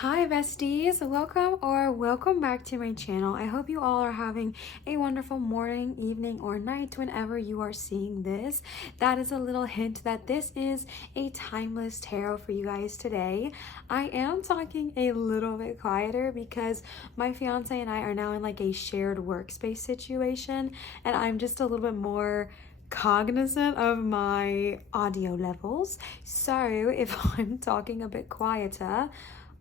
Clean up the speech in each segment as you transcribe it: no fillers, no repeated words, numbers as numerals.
Hi besties, welcome back to my channel. I hope you all are having a wonderful morning, evening, or night whenever you are seeing this. That is a little hint that this is a timeless tarot for you guys today. I am talking a little bit quieter because my fiance and I are now in like a shared workspace situation, and I'm just a little bit more cognizant of my audio levels. So if I'm talking a bit quieter,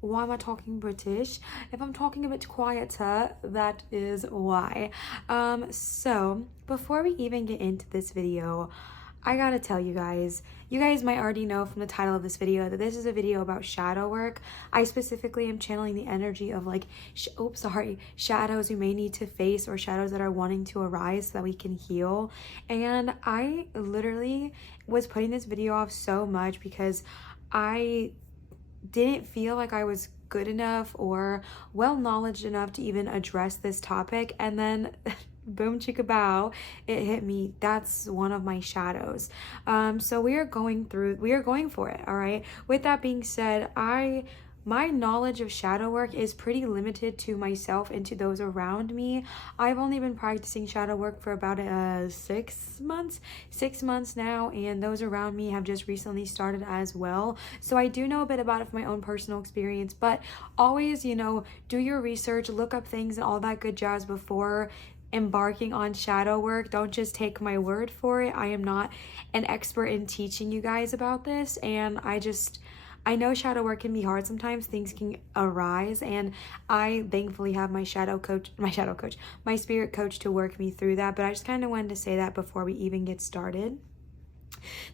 why am I talking British? If I'm talking a bit quieter, that is why. So before we even get into this video, I gotta tell you guys might already know from the title of this video that this is a video about shadow work. I specifically am channeling the energy of like, shadows we may need to face, or shadows that are wanting to arise so that we can heal. And I literally was putting this video off so much because I didn't feel like I was good enough or well knowledge enough to even address this topic, and then boom chicka bow, it hit me. That's one of my shadows. So we are going for it. All right, with that being said, my knowledge of shadow work is pretty limited to myself and to those around me. I've only been practicing shadow work for about 6 months now, and those around me have just recently started as well. So I do know a bit about it from my own personal experience, but always, do your research, look up things and all that good jazz before embarking on shadow work. Don't just take my word for it. I am not an expert in teaching you guys about this, and I know shadow work can be hard sometimes. Things can arise, and I thankfully have my spirit coach to work me through that. But I just kind of wanted to say that before we even get started.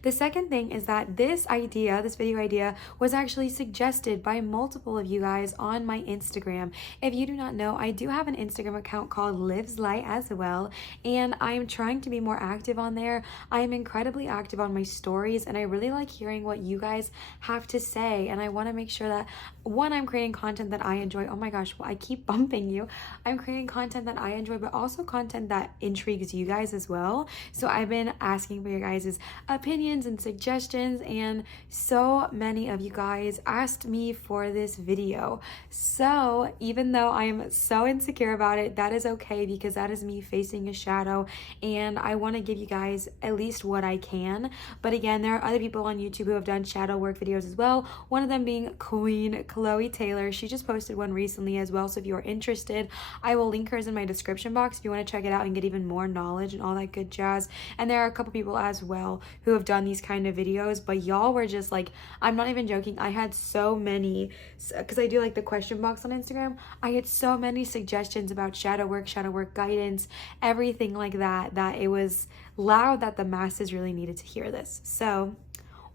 The second thing is that this video idea, was actually suggested by multiple of you guys on my Instagram. If you do not know, I do have an Instagram account called Lives Light as well, and I am trying to be more active on there. I am incredibly active on my stories, and I really like hearing what you guys have to say, and I want to make sure that, one, I'm creating content that I enjoy. Oh my gosh, well, I keep bumping you. I'm creating content that I enjoy, but also content that intrigues you guys as well. So I've been asking for your guys' opinions and suggestions, and so many of you guys asked me for this video. So even though I'm so insecure about it, that is okay, because that is me facing a shadow, and I want to give you guys at least what I can. But again, there are other people on YouTube who have done shadow work videos as well, one of them being Queen Chloe Taylor. She just posted one recently as well, so if you are interested, I will link hers in my description box if you want to check it out and get even more knowledge and all that good jazz. And there are a couple people as well who have done these kind of videos, but y'all were just like, I'm not even joking, I had so many, because I do like the question box on Instagram, I had so many suggestions about shadow work guidance, everything like that, that it was loud that the masses really needed to hear this. So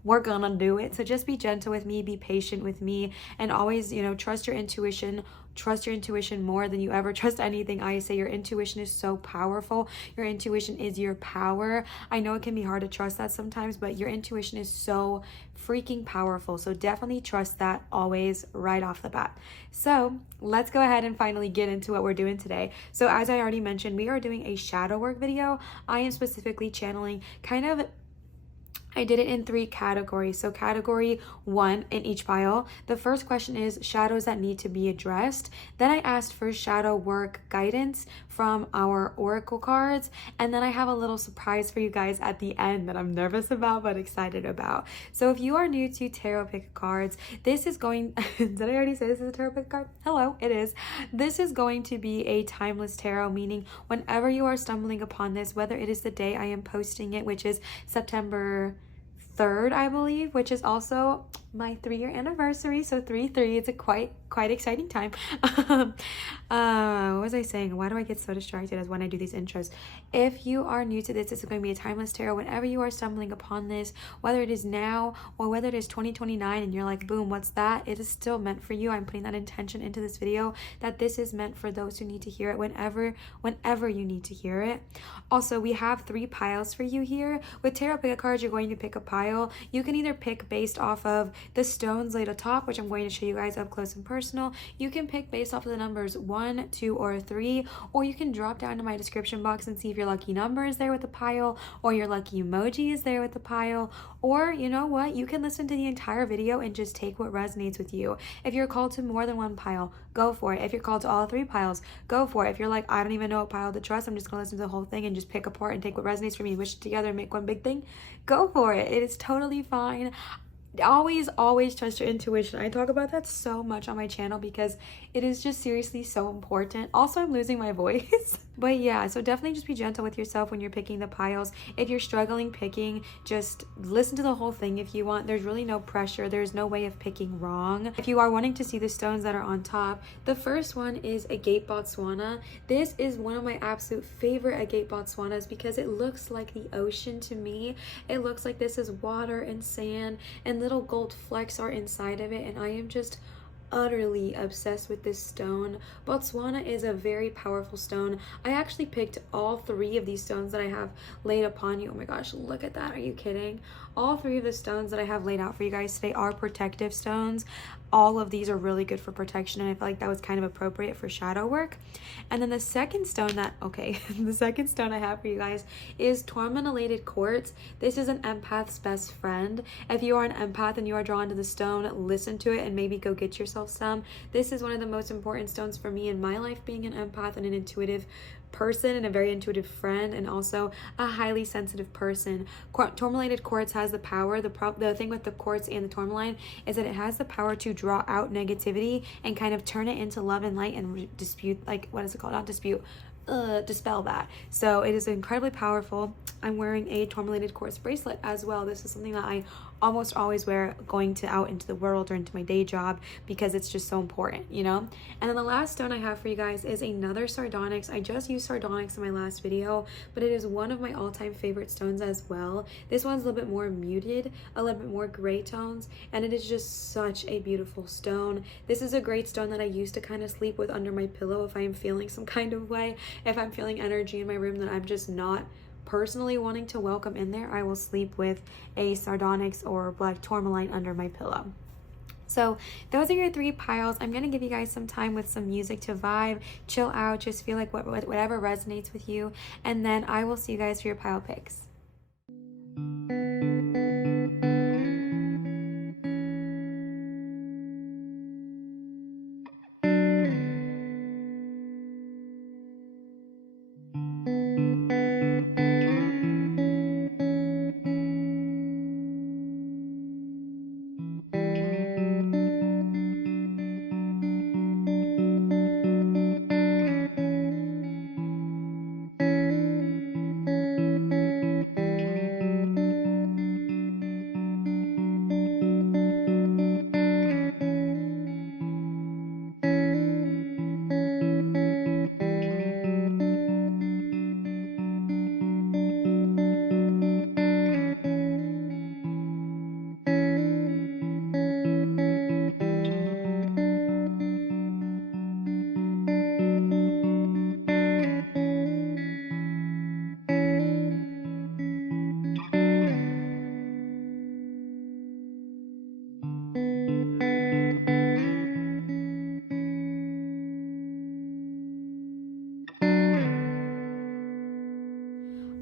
we're gonna do it. So just be gentle with me, be patient with me, and always, trust your intuition. Trust your intuition more than you ever trust anything I say. Your intuition is so powerful. Your intuition is your power. I know it can be hard to trust that sometimes, but your intuition is so freaking powerful. So definitely trust that always, right off the bat. So let's go ahead and finally get into what we're doing today. So as I already mentioned, we are doing a shadow work video. I am specifically channeling I did it in 3 categories. So category 1 in each pile. The first question is shadows that need to be addressed. Then I asked for shadow work guidance from our oracle cards. And then I have a little surprise for you guys at the end that I'm nervous about but excited about. So if you are new to tarot pick cards, this is going, did I already say this is a tarot pick card? Hello, it is. This is going to be a timeless tarot, meaning whenever you are stumbling upon this, whether it is the day I am posting it, which is September 3rd, I believe, which is also my 3-year anniversary. So 3-3, it's a quite exciting time. What was I saying? Why do I get so distracted as when I do these intros? If you are new to this is going to be a timeless tarot. Whenever you are stumbling upon this, whether it is now or whether it is 2029 and you're like, boom, what's that? It is still meant for you. I'm putting that intention into this video, that this is meant for those who need to hear it whenever you need to hear it. Also, we have 3 piles for you here. With tarot pick a card, you're going to pick a pile. You can either pick based off of the stones laid atop, which I'm going to show you guys up close and personal. You can pick based off of the numbers 1, 2, or 3, or you can drop down to my description box and see if your lucky number is there with the pile, or your lucky emoji is there with the pile, Or you know what? You can listen to the entire video and just take what resonates with you. If you're called to more than one pile, go for it. If you're called to all 3 piles, go for it. If you're like, I don't even know what pile to trust, I'm just gonna listen to the whole thing and just pick apart and take what resonates for me and wish it together and make one big thing, go for it. It is totally fine. Always trust your intuition. I talk about that so much on my channel because it is just seriously so important. Also, I'm losing my voice. But yeah, so definitely just be gentle with yourself when you're picking the piles. If you're struggling picking, just listen to the whole thing if you want. There's really no pressure. There's no way of picking wrong. If you are wanting to see the stones that are on top, the first one is Agate Botswana. This is one of my absolute favorite Agate Botswanas because it looks like the ocean to me. It looks like this is water and sand and little gold flecks are inside of it, and I am just utterly obsessed with this stone. Botswana is a very powerful stone. I actually picked all 3 of these stones that I have laid upon you. Oh my gosh, look at that. Are you kidding? All 3 of the stones that I have laid out for you guys today are protective stones. All of these are really good for protection, and I feel like that was kind of appropriate for shadow work. And then the second stone the second stone I have for you guys is tourmalinated quartz. This is an empath's best friend. If you are an empath and you are drawn to the stone, listen to it and maybe go get yourself some. This is one of the most important stones for me in my life, being an empath and an intuitive person and a very intuitive friend, and also a highly sensitive person. Tourmalinated quartz has the power. The thing with the quartz and the tourmaline is that it has the power to draw out negativity and kind of turn it into love and light and dispute, like, what is it called? Not dispute. Dispel that. So it is incredibly powerful. I'm wearing a tourmalinated quartz bracelet as well. This is something that I almost always wear going out into the world or into my day job because it's just so important, you know? And then the last stone I have for you guys is another sardonyx. I just used sardonyx in my last video, but it is one of my all-time favorite stones as well. This one's a little bit more muted, a little bit more gray tones, and it is just such a beautiful stone. This is a great stone that I used to kind of sleep with under my pillow if I am feeling some kind of way. If I'm feeling energy in my room that I'm just not personally wanting to welcome in there, I will sleep with a sardonyx or black tourmaline under my pillow. So those are your 3 piles. I'm going to give you guys some time with some music to vibe, chill out, just feel like whatever resonates with you. And then I will see you guys for your pile picks.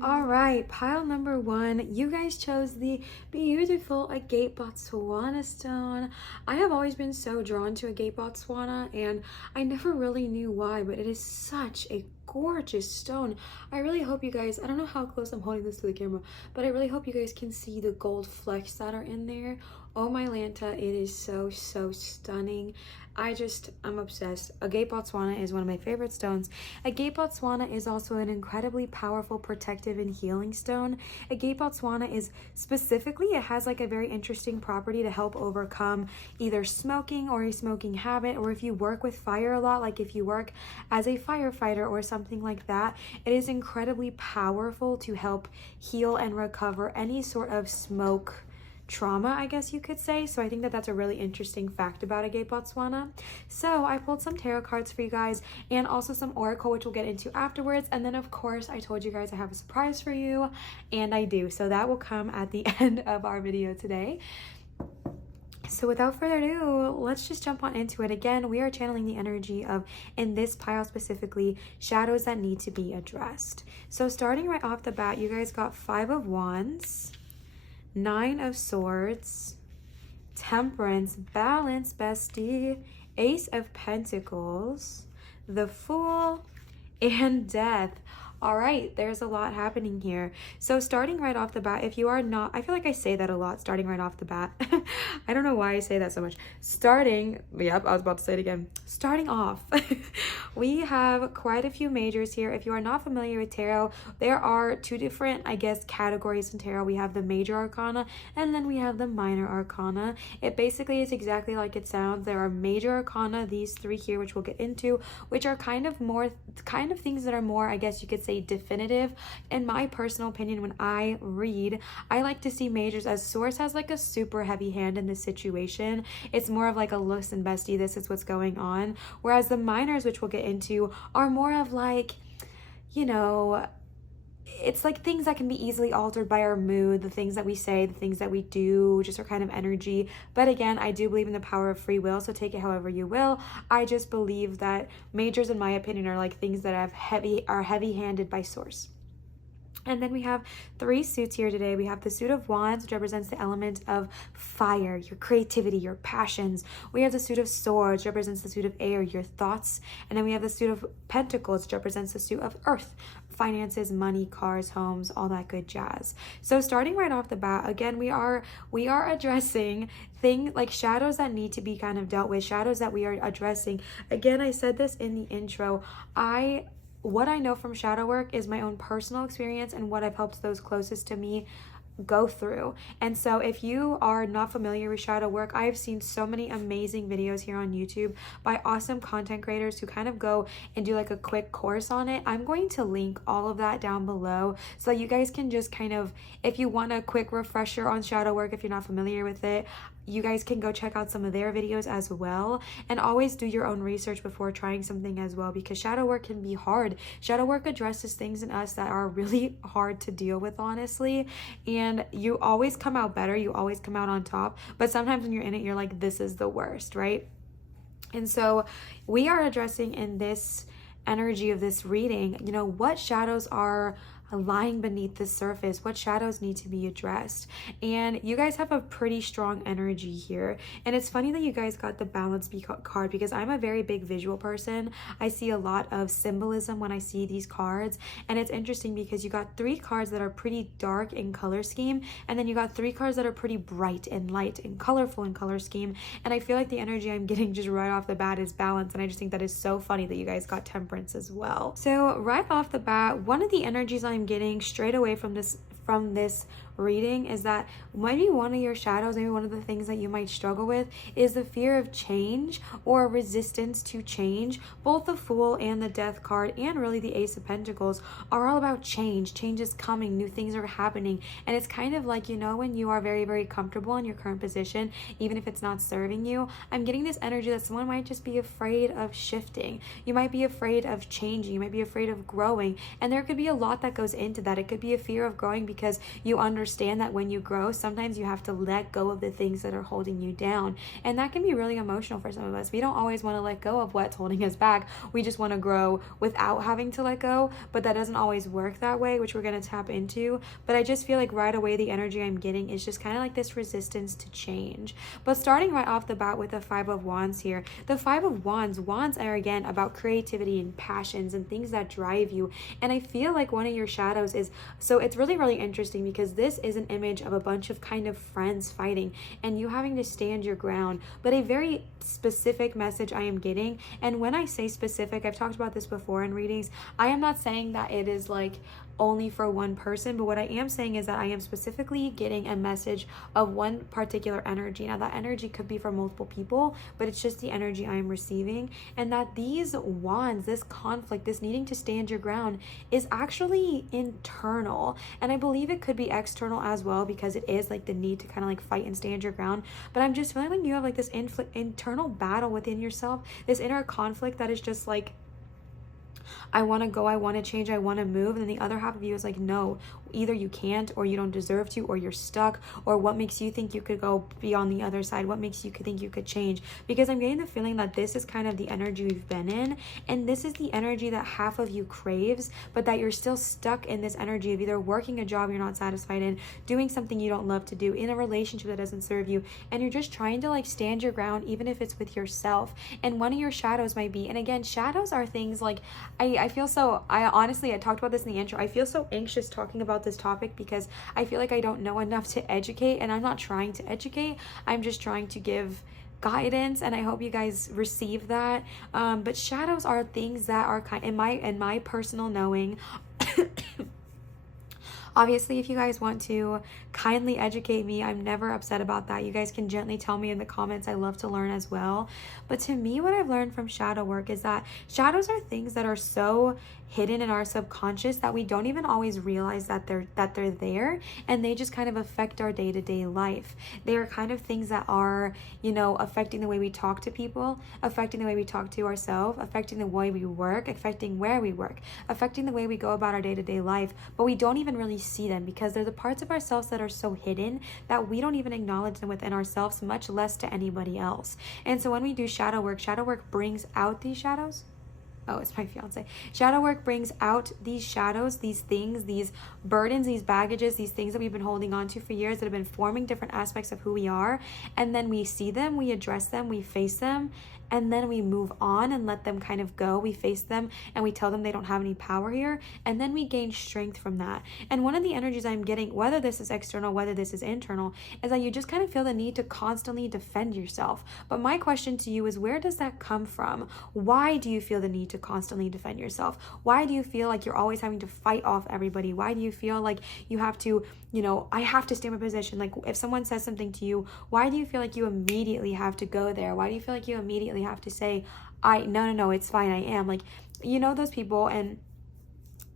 Alright, pile number 1. You guys chose the beautiful Agate Botswana stone. I have always been so drawn to Agate Botswana, and I never really knew why, but it is such a gorgeous stone. I really hope you guys, I don't know how close I'm holding this to the camera, but I really hope you guys can see the gold flecks that are in there. Oh my Lanta, it is so stunning. I'm obsessed. Agate Botswana is one of my favorite stones. Agate Botswana is also an incredibly powerful protective and healing stone. Agate Botswana is specifically, it has like a very interesting property to help overcome either smoking or a smoking habit, or if you work with fire a lot, like if you work as a firefighter or something like that, it is incredibly powerful to help heal and recover any sort of smoke trauma, I guess you could say. So I think that that's a really interesting fact about Agate Botswana. So I pulled some tarot cards for you guys and also some oracle, which we'll get into afterwards. And then of course I told you guys I have a surprise for you, and I do. So that will come at the end of our video today. So without further ado, let's just jump on into it. Again, we are channeling the energy of, in this pile specifically, shadows that need to be addressed. So starting right off the bat, you guys got 5 of Wands. Nine of Swords, Temperance, balance, bestie, Ace of Pentacles, the Fool, and Death. All right, there's a lot happening here. So starting right off the bat, if you are not, I feel like I say that a lot, starting right off the bat. I don't know why I say that so much. Yep, I was about to say it again. Starting off, we have quite a few majors here. If you are not familiar with tarot, there are two different, I guess, categories in tarot. We have the major arcana, and then we have the minor arcana. It basically is exactly like it sounds. There are major arcana, these three here, which we'll get into, which are kind of things that are more, I guess you could say, definitive. In my personal opinion, when I read, I like to see majors as Source has like a super heavy hand in this situation. It's more of like a listen, bestie, this is what's going on. Whereas the minors, which we'll get into, are more of like, you know, it's like things that can be easily altered by our mood, the things that we say, the things that we do, just our kind of energy. But again, I do believe in the power of free will, so take it however you will. I just believe that majors, in my opinion, are like things that are heavy-handed by Source. And then we have three suits here today. We have the suit of Wands, which represents the element of fire, your creativity, your passions. We have the suit of Swords, which represents the suit of air, your thoughts. And then we have the suit of Pentacles, which represents the suit of earth, finances, money, cars, homes, all that good jazz. So starting right off the bat, again, we are addressing things like shadows that need to be kind of dealt with, shadows that we are addressing. Again, I said this in the intro. What I know from shadow work is my own personal experience and what I've helped those closest to me go through. And so if you are not familiar with shadow work, I've seen so many amazing videos here on YouTube by awesome content creators who kind of go and do like a quick course on it. I'm going to link all of that down below so that you guys can just kind of, if you want a quick refresher on shadow work, if you're not familiar with it, you guys can go check out some of their videos as well. And always do your own research before trying something as well, because shadow work can be hard. Shadow work addresses things in us that are really hard to deal with, honestly. And you always come out better, you always come out on top, but sometimes when you're in it, you're like, this is the worst, right? And so we are addressing in this energy of this reading, you know, what shadows are lying beneath the surface, what shadows need to be addressed. And you guys have a pretty strong energy here. And it's funny that you guys got the balance card, because I'm a very big visual person. I see a lot of symbolism when I see these cards, and it's interesting because you got three cards that are pretty dark in color scheme, and then you got three cards that are pretty bright and light and colorful in color scheme. And I feel like the energy I'm getting just right off the bat is balance, and I just think that is so funny that you guys got temperance as well. So right off the bat, one of the energies I'm getting straight away from this reading is that maybe one of your shadows, maybe one of the things that you might struggle with is the fear of change or resistance to change. Both the Fool and the Death card, and really the Ace of Pentacles, are all about change. Change is coming, new things are happening, and it's kind of like, you know, when you are very, very comfortable in your current position, even if it's not serving you, I'm getting this energy that someone might just be afraid of shifting. You might be afraid of changing, you might be afraid of growing, and there could be a lot that goes into that. It could be a fear of growing because you understand that when you grow, sometimes you have to let go of the things that are holding you down, and that can be really emotional for some of us. We don't always want to let go of what's holding us back. We just want to grow without having to let go, but that doesn't always work that way, which we're going to tap into. But I just feel like right away the energy I'm getting is just kind of like this resistance to change. But starting right off the bat with the Five of Wands here, the Five of Wands are again about creativity and passions and things that drive you. And I feel like one of your shadows is, so it's really, really interesting because this is an image of a bunch of kind of friends fighting and you having to stand your ground, but a very specific message I am getting. And when I say specific, I've talked about this before in readings, I am not saying that it is like only for one person, but what I am saying is that I am specifically getting a message of one particular energy. Now that energy could be for multiple people, but it's just the energy I am receiving, and that these wands, this conflict, this needing to stand your ground is actually internal. And I believe it could be external as well, because it is like the need to kind of like fight and stand your ground. But I'm just feeling like you have like this internal battle within yourself, this inner conflict that is just like, I want to go, I want to change, I want to move. And then the other half of you is like, no, either you can't, or you don't deserve to, or you're stuck, or what makes you think you could go beyond the other side, what makes you think you could change. Because I'm getting the feeling that this is kind of the energy we've been in, and this is the energy that half of you craves, but that you're still stuck in this energy of either working a job you're not satisfied in, doing something you don't love to do, in a relationship that doesn't serve you, and you're just trying to like stand your ground, even if it's with yourself. And one of your shadows might be, and again, shadows are things like, I feel so, I honestly, I talked about this in the intro, I feel so anxious talking about this topic because I feel like I don't know enough to educate, and I'm not trying to educate, I'm just trying to give guidance, and I hope you guys receive that. But shadows are things that are kind, in my personal knowing, obviously, if you guys want to kindly educate me, I'm never upset about that. You guys can gently tell me in the comments. I love to learn as well. But to me, what I've learned from shadow work is that shadows are things that are so hidden in our subconscious that we don't even always realize that they're there, and they just kind of affect our day-to-day life. They are kind of things that are, you know, affecting the way we talk to people, affecting the way we talk to ourselves, affecting the way we work, affecting where we work, affecting the way we go about our day-to-day life, but we don't even really see them because they're the parts of ourselves that are so hidden that we don't even acknowledge them within ourselves, much less to anybody else. And so when we do shadow work brings out these shadows. Oh, it's my fiance. Shadow work brings out these shadows, these things, these burdens, these baggages, these things that we've been holding on to for years that have been forming different aspects of who we are. And then we see them, we address them, we face them, and then we move on and let them kind of go. We face them and we tell them they don't have any power here, and then we gain strength from that. And one of the energies I'm getting, whether this is external, whether this is internal, is that you just kind of feel the need to constantly defend yourself. But my question to you is, where does that come from? Why do you feel the need to constantly defend yourself? Why do you feel like you're always having to fight off everybody? Why do you feel like you have to, you know, I have to stay in my position? Like if someone says something to you, why do you feel like you immediately have to go there? Why do you feel like you immediately have to say, no, it's fine, I am? Like, you know, those people, and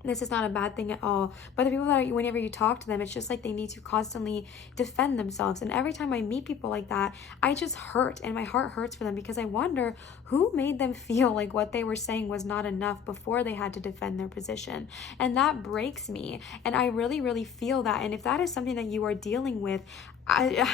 this is not a bad thing at all, but the people that are, whenever you talk to them, it's just like they need to constantly defend themselves. And every time I meet people like that, I just hurt, and my heart hurts for them because I wonder who made them feel like what they were saying was not enough before they had to defend their position. And that breaks me, and I really, really feel that. And if that is something that you are dealing with, a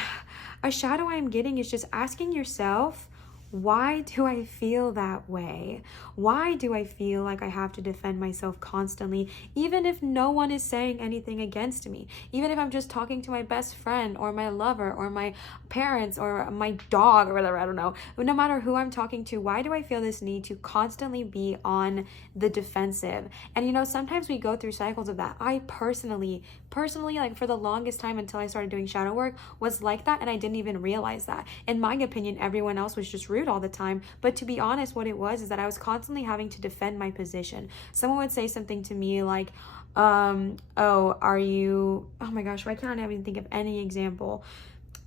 shadow I'm getting is just asking yourself, why do I feel that way? Why do I feel like I have to defend myself constantly, even if no one is saying anything against me? Even if I'm just talking to my best friend or my lover or my parents or my dog or whatever, I don't know. But no matter who I'm talking to, why do I feel this need to constantly be on the defensive? And you know, sometimes we go through cycles of that. I personally, like for the longest time until I started doing shadow work, was like that, and I didn't even realize that. In my opinion, everyone else was just rude all the time. But to be honest, what it was is that I was constantly having to defend my position. Someone would say something to me like, oh my gosh, why can't I even think of any example?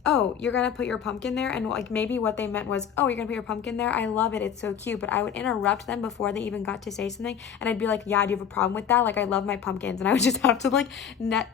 Oh, you're gonna put your pumpkin there, and like maybe what they meant was, oh, you're gonna put your pumpkin there, I love it, it's so cute. But I would interrupt them before they even got to say something, and I'd be like, yeah, do you have a problem with that? Like, I love my pumpkins. And I would just have to like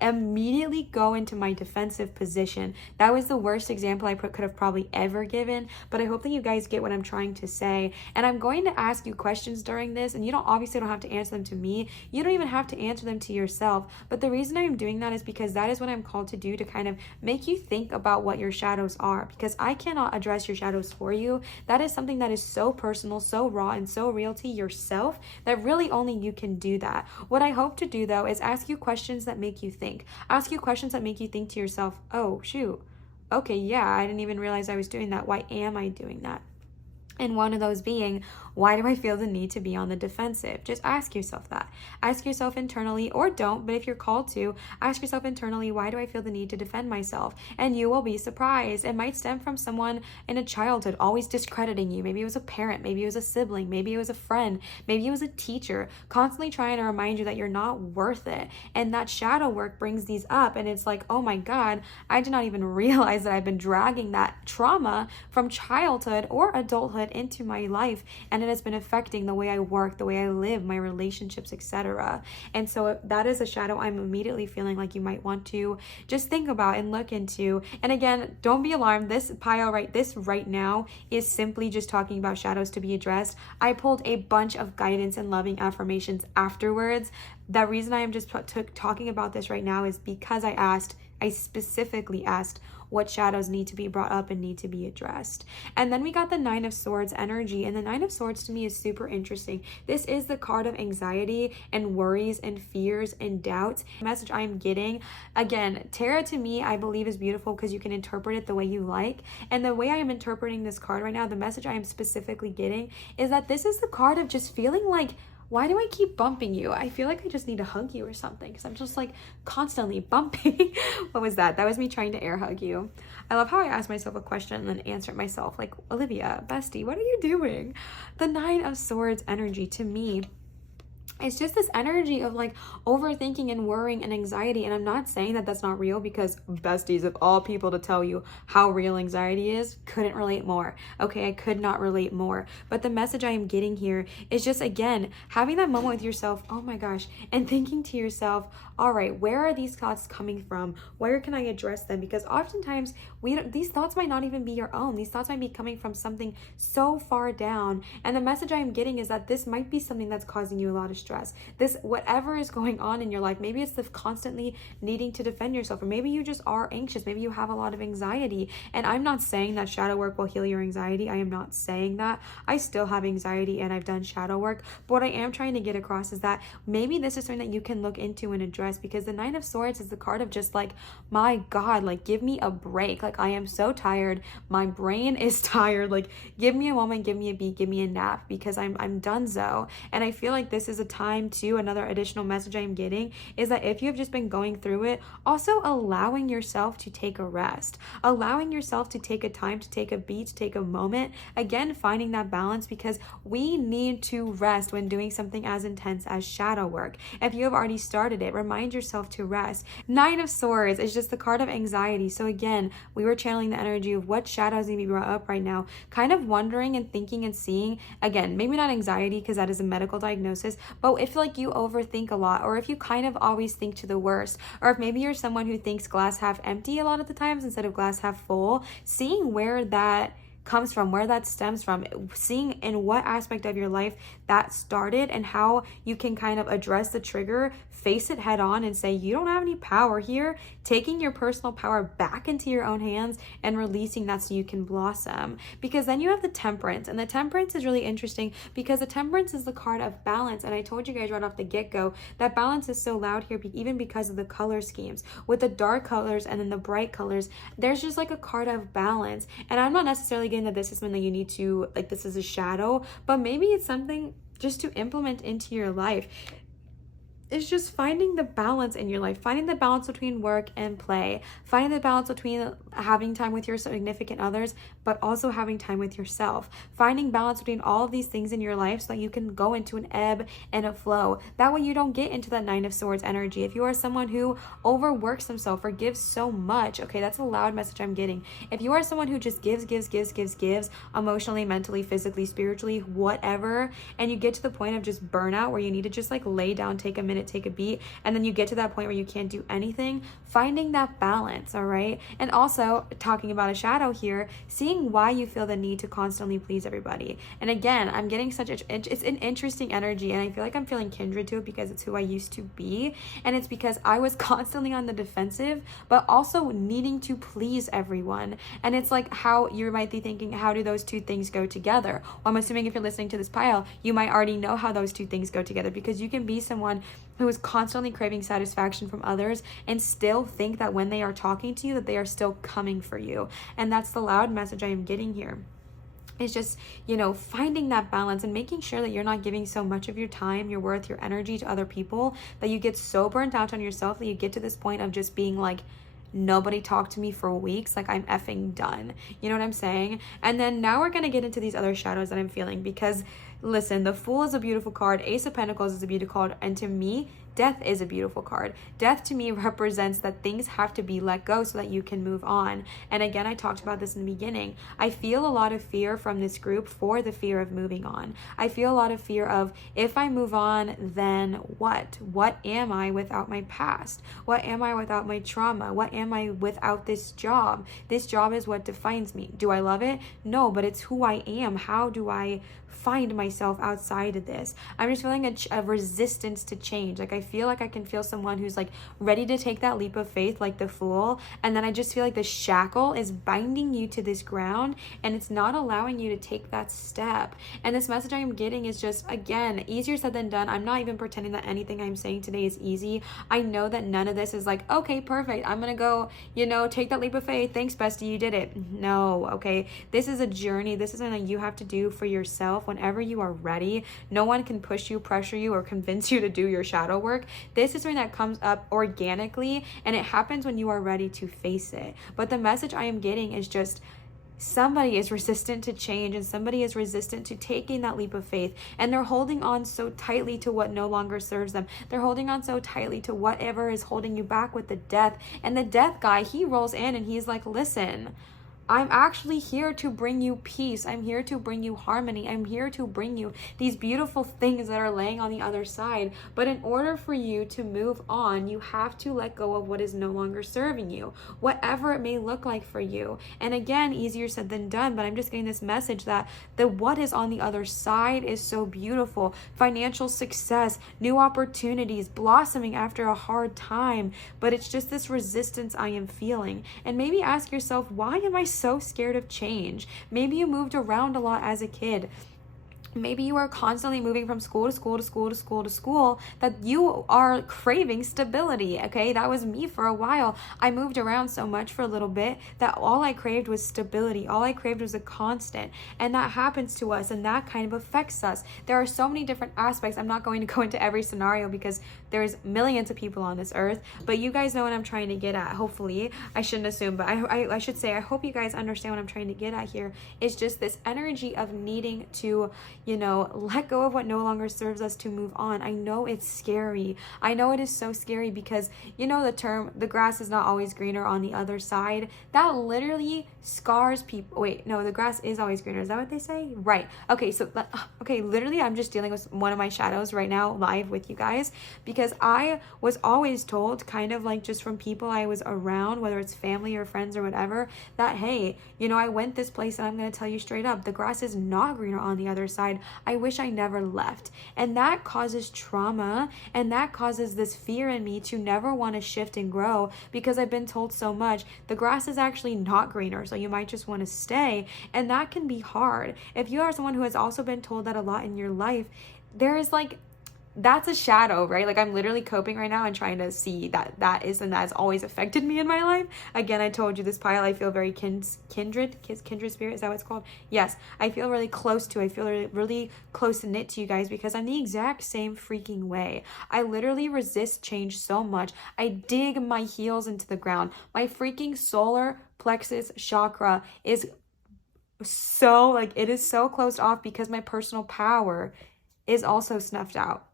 immediately go into my defensive position. That was the worst example I could have probably ever given, but I hope that you guys get what I'm trying to say. And I'm going to ask you questions during this, and you obviously don't have to answer them to me, you don't even have to answer them to yourself. But the reason I'm doing that is because that is what I'm called to do, to kind of make you think about what your shadows are, because I cannot address your shadows for you. That is something that is so personal, so raw, and so real to yourself that really only you can do that. What I hope to do though is ask you questions that make you think. Ask you questions that make you think to yourself, oh shoot, okay, yeah, I didn't even realize I was doing that. Why am I doing that? And one of those being, why do I feel the need to be on the defensive? Just ask yourself that. Ask yourself internally, or don't, but if you're called to, ask yourself internally, why do I feel the need to defend myself? And you will be surprised. It might stem from someone in a childhood always discrediting you. Maybe it was a parent, maybe it was a sibling, maybe it was a friend, maybe it was a teacher, constantly trying to remind you that you're not worth it. And that shadow work brings these up, and it's like, oh my God, I did not even realize that I've been dragging that trauma from childhood or adulthood it into my life, and it has been affecting the way I work, the way I live, my relationships, etc. And so that is a shadow I'm immediately feeling like you might want to just think about and look into. And again, don't be alarmed. This pile right now is simply just talking about shadows to be addressed. I pulled a bunch of guidance and loving affirmations afterwards. The reason I am just talking about this right now is because I specifically asked what shadows need to be brought up and need to be addressed. And then we got the Nine of Swords energy, and the Nine of Swords to me is super interesting. This is the card of anxiety and worries and fears and doubts. The message I'm getting, again, tarot to me, I believe is beautiful because you can interpret it the way you like. And the way I am interpreting this card right now, the message I am specifically getting is that this is the card of just feeling like, why do I keep bumping you? I feel like I just need to hug you or something because I'm just like constantly bumping. What was that? That was me trying to air hug you. I love how I ask myself a question and then answer it myself. Like, Olivia, bestie, what are you doing? The Nine of Swords energy to me, it's just this energy of like overthinking and worrying and anxiety. And I'm not saying that that's not real, because besties of all people to tell you how real anxiety is, couldn't relate more. Okay, I could not relate more. But the message I am getting here is just, again, having that moment with yourself, oh my gosh, and thinking to yourself, all right, where are these thoughts coming from? Where can I address them? Because oftentimes these thoughts might not even be your own. These thoughts might be coming from something so far down. And the message I am getting is that this might be something that's causing you a lot of stress. This, whatever is going on in your life, maybe it's the constantly needing to defend yourself, or maybe you just are anxious. Maybe you have a lot of anxiety. And I'm not saying that shadow work will heal your anxiety. I am not saying that. I still have anxiety and I've done shadow work. But what I am trying to get across is that maybe this is something that you can look into and address, because the Nine of Swords is the card of just like, my God, like, give me a break. Like, I am so tired. My brain is tired. Like, give me a moment, give me a beat, give me a nap, because I'm donezo. And I feel like this is a time too, another additional message I'm getting is that if you have just been going through it, also allowing yourself to take a rest, allowing yourself to take a time, to take a beat, to take a moment. Again, finding that balance, because we need to rest when doing something as intense as shadow work. If you have already started it, remind yourself to rest. Nine of Swords is just the card of anxiety. So again, we were channeling the energy of what shadows need to be brought up right now, kind of wondering and thinking and seeing. Again, maybe not anxiety because that is a medical diagnosis, but if like you overthink a lot, or if you kind of always think to the worst, or if maybe you're someone who thinks glass half empty a lot of the times instead of glass half full, seeing where that comes from, where that stems from, seeing in what aspect of your life that started and how you can kind of address the trigger, face it head on and say, you don't have any power here, taking your personal power back into your own hands and releasing that so you can blossom. Because then you have the Temperance, and the Temperance is really interesting because the Temperance is the card of balance. And I told you guys right off the get-go that balance is so loud here, even because of the color schemes. With the dark colors and then the bright colors, there's just like a card of balance. And I'm not necessarily getting that this is something that you need to, like, this is a shadow, but maybe it's something just to implement into your life. It's just finding the balance in your life, finding the balance between work and play, finding the balance between having time with your significant others, but also having time with yourself, finding balance between all of these things in your life so that you can go into an ebb and a flow. That way you don't get into that Nine of Swords energy. If you are someone who overworks themselves or gives so much, okay, that's a loud message I'm getting. If you are someone who just gives, emotionally, mentally, physically, spiritually, whatever, and you get to the point of just burnout where you need to just like lay down, take a minute, take a beat, and then you get to that point where you can't do anything, finding that balance, all right? And also talking about a shadow here, seeing why you feel the need to constantly please everybody. And again, I'm getting it's an interesting energy, and I feel like I'm feeling kindred to it because it's who I used to be, and it's because I was constantly on the defensive, but also needing to please everyone. And it's like how you might be thinking, how do those two things go together? Well, I'm assuming if you're listening to this pile, you might already know how those two things go together, because you can be someone who is constantly craving satisfaction from others and still think that when they are talking to you that they are still coming for you. And that's the loud message I am getting here. It's just, finding that balance and making sure that you're not giving so much of your time, your worth, your energy to other people that you get so burnt out on yourself that you get to this point of just being like, nobody talked to me for weeks, like I'm effing done. You know what I'm saying? And then now we're going to get into these other shadows that I'm feeling, because listen, the Fool is a beautiful card, Ace of Pentacles is a beautiful card, and to me, Death is a beautiful card. Death to me represents that things have to be let go so that you can move on. And again, I talked about this in the beginning. I feel a lot of fear from this group for the fear of moving on. I feel a lot of fear of, if I move on, then what? What am I without my past? What am I without my trauma? What am I without this job? This job is what defines me. Do I love it? No, but it's who I am. How do I find myself outside of this? I'm just feeling a resistance to change. Like I feel like I can feel someone who's like ready to take that leap of faith, like the Fool, and then I just feel like the shackle is binding you to this ground and it's not allowing you to take that step. And this message I'm getting is just, again, easier said than done. I'm not even pretending that anything I'm saying today is easy. I know that none of this is like, okay, perfect, I'm gonna go, take that leap of faith, thanks bestie, you did it. No, okay, this is a journey. This is something that you have to do for yourself whenever you are ready. No one can push you, pressure you, or convince you to do your shadow work. This is something that comes up organically, and it happens when you are ready to face it. But the message I am getting is just, somebody is resistant to change, and somebody is resistant to taking that leap of faith, and they're holding on so tightly to what no longer serves them. They're holding on so tightly to whatever is holding you back with the death. And the death guy, he rolls in and he's like, listen, I'm actually here to bring you peace. I'm here to bring you harmony. I'm here to bring you these beautiful things that are laying on the other side. But in order for you to move on, you have to let go of what is no longer serving you, whatever it may look like for you. And again, easier said than done, but I'm just getting this message that the what is on the other side is so beautiful. Financial success, new opportunities, blossoming after a hard time. But it's just this resistance I am feeling. And maybe ask yourself, why am I so scared of change? Maybe you moved around a lot as a kid. Maybe you are constantly moving from school to school to school to school to school, that you are craving stability. Okay, that was me for a while. I moved around so much for a little bit that all I craved was stability. All I craved was a constant. And that happens to us, and that kind of affects us. There are so many different aspects. I'm not going to go into every scenario because there's millions of people on this earth, but you guys know what I'm trying to get at. Hopefully, I shouldn't assume, but I should say, I hope you guys understand what I'm trying to get at here. It's just this energy of needing to, let go of what no longer serves us to move on. I know it's scary. I know it is so scary because, the term, the grass is not always greener on the other side. That literally scars people. Wait, no, the grass is always greener. Is that what they say? Right. Okay, so, literally I'm just dealing with one of my shadows right now live with you guys, because I was always told, kind of like just from people I was around, whether it's family or friends or whatever, that, hey, I went this place and I'm going to tell you straight up, the grass is not greener on the other side. I wish I never left. And that causes trauma, and that causes this fear in me to never want to shift and grow, because I've been told so much, the grass is actually not greener, so you might just want to stay. And that can be hard. If you are someone who has also been told that a lot in your life, there is that's a shadow, right? Like, I'm literally coping right now and trying to see that has always affected me in my life. Again, I told you this pile, I feel very kindred spirit. Is that what it's called? Yes, I feel really close to. I feel really close knit to you guys, because I'm the exact same freaking way. I literally resist change so much. I dig my heels into the ground. My freaking solar plexus chakra is so, it is so closed off because my personal power is also snuffed out.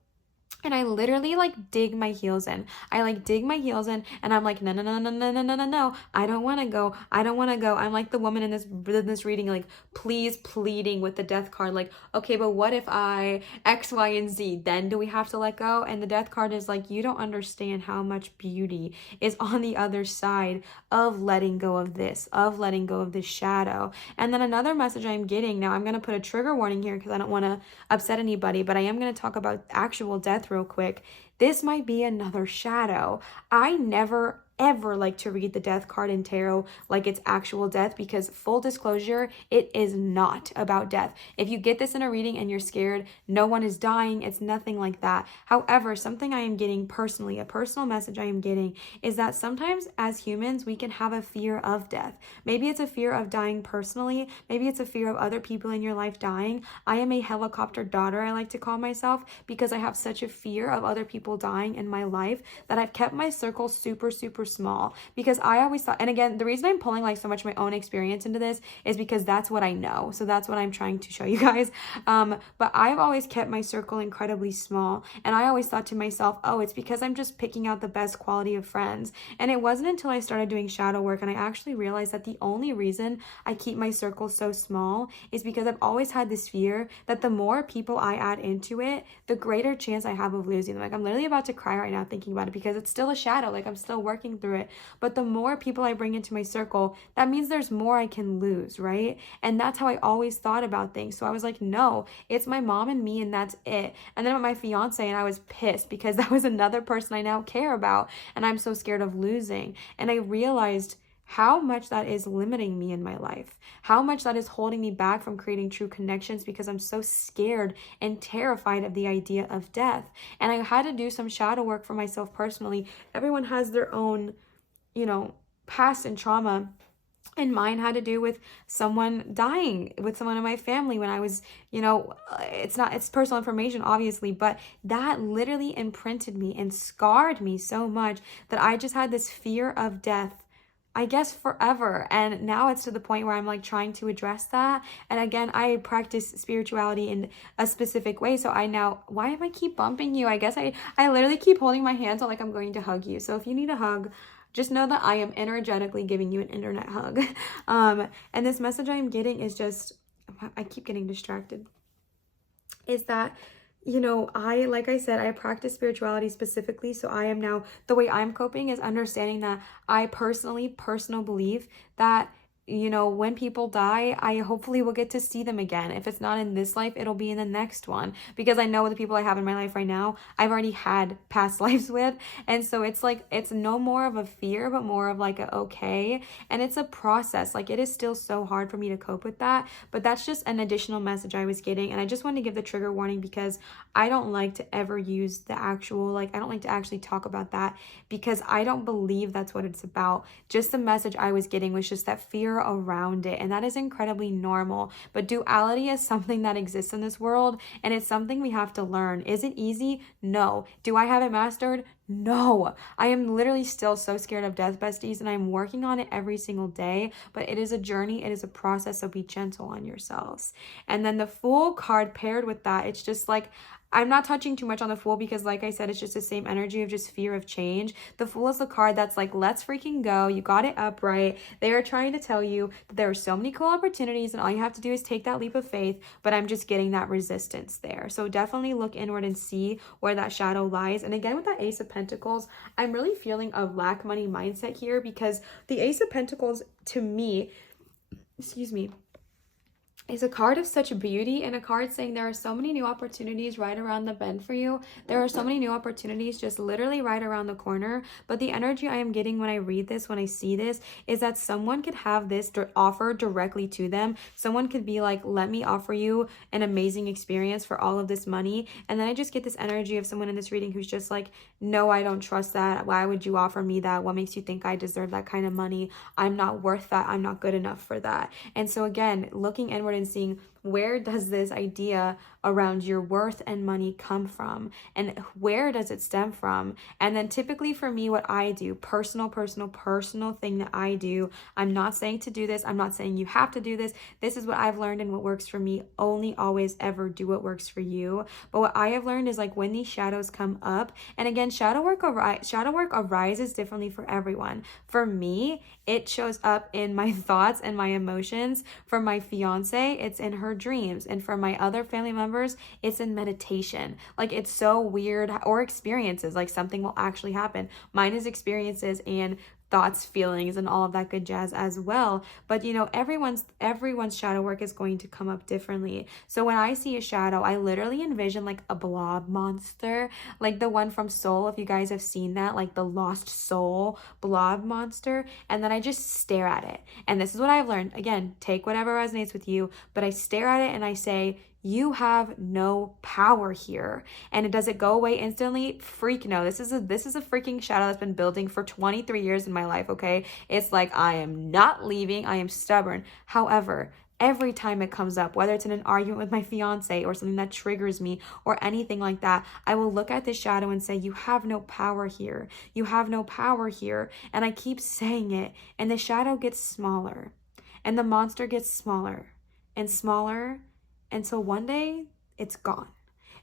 And I literally dig my heels in. I dig my heels in, and I'm like, no, no, no, no, no, no, no, no, no. I don't want to go. I don't want to go. I'm like the woman in this reading, please pleading with the death card. Okay, but what if I X, Y, and Z? Then do we have to let go? And the death card is you don't understand how much beauty is on the other side of letting go of this, shadow. And then another message I'm getting, now I'm going to put a trigger warning here because I don't want to upset anybody, but I am going to talk about actual death real quick. This might be another shadow. I never ever like to read the death card in tarot like it's actual death, because full disclosure, it is not about death. If you get this in a reading and you're scared, no one is dying. It's nothing like that. However, something I am getting personally, a personal message I am getting, is that sometimes as humans, we can have a fear of death. Maybe it's a fear of dying personally. Maybe it's a fear of other people in your life dying. I am a helicopter daughter, I like to call myself, because I have such a fear of other people dying in my life that I've kept my circle super, super small, because I always thought, and again, the reason I'm pulling like so much my own experience into this is because that's what I know. So that's what I'm trying to show you guys. But I've always kept my circle incredibly small. And I always thought to myself, oh, it's because I'm just picking out the best quality of friends. And it wasn't until I started doing shadow work and I actually realized that the only reason I keep my circle so small is because I've always had this fear that the more people I add into it, the greater chance I have of losing them. Like, I'm literally about to cry right now thinking about it because it's still a shadow. Like, I'm still working through it. But the more people I bring into my circle, that means there's more I can lose, right? And that's how I always thought about things. So I was like, no, it's my mom and me, and that's it. And then with my fiance, and I was pissed because that was another person I now care about, and I'm so scared of losing. And I realized how much that is limiting me in my life, how much that is holding me back from creating true connections because I'm so scared and terrified of the idea of death. And I had to do some shadow work for myself personally. Everyone has their own, past and trauma. And mine had to do with someone dying, with someone in my family when I was, it's personal information, obviously, but that literally imprinted me and scarred me so much that I just had this fear of death, I guess, forever. And now it's to the point where I'm like trying to address that. And again, I practice spirituality in a specific way. So why am I keep bumping you? I guess I literally keep holding my hands out like I'm going to hug you. So if you need a hug, just know that I am energetically giving you an internet hug. And this message I am getting is just, I keep getting distracted, is that, like I said, I practice spirituality specifically. So I am now, the way I'm coping is understanding that I personal belief that, when people die, I hopefully will get to see them again. If it's not in this life, it'll be in the next one, because I know the people I have in my life right now, I've already had past lives with. And so it's like, it's no more of a fear, but more of like a okay. And it's a process. Like, it is still so hard for me to cope with that, but that's just an additional message I was getting. And I just want to give the trigger warning because I don't like to ever use the actual, I don't like to actually talk about that because I don't believe that's what it's about. Just the message I was getting was just that fear around it, and that is incredibly normal. But duality is something that exists in this world, and it's something we have to learn. Is it easy? No. Do I have it mastered? No. I am literally still so scared of death, besties, and I'm working on it every single day, but it is a journey, it is a process, so be gentle on yourselves. And then the Fool card paired with that, it's just like, I'm not touching too much on the Fool because, like I said, it's just the same energy of just fear of change. The Fool is the card that's like, let's freaking go. You got it upright. They are trying to tell you that there are so many cool opportunities and all you have to do is take that leap of faith, but I'm just getting that resistance there. So definitely look inward and see where that shadow lies. And again, with that Ace of Pentacles, I'm really feeling a lack money mindset here because the Ace of Pentacles, to me, is a card of such beauty, and a card saying there are so many new opportunities right around the bend for you. There are so many new opportunities just literally right around the corner. But the energy I am getting when I read this, when I see this, is that someone could have this offer directly to them. Someone could be like, let me offer you an amazing experience for all of this money. And then I just get this energy of someone in this reading who's just like, no, I don't trust that. Why would you offer me that? What makes you think I deserve that kind of money? I'm not worth that. I'm not good enough for that. And so again, looking inward and seeing, where does this idea around your worth and money come from, and where does it stem from? And then typically for me, what I do, personal thing that I do, I'm not saying to do this, I'm not saying you have to do this, this is what I've learned and what works for me. Only always ever do what works for you. But what I have learned is like when these shadows come up, and again, shadow work arises differently for everyone. For me, it shows up in my thoughts and my emotions. For my fiance, it's in her dreams, and for my other family members, it's in meditation. Like, it's so weird. Or experiences, like something will actually happen. Mine is experiences and thoughts, feelings, and all of that good jazz as well. But everyone's shadow work is going to come up differently. So when I see a shadow, I literally envision like a blob monster, like the one from Soul, if you guys have seen that, like the lost soul blob monster. And then I just stare at it. And this is what I've learned. Again, take whatever resonates with you, but I stare at it and I say, you have no power here. And does it go away instantly? Freak no. This is a freaking shadow that's been building for 23 years in my life, okay? It's like, I am not leaving. I am stubborn. However, every time it comes up, whether it's in an argument with my fiance or something that triggers me or anything like that, I will look at this shadow and say, you have no power here. You have no power here. And I keep saying it, and the shadow gets smaller and the monster gets smaller and smaller until one day it's gone.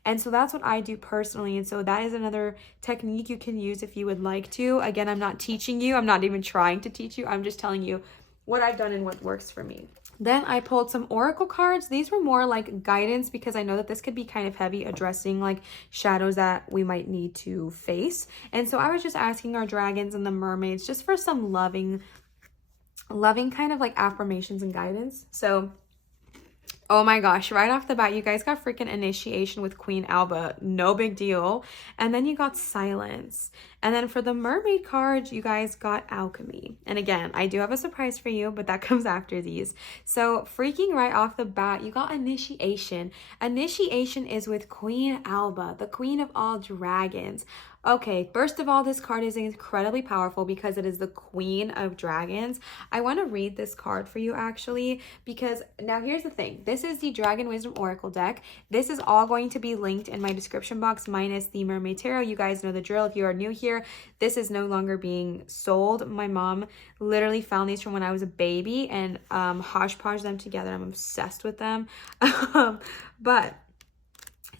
And so that's what I do personally. And so that is another technique you can use if you would like to. Again, I'm not teaching you. I'm not even trying to teach you. I'm just telling you what I've done and what works for me. Then I pulled some oracle cards. These were more like guidance because I know that this could be kind of heavy, addressing like shadows that we might need to face. And so I was just asking our dragons and the mermaids just for some loving kind of like affirmations and guidance. So oh my gosh, right off the bat, you guys got freaking initiation with Queen Alba. No big deal. And then you got silence. And then for the mermaid card, you guys got alchemy. And again, I do have a surprise for you, but that comes after these. So freaking right off the bat, you got initiation. Initiation is with Queen Alba, the queen of all dragons. Okay, first of all, this card is incredibly powerful because it is the Queen of Dragons. I want to read this card for you actually, because now here's the thing. This is the Dragon Wisdom Oracle deck. This is all going to be linked in my description box minus the Mermaid Tarot. You guys know the drill. If you are new here, this is no longer being sold. My mom literally found these from when I was a baby and hodgepodge them together. I'm obsessed with them. But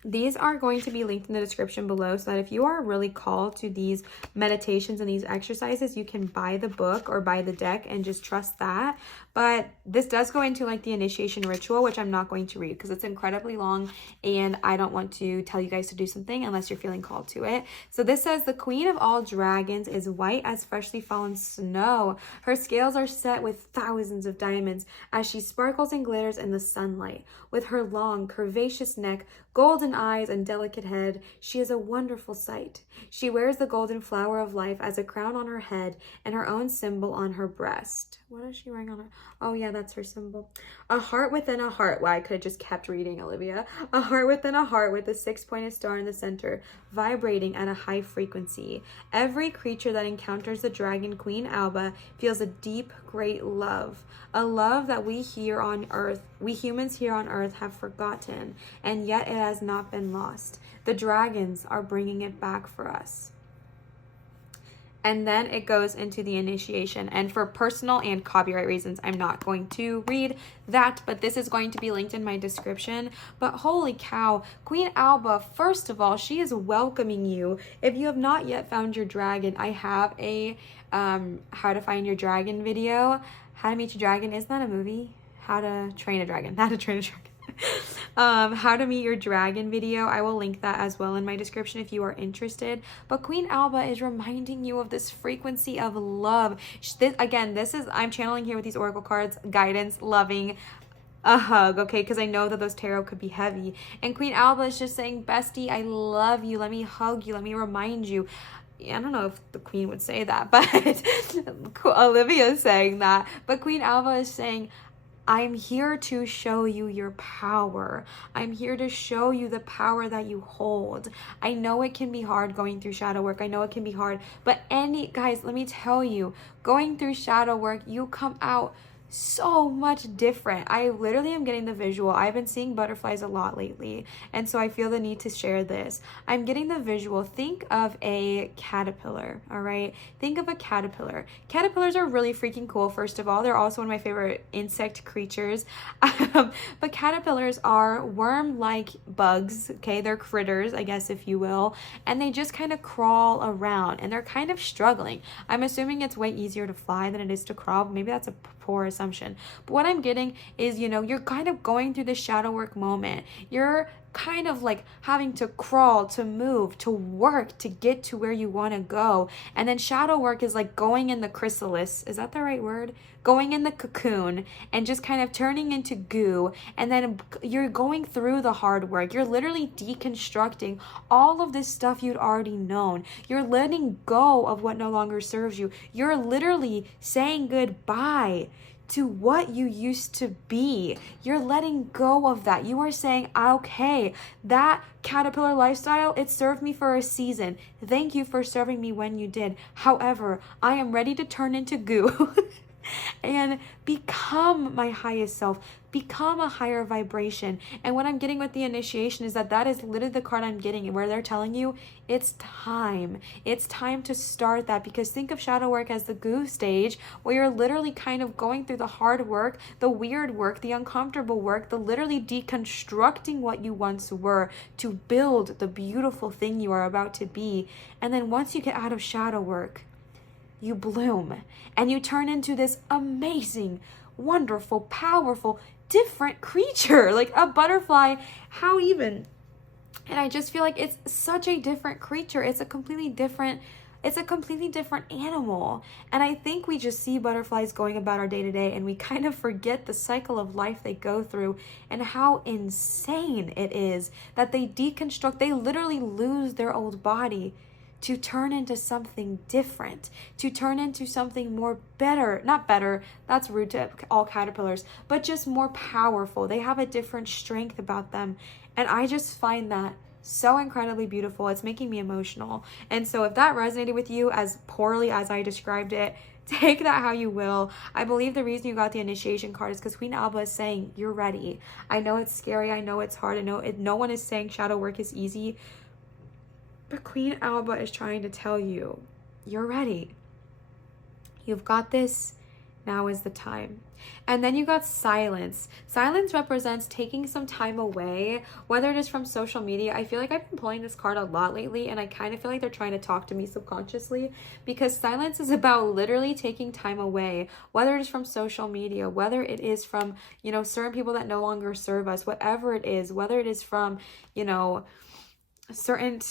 these are going to be linked in the description below so that if you are really called to these meditations and these exercises, you can buy the book or buy the deck and just trust that. But this does go into like the initiation ritual, which I'm not going to read because it's incredibly long and I don't want to tell you guys to do something unless you're feeling called to it. So this says, the Queen of all dragons is white as freshly fallen snow. Her scales are set with thousands of diamonds as she sparkles and glitters in the sunlight. With her long, curvaceous neck, golden eyes, and delicate head, she is a wonderful sight. She wears the golden flower of life as a crown on her head and her own symbol on her breast. What is she wearing on her? Oh yeah, that's her symbol. A heart within a heart. Well, I could have just kept reading, Olivia. A heart within a heart with a six-pointed star in the center, vibrating at a high frequency. Every creature that encounters the dragon Queen Alba feels a deep, great love. A love that we humans here on earth have forgotten, and yet it has not been lost. The dragons are bringing it back for us. And then it goes into the initiation. And for personal and copyright reasons, I'm not going to read that, but this is going to be linked in my description. But holy cow, Queen Alba, first of all, she is welcoming you. If you have not yet found your dragon, I have a how to find your dragon video. How to Meet Your Dragon. Isn't that a movie? How to Train a Dragon. How to Train a Dragon. How to Meet Your Dragon video. I will link that as well in my description if you are interested. But Queen Alba is reminding you of this frequency of love. I'm channeling here with these oracle cards, guidance, loving, a hug, okay? Because I know that those tarot could be heavy. And Queen Alba is just saying, bestie, I love you. Let me hug you. Let me remind you. I don't know if the queen would say that, but Olivia is saying that. But Queen Alba is saying, I'm here to show you your power. I'm here to show you the power that you hold. I know it can be hard going through shadow work. I know it can be hard, but guys, let me tell you, going through shadow work, you come out so much different. I literally am getting the visual. I've been seeing butterflies a lot lately, and so I feel the need to share this. I'm getting the visual. Think of a caterpillar, all right? Think of a caterpillar. Caterpillars are really freaking cool, first of all. They're also one of my favorite insect creatures. But caterpillars are worm-like bugs, okay? They're critters, I guess, if you will, and they just kind of crawl around, and they're kind of struggling. I'm assuming it's way easier to fly than it is to crawl. Maybe that's a poor assumption, but what I'm getting is, you're kind of going through the shadow work moment. You're kind of like having to crawl, to move, to work, to get to where you want to go. And then shadow work is like going in the chrysalis. Is that the right word? Going in the cocoon and just kind of turning into goo. And then you're going through the hard work. You're literally deconstructing all of this stuff you'd already known. You're letting go of what no longer serves you. You're literally saying goodbye to what you used to be. You're letting go of that. You are saying, okay, that caterpillar lifestyle, it served me for a season. Thank you for serving me when you did. However, I am ready to turn into goo. and become my highest self, become a higher vibration. And what I'm getting with the initiation is that is literally the card I'm getting, where they're telling you it's time. It's time to start that, because think of shadow work as the goo stage, where you're literally kind of going through the hard work, the weird work, the uncomfortable work, the literally deconstructing what you once were to build the beautiful thing you are about to be. And then once you get out of shadow work, you bloom and you turn into this amazing, wonderful, powerful, different creature, like a butterfly. How even? And I just feel like it's such a different creature. It's a completely different animal. And I think we just see butterflies going about our day to day, and we kind of forget the cycle of life they go through and how insane it is that they deconstruct. They literally lose their old body to turn into something different, to turn into something more better, not better, that's rude to all caterpillars, but just more powerful. They have a different strength about them. And I just find that so incredibly beautiful. It's making me emotional. And so if that resonated with you as poorly as I described it, take that how you will. I believe the reason you got the initiation card is because Queen Alba is saying, you're ready. I know it's scary. I know it's hard. I know no one is saying shadow work is easy. But Queen Alba is trying to tell you, you're ready. You've got this. Now is the time. And then you got silence. Silence represents taking some time away, whether it is from social media. I feel like I've been pulling this card a lot lately, and I kind of feel like they're trying to talk to me subconsciously, because silence is about literally taking time away, whether it is from social media, whether it is from, certain people that no longer serve us, whatever it is, whether it is from, certain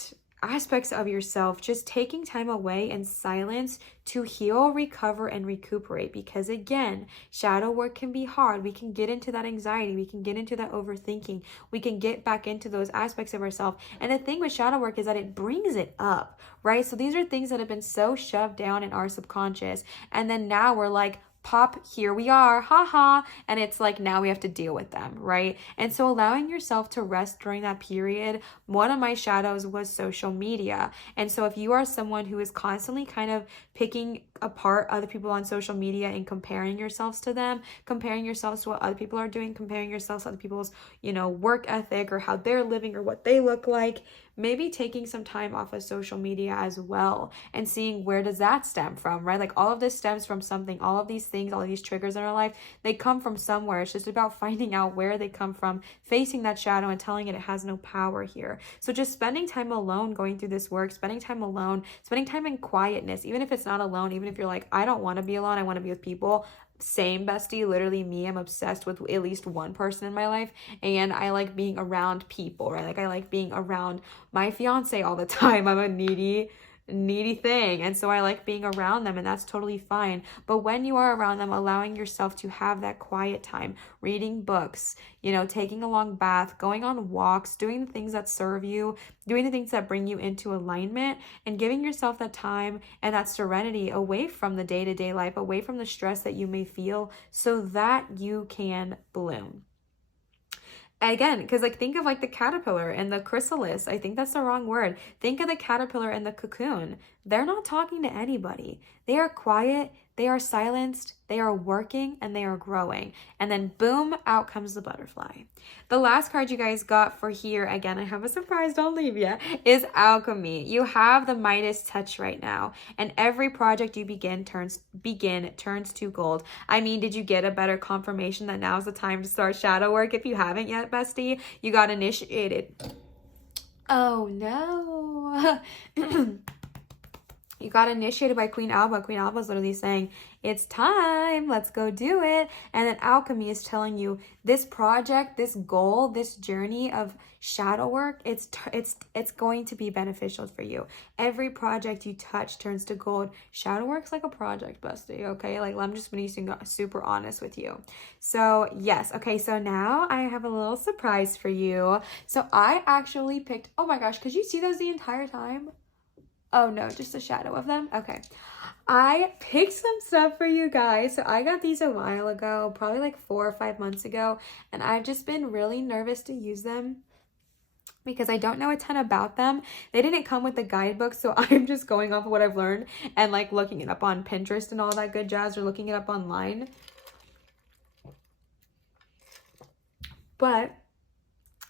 aspects of yourself, just taking time away in silence to heal, recover, and recuperate. Because again, shadow work can be hard. We can get into that anxiety. We can get into that overthinking. We can get back into those aspects of ourselves. And the thing with shadow work is that it brings it up, right? So these are things that have been so shoved down in our subconscious. And then now we're like, pop, here we are, haha. And it's like, now we have to deal with them, right? And so allowing yourself to rest during that period, one of my shadows was social media. And so if you are someone who is constantly kind of picking apart other people on social media and comparing yourselves to them, comparing yourselves to what other people are doing, comparing yourselves to other people's, work ethic or how they're living or what they look like, maybe taking some time off of social media as well and seeing where does that stem from, right? Like all of this stems from something. All of these things, all of these triggers in our life, they come from somewhere. It's just about finding out where they come from, facing that shadow and telling it has no power here. So just spending time alone going through this work, spending time alone, spending time in quietness, even if it's not alone, even if you're like, I don't want to be alone, I want to be with people. Same, bestie. Literally me, I'm obsessed with at least one person in my life, and I like being around people, right? Like I like being around my fiance all the time. I'm a needy thing, and so I like being around them, and that's totally fine. But when you are around them, allowing yourself to have that quiet time, reading books, taking a long bath, going on walks, doing the things that serve you, doing the things that bring you into alignment, and giving yourself that time and that serenity away from the day-to-day life, away from the stress that you may feel, so that you can bloom. Again, because think of the caterpillar and the chrysalis. I think that's the wrong word. Think of the caterpillar and the cocoon. They're not talking to anybody. They are quiet, they are silenced, they are working, and they are growing. And then boom, out comes the butterfly. The last card you guys got for here, again, I have a surprise, don't leave yet, is alchemy. You have the Midas touch right now, and every project you begin turns to gold. I mean, did you get a better confirmation that now's the time to start shadow work? If you haven't yet, bestie, you got initiated. Oh no. You got initiated by Queen Alba. Queen Alba is literally saying, it's time, let's go do it. And then alchemy is telling you this project, this goal, this journey of shadow work, it's going to be beneficial for you. Every project you touch turns to gold. Shadow work's like a project, bestie, okay? I'm just being super honest with you. So yes, okay, so now I have a little surprise for you. So I actually picked, oh my gosh, could you see those the entire time? Oh no, just a shadow of them? Okay. I picked some stuff for you guys. So I got these a while ago, probably 4 or 5 months ago, and I've just been really nervous to use them because I don't know a ton about them. They didn't come with a guidebook, so I'm just going off of what I've learned and like looking it up on Pinterest and all that good jazz, or looking it up online. But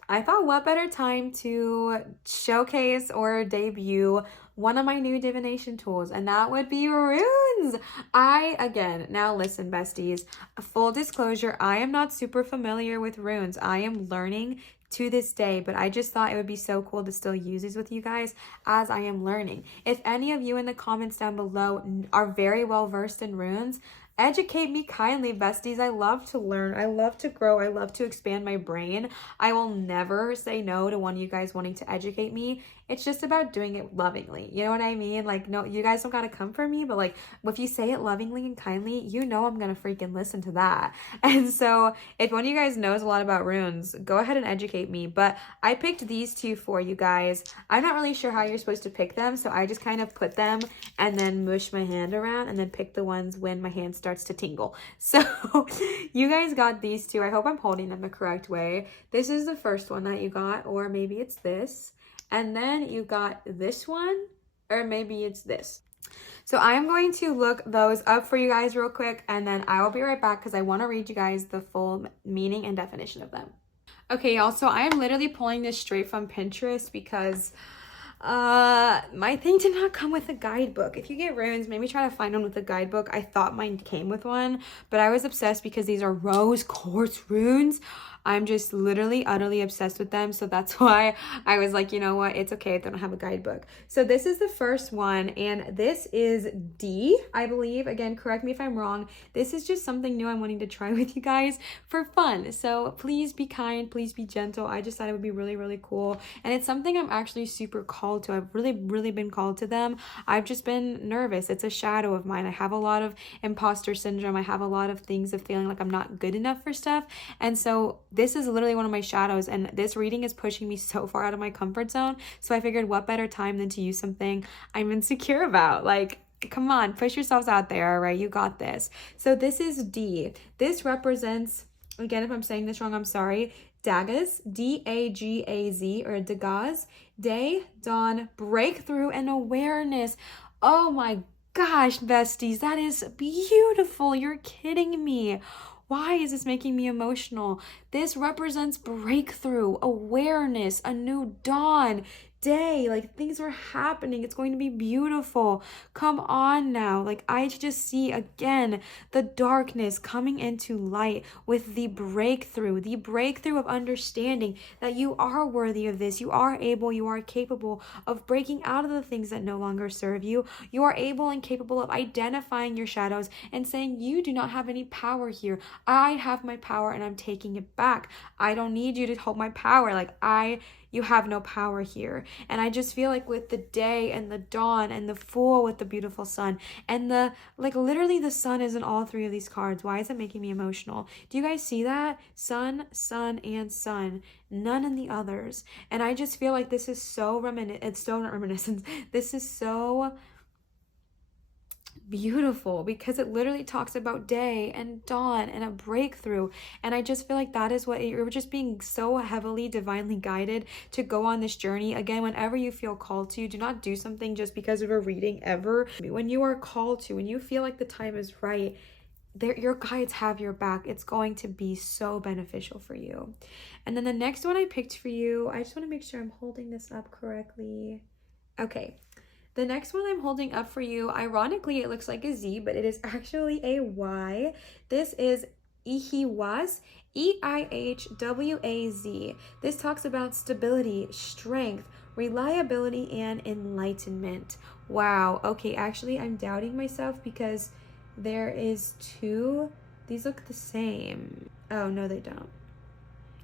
I thought what better time to showcase or debut one of my new divination tools, and that would be runes. Now listen, besties, full disclosure, I am not super familiar with runes. I am learning to this day, but I just thought it would be so cool to still use these with you guys as I am learning. If any of you in the comments down below are very well versed in runes, educate me kindly, besties. I love to learn. I love to grow. I love to expand my brain. I will never say no to one of you guys wanting to educate me. It's just about doing it lovingly. You know what I mean? Like, no, you guys don't gotta come for me, but like, if you say it lovingly and kindly, you know I'm gonna freaking listen to that. And so if one of you guys knows a lot about runes, go ahead and educate me. But I picked these two for you guys. I'm not really sure how you're supposed to pick them, so I just kind of put them and then mush my hand around and then pick the ones when my hand starts to tingle. So you guys got these two. I hope I'm holding them the correct way. This is the first one that you got, or maybe it's this. And then you got this one, or maybe it's this. So I'm going to look those up for you guys real quick, and then I will be right back because I want to read you guys the full meaning and definition of them. Okay, y'all, so I'm literally pulling this straight from Pinterest because my thing did not come with a guidebook. If you get runes, maybe try to find one with a guidebook. I thought mine came with one, but I was obsessed because these are rose quartz runes. I'm just literally utterly obsessed with them. So that's why I was like, you know what? It's okay if they don't have a guidebook. So this is the first one, and this is D, I believe. Again, correct me if I'm wrong. This is just something new I'm wanting to try with you guys for fun. So please be kind, please be gentle. I just thought it would be really, really cool. And it's something I'm actually super called to. I've really, really been called to them. I've just been nervous. It's a shadow of mine. I have a lot of imposter syndrome. I have a lot of things of feeling like I'm not good enough for stuff. And so this is literally one of my shadows, and this reading is pushing me so far out of my comfort zone. So I figured what better time than to use something I'm insecure about. Like, come on, push yourselves out there, all right? You got this. So this is D. This represents, again, if I'm saying this wrong, I'm sorry, Dagas, D-A-G-A-Z, or Dagas, day, dawn, breakthrough, and awareness. Oh my gosh, besties, that is beautiful. You're kidding me. Why is this making me emotional? This represents breakthrough, awareness, a new dawn, day. Like, things are happening. It's going to be beautiful. Come on now. Like, I just see again the darkness coming into light with the breakthrough of understanding that you are worthy of this. You are able, you are capable of breaking out of the things that no longer serve you. You are able and capable of identifying your shadows and saying, you do not have any power here. I have my power and I'm taking it back. I don't need you to hold my power. You have no power here. And I just feel like with the day and the dawn and the Fool with the beautiful sun and literally the sun is in all three of these cards. Why is it making me emotional? Do you guys see that? Sun, sun, and sun. None in the others. And I just feel like this is so it's so not reminiscence. This is so beautiful because it literally talks about day and dawn and a breakthrough. And I just feel like that is what you're just being so heavily divinely guided to go on this journey. Again, whenever you feel called to, do not do something just because of a reading ever. When you are called to, when you feel like the time is right, your guides have your back. It's going to be so beneficial for you. And then the next one I picked for you, I just want to make sure I'm holding this up correctly. Okay. The next one I'm holding up for you, ironically, it looks like a Z, but it is actually a Y. This is Ihwaz, E-I-H-W-A-Z. This talks about stability, strength, reliability, and enlightenment. Wow. Okay, actually, I'm doubting myself because there is two. These look the same. Oh, no, they don't.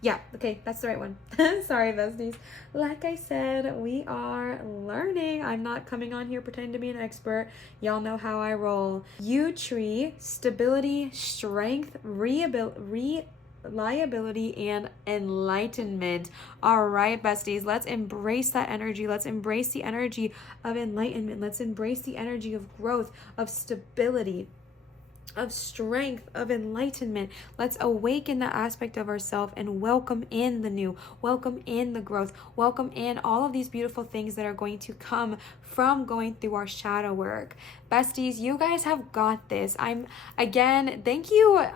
Yeah, okay, that's the right one. Sorry, besties. Like I said, we are learning. I'm not coming on here pretending to be an expert. Y'all know how I roll. U-tree, stability, strength, reliability, and enlightenment. All right, besties, let's embrace that energy. Let's embrace the energy of enlightenment. Let's embrace the energy of growth, of stability. of strength, of enlightenment. Let's awaken that aspect of ourselves and welcome in the new, welcome in the growth, welcome in all of these beautiful things that are going to come from going through our shadow work. Besties, you guys have got this. Thank you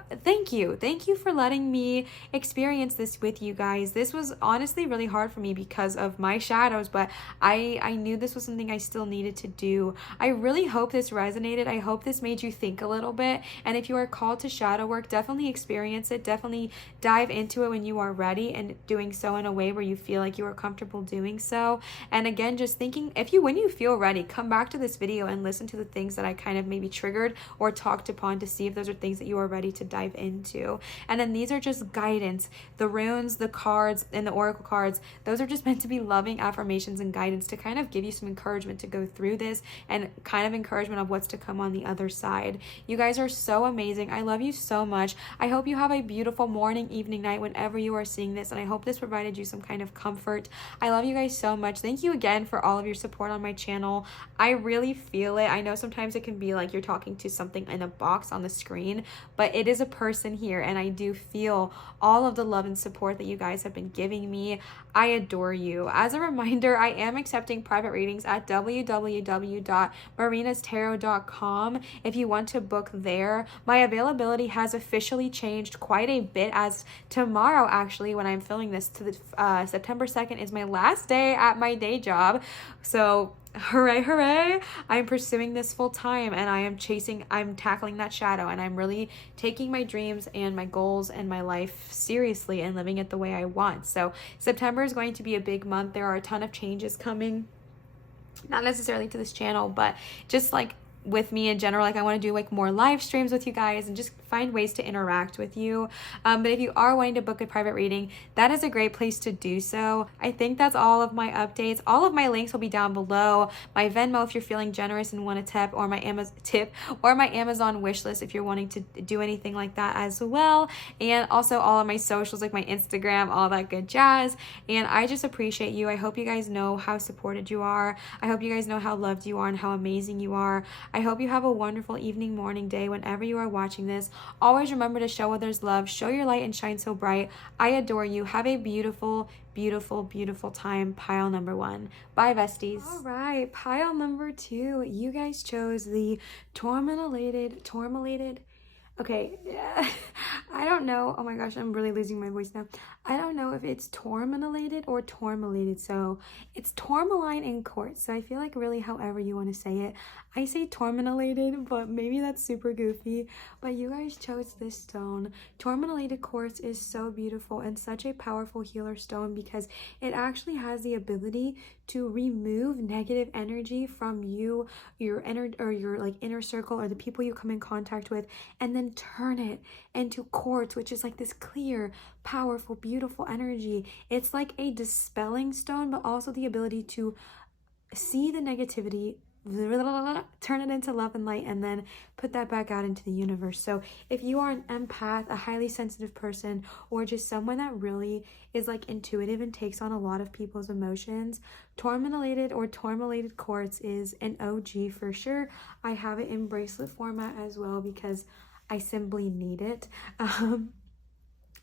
for letting me experience this with you guys. This was honestly really hard for me because of my shadows, but I knew this was something I still needed to do. I really hope this resonated. I hope this made you think a little bit. And if you are called to shadow work, definitely experience it. Definitely dive into it when you are ready, and doing so in a way where you feel like you are comfortable doing so. And again, just thinking, when you feel ready, come back to this video and listen to the things that I kind of maybe triggered or talked upon to see if those are things that you are ready to dive into. And then these are just guidance. The runes, the cards, and the oracle cards, those are just meant to be loving affirmations and guidance to kind of give you some encouragement to go through this, and kind of encouragement of what's to come on the other side. You guys are so amazing. I love you so much. I hope you have a beautiful morning, evening, night, whenever you are seeing this, and I hope this provided you some kind of comfort. I love you guys so much. Thank you again for all of your support on my channel. I really feel it. I know sometimes it can be like you're talking to something in a box on the screen, but it is a person here, and I do feel all of the love and support that you guys have been giving me. I adore you. As a reminder, I am accepting private readings at www.marinatarot.com if you want to book there. My availability has officially changed quite a bit, as tomorrow, actually, when I'm filming this, to the September 2nd is my last day at my day job. So hooray, hooray. I'm pursuing this full time, and I'm tackling that shadow, and I'm really taking my dreams and my goals and my life seriously and living it the way I want. So September is going to be a big month. There are a ton of changes coming, not necessarily to this channel, but just like with me in general. Like, I want to do like more live streams with you guys and just find ways to interact with you. But if you are wanting to book a private reading, that is a great place to do so. I think that's all of my updates. All of my links will be down below. My Venmo if you're feeling generous and want a tip, or my Amazon wish list if you're wanting to do anything like that as well. And also all of my socials, like my Instagram, all that good jazz. And I just appreciate you. I hope you guys know how supported you are. I hope you guys know how loved you are and how amazing you are. I hope you have a wonderful evening, morning, day, whenever you are watching this. Always remember to show others love, show your light, and shine so bright. I adore you. Have a beautiful, beautiful, beautiful time. Pile number 1. Bye, besties. All right, pile number 2. You guys chose the tourmalated. Okay, I don't know. Oh my gosh, I'm really losing my voice now. I don't know if it's tourmalated or tourmalated. So it's tourmaline in quartz. So I feel like really however you want to say it. I say tourmalated, but maybe that's super goofy. But you guys chose this stone. Tourmalated quartz is so beautiful and such a powerful healer stone because it actually has the ability to remove negative energy from you, your inner circle, or the people you come in contact with, and then turn it into quartz, which is like this clear, powerful, beautiful energy. It's like a dispelling stone, but also the ability to see the negativity, turn it into love and light, and then put that back out into the universe. So if you are an empath, a highly sensitive person, or just someone that really is like intuitive and takes on a lot of people's emotions, tourmalated or tourmalated quartz is an OG for sure. I have it in bracelet format as well because I simply need it.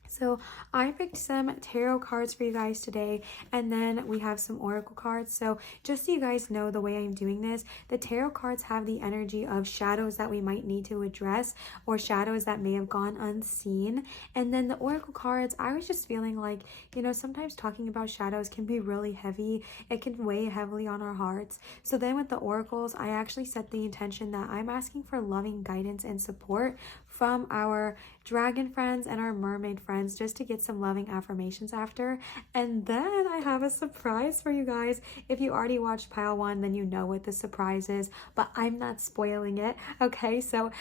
So I picked some tarot cards for you guys today, and then we have some oracle cards. So just so you guys know the way I'm doing this, the tarot cards have the energy of shadows that we might need to address, or shadows that may have gone unseen. And then the oracle cards, I was just feeling like, sometimes talking about shadows can be really heavy. It can weigh heavily on our hearts. So then with the oracles, I actually set the intention that I'm asking for loving guidance and support from our dragon friends and our mermaid friends, just to get some loving affirmations after. And then I have a surprise for you guys. If you already watched pile 1, then you know what the surprise is, but I'm not spoiling it. Okay, so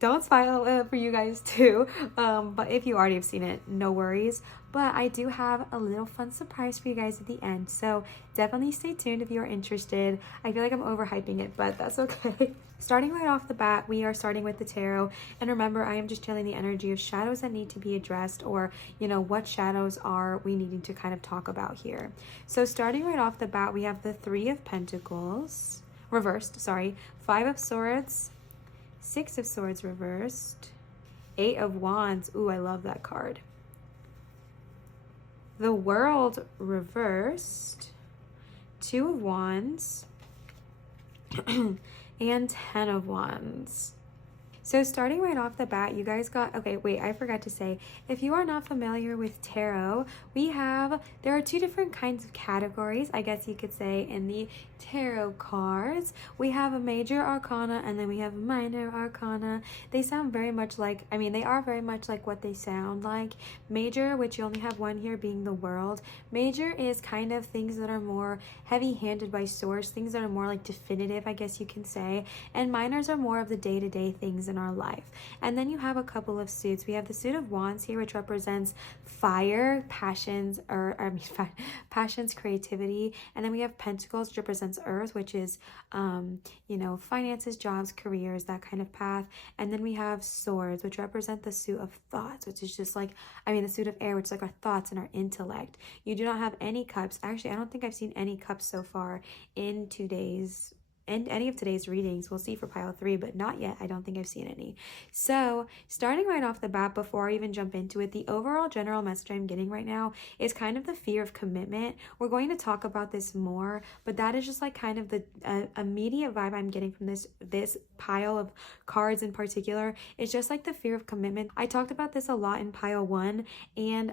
don't spoil it for you guys too. But if you already have seen it, no worries. But I do have a little fun surprise for you guys at the end, so definitely stay tuned if you are interested. I feel like I'm overhyping it, but that's okay. Starting right off the bat, we are starting with the tarot. And remember, I am just channeling the energy of shadows that need to be addressed, or, what shadows are we needing to kind of talk about here. So starting right off the bat, we have the 3 of Pentacles, reversed, sorry, 5 of Swords, Six of Swords reversed. Eight of Wands. Ooh, I love that card. The World reversed. Two of Wands. And 10 of Wands. So starting right off the bat, you guys got, okay, wait, I forgot to say, if you are not familiar with tarot, there are two different kinds of categories, I guess you could say, in the tarot cards. We have a major arcana and then we have a minor arcana. They sound very much like, I mean, they are very much like what they sound like. Major, which you only have one here, being the World. Major is kind of things that are more heavy-handed by source, things that are more like definitive, I guess you can say. And minors are more of the day-to-day things in our life. And then you have a couple of suits. We have the suit of Wands here, which represents fire, passions, passions, creativity. And then we have Pentacles, which represents earth, which is you know, finances, jobs, careers, that kind of path. And then we have Swords, which represent the suit of thoughts, which is just like, I mean, the suit of air, which is like our thoughts and our intellect. You do not have any cups. Actually, I don't think I've seen any cups so far in any of today's readings. We'll see for pile 3, but not yet. I don't think I've seen any. So starting right off the bat, before I even jump into it, the overall general message I'm getting right now is kind of the fear of commitment. We're going to talk about this more, but that is just like kind of the immediate vibe I'm getting from this pile of cards in particular. It's just like the fear of commitment. I talked about this a lot in pile 1, and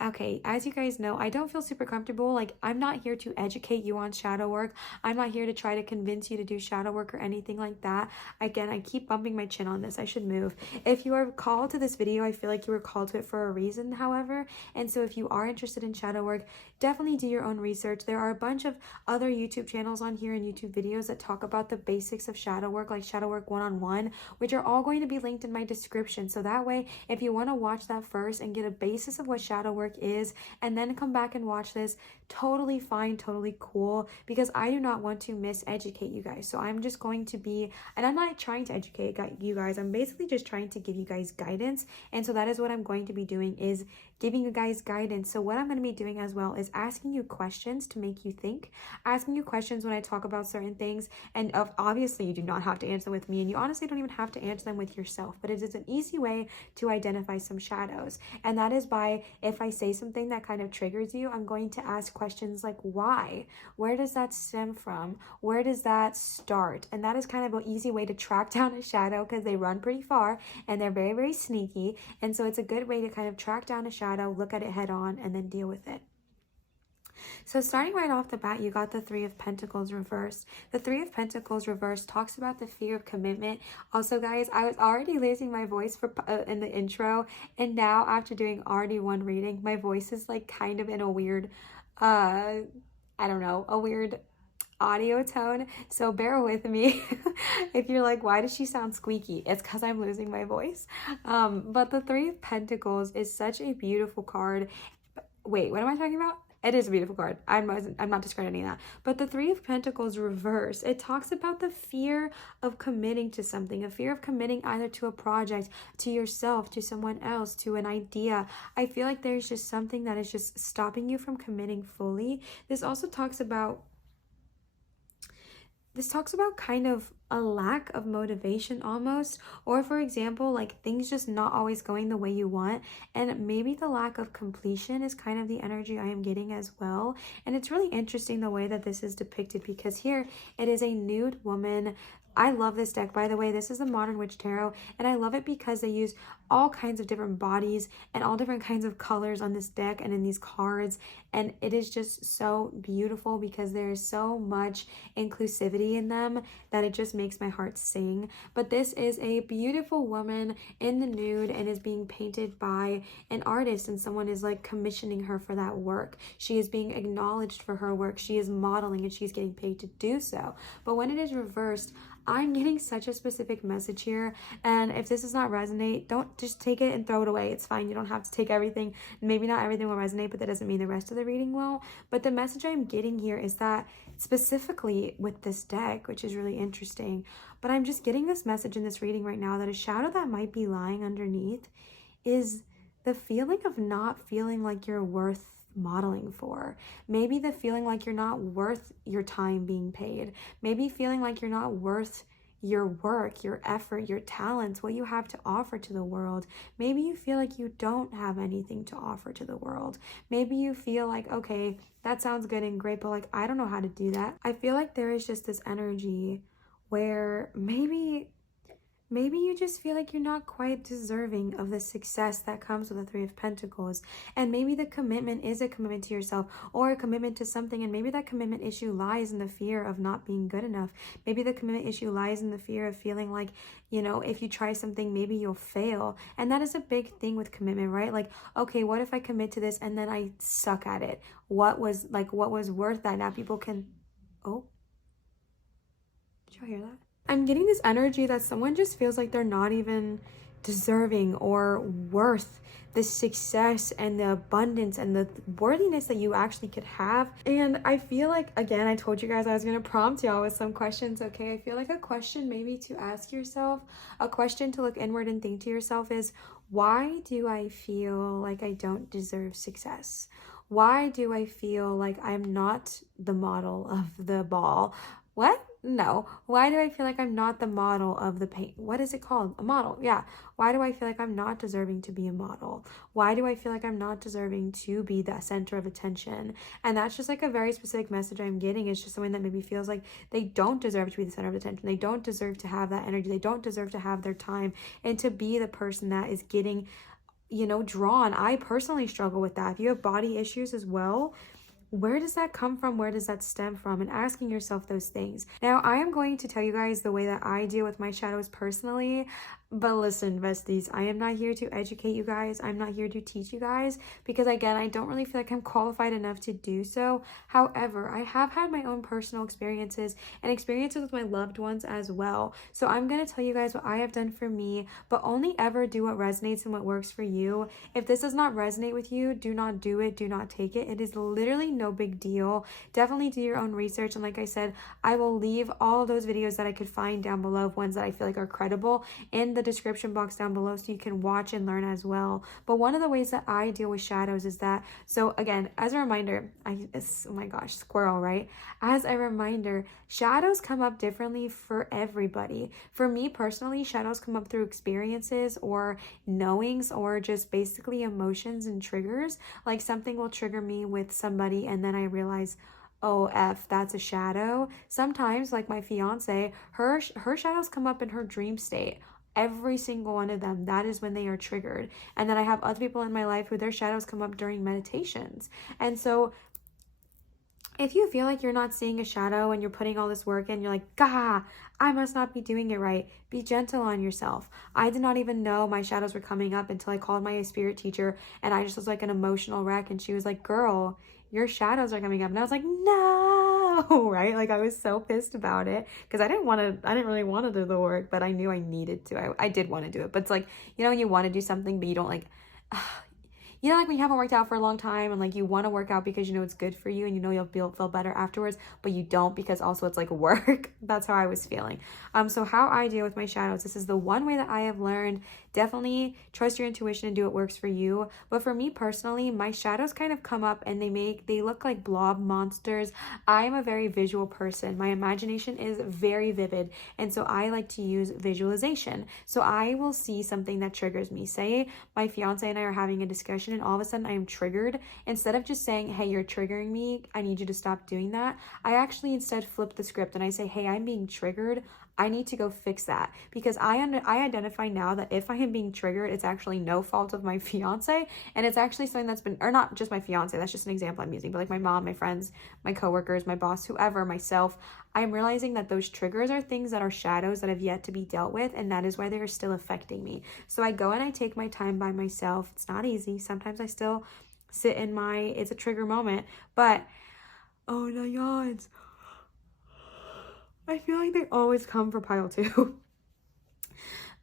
okay, as you guys know, I don't feel super comfortable. Like, I'm not here to educate you on shadow work. I'm not here to try to convince you to do shadow work or anything like that. Again, I keep bumping my chin on this. I should move. If you are called to this video, I feel like you were called to it for a reason, however. And so if you are interested in shadow work, definitely do your own research. There are a bunch of other YouTube channels on here and YouTube videos that talk about the basics of shadow work, like Shadow Work 1-on-1, which are all going to be linked in my description. So that way, if you want to watch that first and get a basis of what shadow work is, and then come back and watch this, totally fine, totally cool, because I do not want to miseducate you guys. So I'm just going to be, and I'm not trying to educate you guys, I'm basically just trying to give you guys guidance. And so that is what I'm going to be doing, is giving you guys guidance. So what I'm going to be doing as well is asking you questions to make you think, asking you questions when I talk about certain things. And obviously you do not have to answer them with me, and you honestly don't even have to answer them with yourself, but it is an easy way to identify some shadows. And that is by, if I say something that kind of triggers you, I'm going to ask questions like, why? Where does that stem from? Where does that start? And that is kind of an easy way to track down a shadow, because they run pretty far and they're very, very sneaky. And so it's a good way to kind of track down a shadow, look at it head on, and then deal with it. So starting right off the bat, you got the Three of Pentacles reversed. The Three of Pentacles reversed talks about the fear of commitment. Also, guys, I was already losing my voice for in the intro, and now after doing already one reading, my voice is like kind of in a weird, I don't know, a weird audio tone. So bear with me if you're like, why does she sound squeaky? It's because I'm losing my voice. But the Three of Pentacles is such a beautiful card. Wait, what am I talking about? It is a beautiful card. I'm not discrediting that. But the Three of Pentacles reverse, it talks about the fear of committing to something, a fear of committing either to a project, to yourself, to someone else, to an idea. I feel like there's just something that is just stopping you from committing fully. This also talks about kind of a lack of motivation almost, or for example, like things just not always going the way you want, and maybe the lack of completion is kind of the energy I am getting as well. And it's really interesting the way that this is depicted, because here it is a nude woman. I love this deck, by the way. This is the Modern Witch Tarot, and I love it because they use all kinds of different bodies and all different kinds of colors on this deck and in these cards, and it is just so beautiful because there is so much inclusivity in them that it just makes my heart sing. But this is a beautiful woman in the nude and is being painted by an artist, and someone is like commissioning her for that work. She is being acknowledged for her work. She is modeling and she's getting paid to do so. But when it is reversed, I'm getting such a specific message here, and if this does not resonate, don't just take it and throw it away. It's fine. You don't have to take everything. Maybe not everything will resonate, but that doesn't mean the rest of the reading will. But the message I'm getting here is that specifically with this deck, which is really interesting, but I'm just getting this message in this reading right now that a shadow that might be lying underneath is the feeling of not feeling like you're worth modeling for. Maybe the feeling like you're not worth your time being paid. Maybe feeling like you're not worth your work, your effort, your talents, what you have to offer to the world. Maybe you feel like you don't have anything to offer to the world. Maybe you feel like, okay, that sounds good and great, but like, I don't know how to do that. I feel like there is just this energy where maybe you just feel like you're not quite deserving of the success that comes with the Three of Pentacles. And maybe the commitment is a commitment to yourself or a commitment to something. And maybe that commitment issue lies in the fear of not being good enough. Maybe the commitment issue lies in the fear of feeling like, you know, if you try something, maybe you'll fail. And that is a big thing with commitment, right? Like, okay, what if I commit to this and then I suck at it? What was worth that? Now people can, oh, did y'all hear that? I'm getting this energy that someone just feels like they're not even deserving or worth the success and the abundance and the worthiness that you actually could have. And I feel like, again, I told you guys I was going to prompt y'all with some questions, okay? I feel like a question maybe to ask yourself, a question to look inward and think to yourself is, why do I feel like I don't deserve success? Why do I feel like I'm not the model of the ball? What? No. Why do I feel like I'm not the model of the paint? What is it called? A model. Yeah. Why do I feel like I'm not deserving to be a model? Why do I feel like I'm not deserving to be the center of attention? And that's just like a very specific message I'm getting. It's just someone that maybe feels like they don't deserve to be the center of attention. They don't deserve to have that energy. They don't deserve to have their time and to be the person that is getting, you know, drawn. I personally struggle with that. If you have body issues as well, where does that come from? Where does that stem from? And asking yourself those things. Now, I am going to tell you guys the way that I deal with my shadows personally. But listen, besties, I am not here to educate you guys. I'm not here to teach you guys because, again, I don't really feel like I'm qualified enough to do so. However, I have had my own personal experiences and experiences with my loved ones as well. So I'm going to tell you guys what I have done for me, but only ever do what resonates and what works for you. If this does not resonate with you, do not do it. Do not take it. It is literally no big deal. Definitely do your own research. And like I said, I will leave all of those videos that I could find down below of ones that I feel like are credible in the description box down below so you can watch and learn as well. But one of the ways that I deal with shadows is that, so again, as a reminder, oh my gosh, squirrel, right? As a reminder, shadows come up differently for everybody. For me personally, shadows come up through experiences or knowings or just basically emotions and triggers. Like something will trigger me with somebody and then I realize, oh, that's a shadow. Sometimes, like my fiance, her shadows come up in her dream state. Every single one of them, that is when they are triggered. And then I have other people in my life who their shadows come up during meditations. And so if you feel like you're not seeing a shadow and you're putting all this work in, you're like, gah, I must not be doing it right. Be gentle on yourself. I did not even know my shadows were coming up until I called my spirit teacher and I just was like an emotional wreck. And she was like, girl, your shadows are coming up. And I was like, no, right? Like I was so pissed about it because I didn't really want to do the work, but I knew I needed to. I did want to do it. But it's like, you know, when you want to do something, but you don't like, you know, like when you haven't worked out for a long time and like you want to work out because you know it's good for you and you know you'll feel better afterwards, but you don't because also it's like work. That's how I was feeling. So how I deal with my shadows, this is the one way that I have learned. Definitely trust your intuition and do what works for you. But for me personally, my shadows kind of come up and they look like blob monsters. I am a very visual person. My imagination is very vivid. And so I like to use visualization. So I will see something that triggers me. Say my fiance and I are having a discussion and all of a sudden I am triggered. Instead of just saying, hey, you're triggering me, I need you to stop doing that, I actually instead flip the script and I say, hey, I'm being triggered. I need to go fix that because I identify now that if I am being triggered, it's actually no fault of my fiance and it's actually something that's been, or not just my fiance, that's just an example I'm using, but like my mom, my friends, my coworkers, my boss, whoever, myself, I'm realizing that those triggers are things that are shadows that have yet to be dealt with, and that is why they are still affecting me. So I go and I take my time by myself. It's not easy. Sometimes I still sit in it's a trigger moment, but oh my God, I feel like they always come for pile two.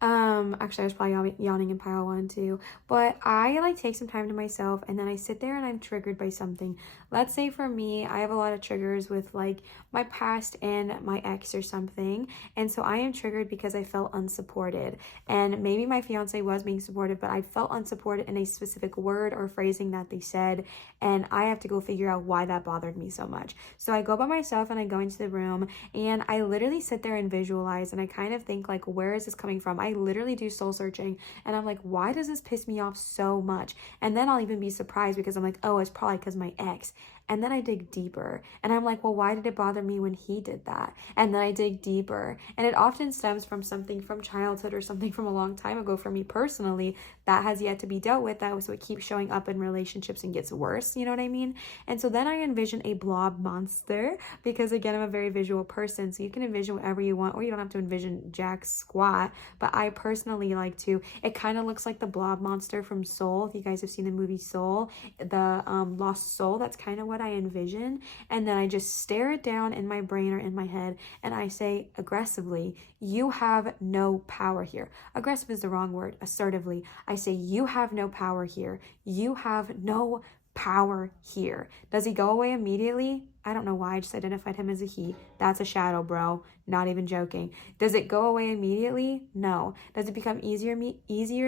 Actually, I was probably yawning in pile one too, but I like take some time to myself and then I sit there and I'm triggered by something. Let's say for me, I have a lot of triggers with like my past and my ex or something, and so I am triggered because I felt unsupported. And maybe my fiance was being supportive, but I felt unsupported in a specific word or phrasing that they said, and I have to go figure out why that bothered me so much. So I go by myself and I go into the room and I literally sit there and visualize and I kind of think like, where is this coming from? I literally do soul searching and I'm like, why does this piss me off so much? And then I'll even be surprised because I'm like, oh, it's probably because my ex. And then I dig deeper and I'm like, well, why did it bother me when he did that? And then I dig deeper. And it often stems from something from childhood or something from a long time ago for me personally that has yet to be dealt with. So it keeps showing up in relationships and gets worse. You know what I mean? And so then I envision a blob monster because again, I'm a very visual person. So you can envision whatever you want, or you don't have to envision jack squat. But I personally like to, it kind of looks like the blob monster from Soul. If you guys have seen the movie Soul, the lost soul, that's kind of what I envision. And then I just stare it down in my brain or in my head and I say aggressively, you have no power here. Aggressive is the wrong word. Assertively, I say, you have no power here. You have no power here. Does he go away immediately? I don't know why I just identified him as a he. That's a shadow, bro. Not even joking. Does it go away immediately? No. Does it become easier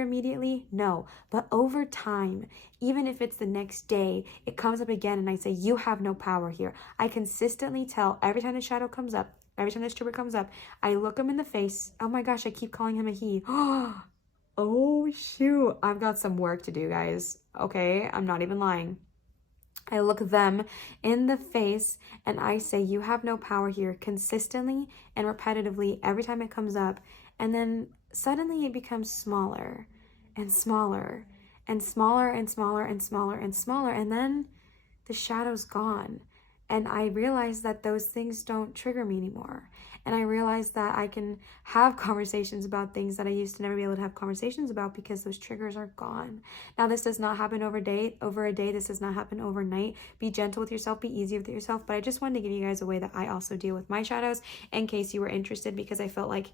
immediately? No. But over time, even if it's the next day, it comes up again and I say, you have no power here. I consistently tell every time the shadow comes up, every time this trigger comes up, I look him in the face. Oh my gosh, I keep calling him a he. Oh shoot, I've got some work to do, guys. Okay, I'm not even lying. I look them in the face and I say, you have no power here, consistently and repetitively every time it comes up. And then suddenly it becomes smaller and smaller and smaller and smaller and smaller and smaller. And then the shadow's gone. And I realize that those things don't trigger me anymore. And I realize that I can have conversations about things that I used to never be able to have conversations about because those triggers are gone. Now, this does not happen over a day. This does not happen overnight. Be gentle with yourself. Be easy with yourself. But I just wanted to give you guys a way that I also deal with my shadows in case you were interested, because I felt like,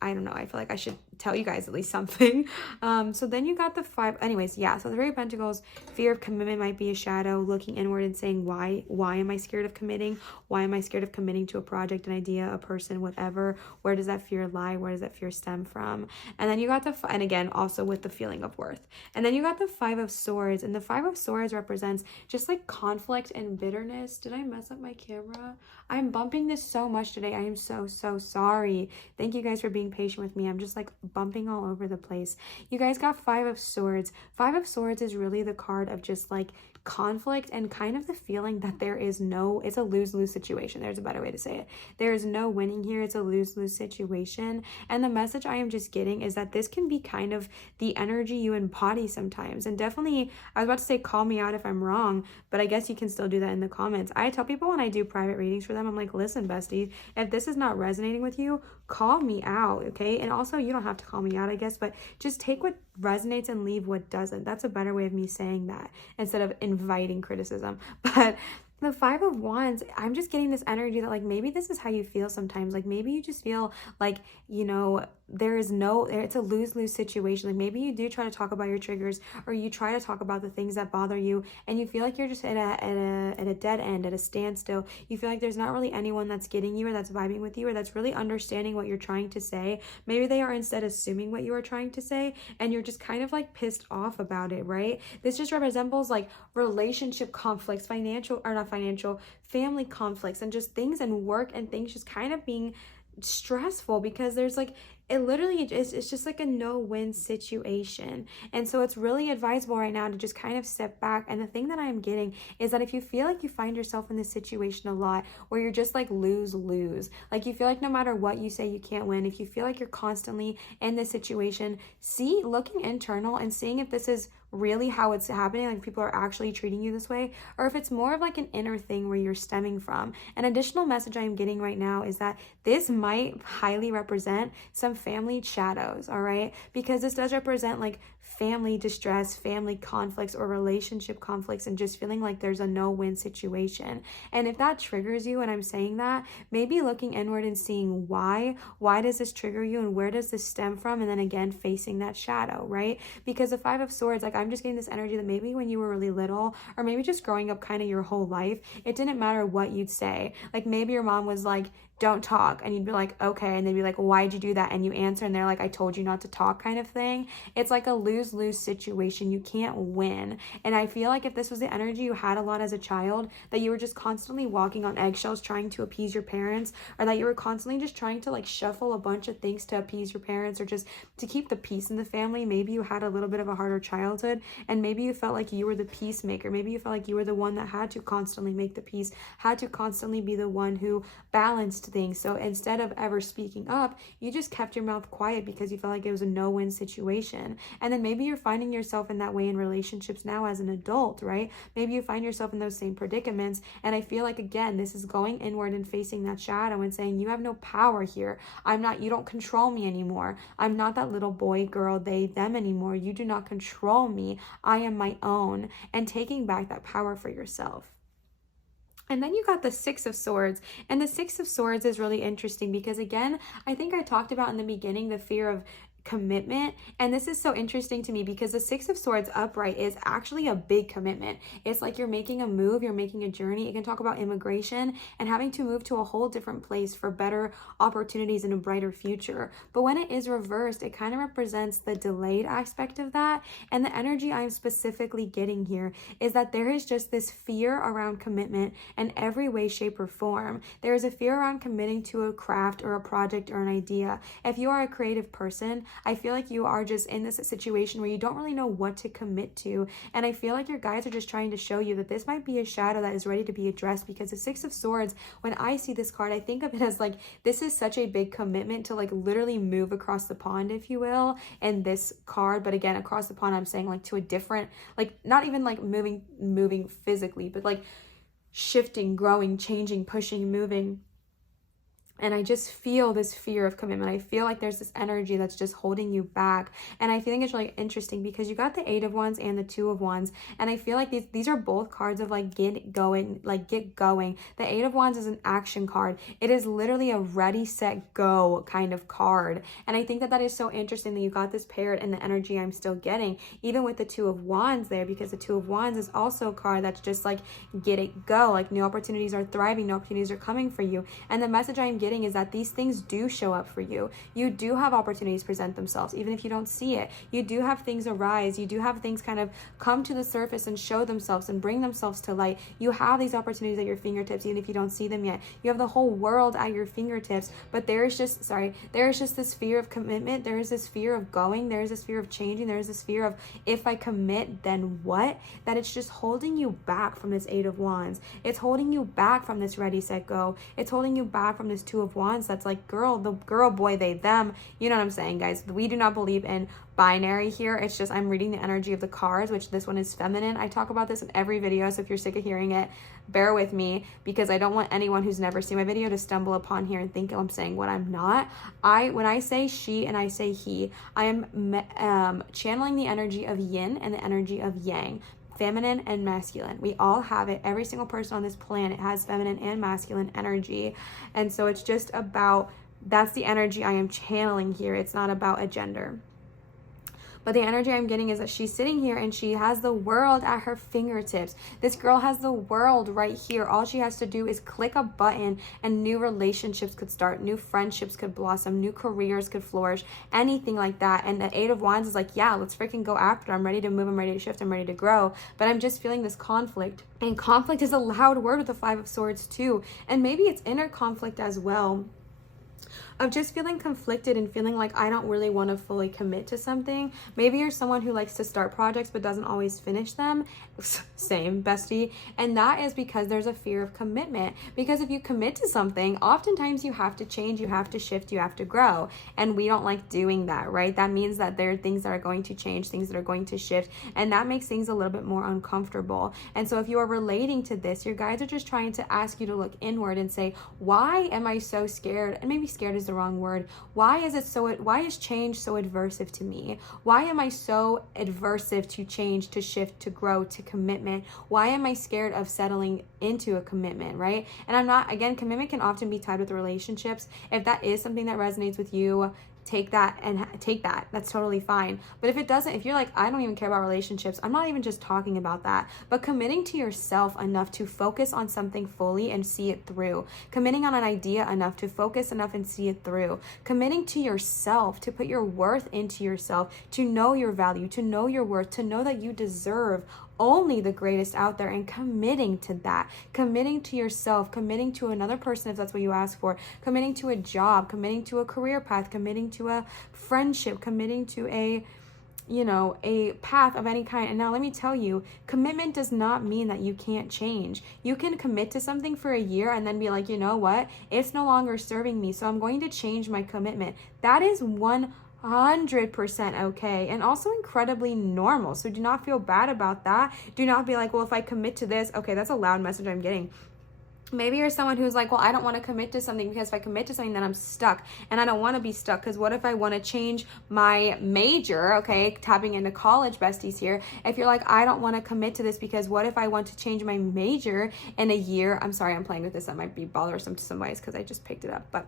I don't know, I feel like I should tell you guys at least something. So then you got the 5. Anyways, yeah. So the Three of Pentacles, fear of commitment might be a shadow, looking inward and saying, why am I scared of committing? Why am I scared of committing to a project, an idea, a person, whatever? Where does that fear lie? Where does that fear stem from? And then you got and again, also with the feeling of worth. And then you got the 5 of Swords, and the 5 of Swords represents just like conflict and bitterness. Did I mess up my camera? I'm bumping this so much today. I am so sorry. Thank you guys for being patient with me. I'm just like bumping all over the place. You guys got 5 of Swords. 5 of Swords is really the card of just like conflict and kind of the feeling that there is no, it's a lose-lose situation. There's a better way to say it. There is no winning here. It's a lose-lose situation. And the message I am just getting is that this can be kind of the energy you embody sometimes. And definitely, I was about to say call me out if I'm wrong, but I guess you can still do that in the comments. I tell people when I do private readings for them, I'm like, listen, bestie, if this is not resonating with you, call me out, okay? And also, you don't have to call me out, I guess, but just take what resonates and leave what doesn't. That's a better way of me saying that instead of inviting criticism. But the 5 of Wands, I'm just getting this energy that like maybe this is how you feel sometimes. Like maybe you just feel like, you know, it's a lose-lose situation. Like maybe you do try to talk about your triggers, or you try to talk about the things that bother you, and you feel like you're just at a dead end, at a standstill. You feel like there's not really anyone that's getting you, or that's vibing with you, or that's really understanding what you're trying to say. Maybe they are instead assuming what you are trying to say, and you're just kind of like pissed off about it, right? This just resembles like relationship conflicts, family conflicts, and just things and work and things just kind of being stressful because there's like, it literally is, it's just like a no-win situation. And so it's really advisable right now to just kind of step back. And the thing that I'm getting is that if you feel like you find yourself in this situation a lot where you're just like lose, like you feel like no matter what you say you can't win, if you feel like you're constantly in this situation, looking internal and seeing if this is really how it's happening, like people are actually treating you this way, or if it's more of like an inner thing where you're stemming from. An additional message I'm getting right now is that this might highly represent some family shadows, all right? Because this does represent like family distress, family conflicts, or relationship conflicts, and just feeling like there's a no-win situation. And if that triggers you, and I'm saying that, maybe looking inward and seeing why does this trigger you, and where does this stem from, and then again facing that shadow, right? Because the Five of Swords, like, I'm just getting this energy that maybe when you were really little, or maybe just growing up kind of your whole life, it didn't matter what you'd say. Like, maybe your mom was like, don't talk, and you'd be like, okay, and they'd be like, why'd you do that? And you answer, and they're like, I told you not to talk, kind of thing. It's like a lose-lose situation. You can't win. And I feel like if this was the energy you had a lot as a child, that you were just constantly walking on eggshells trying to appease your parents, or that you were constantly just trying to like shuffle a bunch of things to appease your parents, or just to keep the peace in the family. Maybe you had a little bit of a harder childhood, and maybe you felt like you were the peacemaker. Maybe you felt like you were the one that had to constantly make the peace, had to constantly be the one who balanced things. So instead of ever speaking up, you just kept your mouth quiet because you felt like it was a no-win situation. And then maybe you're finding yourself in that way in relationships now as an adult, right? Maybe you find yourself in those same predicaments. And I feel like, again, this is going inward and facing that shadow and saying, you have no power here. You don't control me anymore. I'm not that little boy, girl, they, them anymore. You do not control me. I am my own. And taking back that power for yourself. And then you got the Six of Swords. And the Six of Swords is really interesting because, again, I think I talked about in the beginning the fear of commitment. And this is so interesting to me because the Six of Swords upright is actually a big commitment. It's like you're making a move, you're making a journey. It can talk about immigration and having to move to a whole different place for better opportunities and a brighter future. But when it is reversed, it kind of represents the delayed aspect of that. And the energy I'm specifically getting here is that there is just this fear around commitment in every way, shape, or form. There is a fear around committing to a craft or a project or an idea. If you are a creative person, I feel like you are just in this situation where you don't really know what to commit to. And I feel like your guides are just trying to show you that this might be a shadow that is ready to be addressed, because the Six of Swords, when I see this card, I think of it as like, this is such a big commitment to like literally move across the pond, if you will, in this card. But again, across the pond, I'm saying like to a different, like not even like moving physically, but like shifting, growing, changing, pushing, moving. And I just feel this fear of commitment. I feel like there's this energy that's just holding you back. And I think it's really interesting because you got the Eight of Wands and the Two of Wands. And I feel like these are both cards of like get going, like get going. The Eight of Wands is an action card. It is literally a ready, set, go kind of card. And I think that is so interesting that you got this paired in the energy I'm still getting, even with the Two of Wands there, because the Two of Wands is also a card that's just like get it, go. Like new opportunities are thriving, new opportunities are coming for you. And the message I'm getting is that these things do show up for you. You do have opportunities present themselves, even if you don't see it. You do have things arise. You do have things kind of come to the surface and show themselves and bring themselves to light. You have these opportunities at your fingertips, even if you don't see them yet. You have the whole world at your fingertips, but there is just this fear of commitment. There is this fear of going. There is this fear of changing. There is this fear of, if I commit, then what? That it's just holding you back from this Eight of Wands. It's holding you back from this ready, set, go. It's holding you back from this Two of Wands that's like girl, boy, they, them. You know what I'm saying, guys? We do not believe in binary here. It's just I'm reading the energy of the cards, which this one is feminine. I talk about this in every video, so if you're sick of hearing it, bear with me, because I don't want anyone who's never seen my video to stumble upon here and think I'm saying what I'm not. When I say she and I say he, I am channeling the energy of yin and the energy of yang, feminine and masculine. We all have it. Every single person on this planet has feminine and masculine energy. And so it's just about, that's the energy I am channeling here. It's not about a gender. But the energy I'm getting is that she's sitting here and she has the world at her fingertips. This girl has the world right here. All she has to do is click a button and new relationships could start, new friendships could blossom, new careers could flourish, anything like that. And the Eight of Wands is like, yeah, let's freaking go after it. I'm ready to move, I'm ready to shift, I'm ready to grow. But I'm just feeling this conflict. And conflict is a loud word with the Five of Swords too. And maybe it's inner conflict as well, of just feeling conflicted and feeling like I don't really want to fully commit to something. Maybe you're someone who likes to start projects but doesn't always finish them. Same, bestie. And that is because there's a fear of commitment. Because if you commit to something, oftentimes you have to change, you have to shift, you have to grow. And we don't like doing that, right? That means that there are things that are going to change, things that are going to shift, and that makes things a little bit more uncomfortable. And so if you are relating to this, your guides are just trying to ask you to look inward and say, why am I so scared? And maybe scared is the wrong word. Why is change so adversive to me? Why am I so adversive to change, to shift, to grow, to commitment? Why am I scared of settling into a commitment, right? And I'm not, again, commitment can often be tied with relationships. If that is something that resonates with you, take that. That's totally fine. But if it doesn't, if you're like, I don't even care about relationships, I'm not even just talking about that, but committing to yourself enough to focus on something fully and see it through. Committing on an idea enough to focus enough and see it through. Committing to yourself, to put your worth into yourself, to know your value, to know your worth, to know that you deserve only the greatest out there, and committing to that, committing to yourself, committing to another person if that's what you ask for, committing to a job, committing to a career path, committing to a friendship, committing to a path of any kind. And now let me tell you, commitment does not mean that you can't change. You can commit to something for a year and then be like, you know what, it's no longer serving me, so I'm going to change my commitment. That is 100% okay, and also incredibly normal. So do not feel bad about that. Do not be like, well, if I commit to this, okay, that's a loud message I'm getting. Maybe you're someone who's like, well, I don't want to commit to something because if I commit to something, then I'm stuck. And I don't want to be stuck, because what if I want to change my major? Okay, tapping into college besties here. If you're like, I don't want to commit to this because what if I want to change my major in a year? I'm sorry, I'm playing with this. That might be bothersome to some ways because I just picked it up. But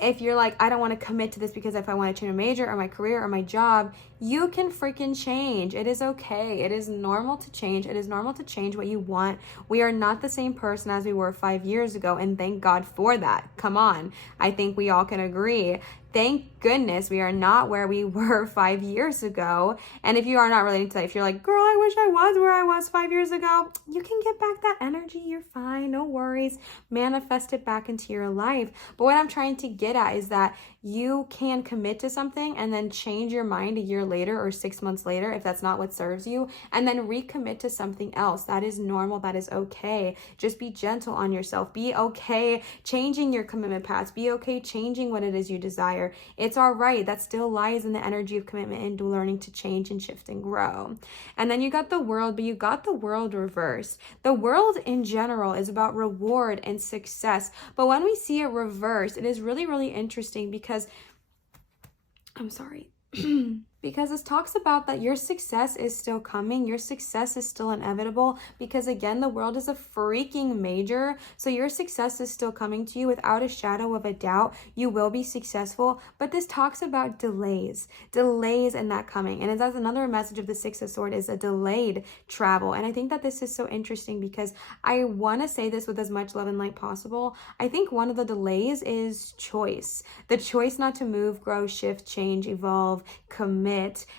if you're like, I don't want to commit to this because if I want to change a major or my career or my job, you can freaking change. It is okay. It is normal to change. It is normal to change what you want. We are not the same person as we were 5 years ago, and thank God for that. Come on. I think we all can agree. Thank goodness we are not where we were 5 years ago. And if you are not relating to that, if you're like, girl, I wish I was where I was 5 years ago, you can get back that energy. You're fine. No worries. Manifest it back into your life. But what I'm trying to get at is that you can commit to something and then change your mind a year later or 6 months later if that's not what serves you, and then recommit to something else. That is normal. That is okay. Just be gentle on yourself. Be okay changing your commitment paths. Be okay changing what it is you desire. It's all right. That still lies in the energy of commitment and learning to change and shift and grow. And then you got the world, but you got the world reversed. The world in general is about reward and success. But when we see it reversed, it is really, really interesting because because this talks about that your success is still coming. Your success is still inevitable because, again, the world is a freaking major. So your success is still coming to you without a shadow of a doubt. You will be successful. But this talks about delays in that coming. And that's another message of the Six of Swords, is a delayed travel. And I think that this is so interesting because I want to say this with as much love and light possible. I think one of the delays is choice. The choice not to move, grow, shift, change, evolve, commit.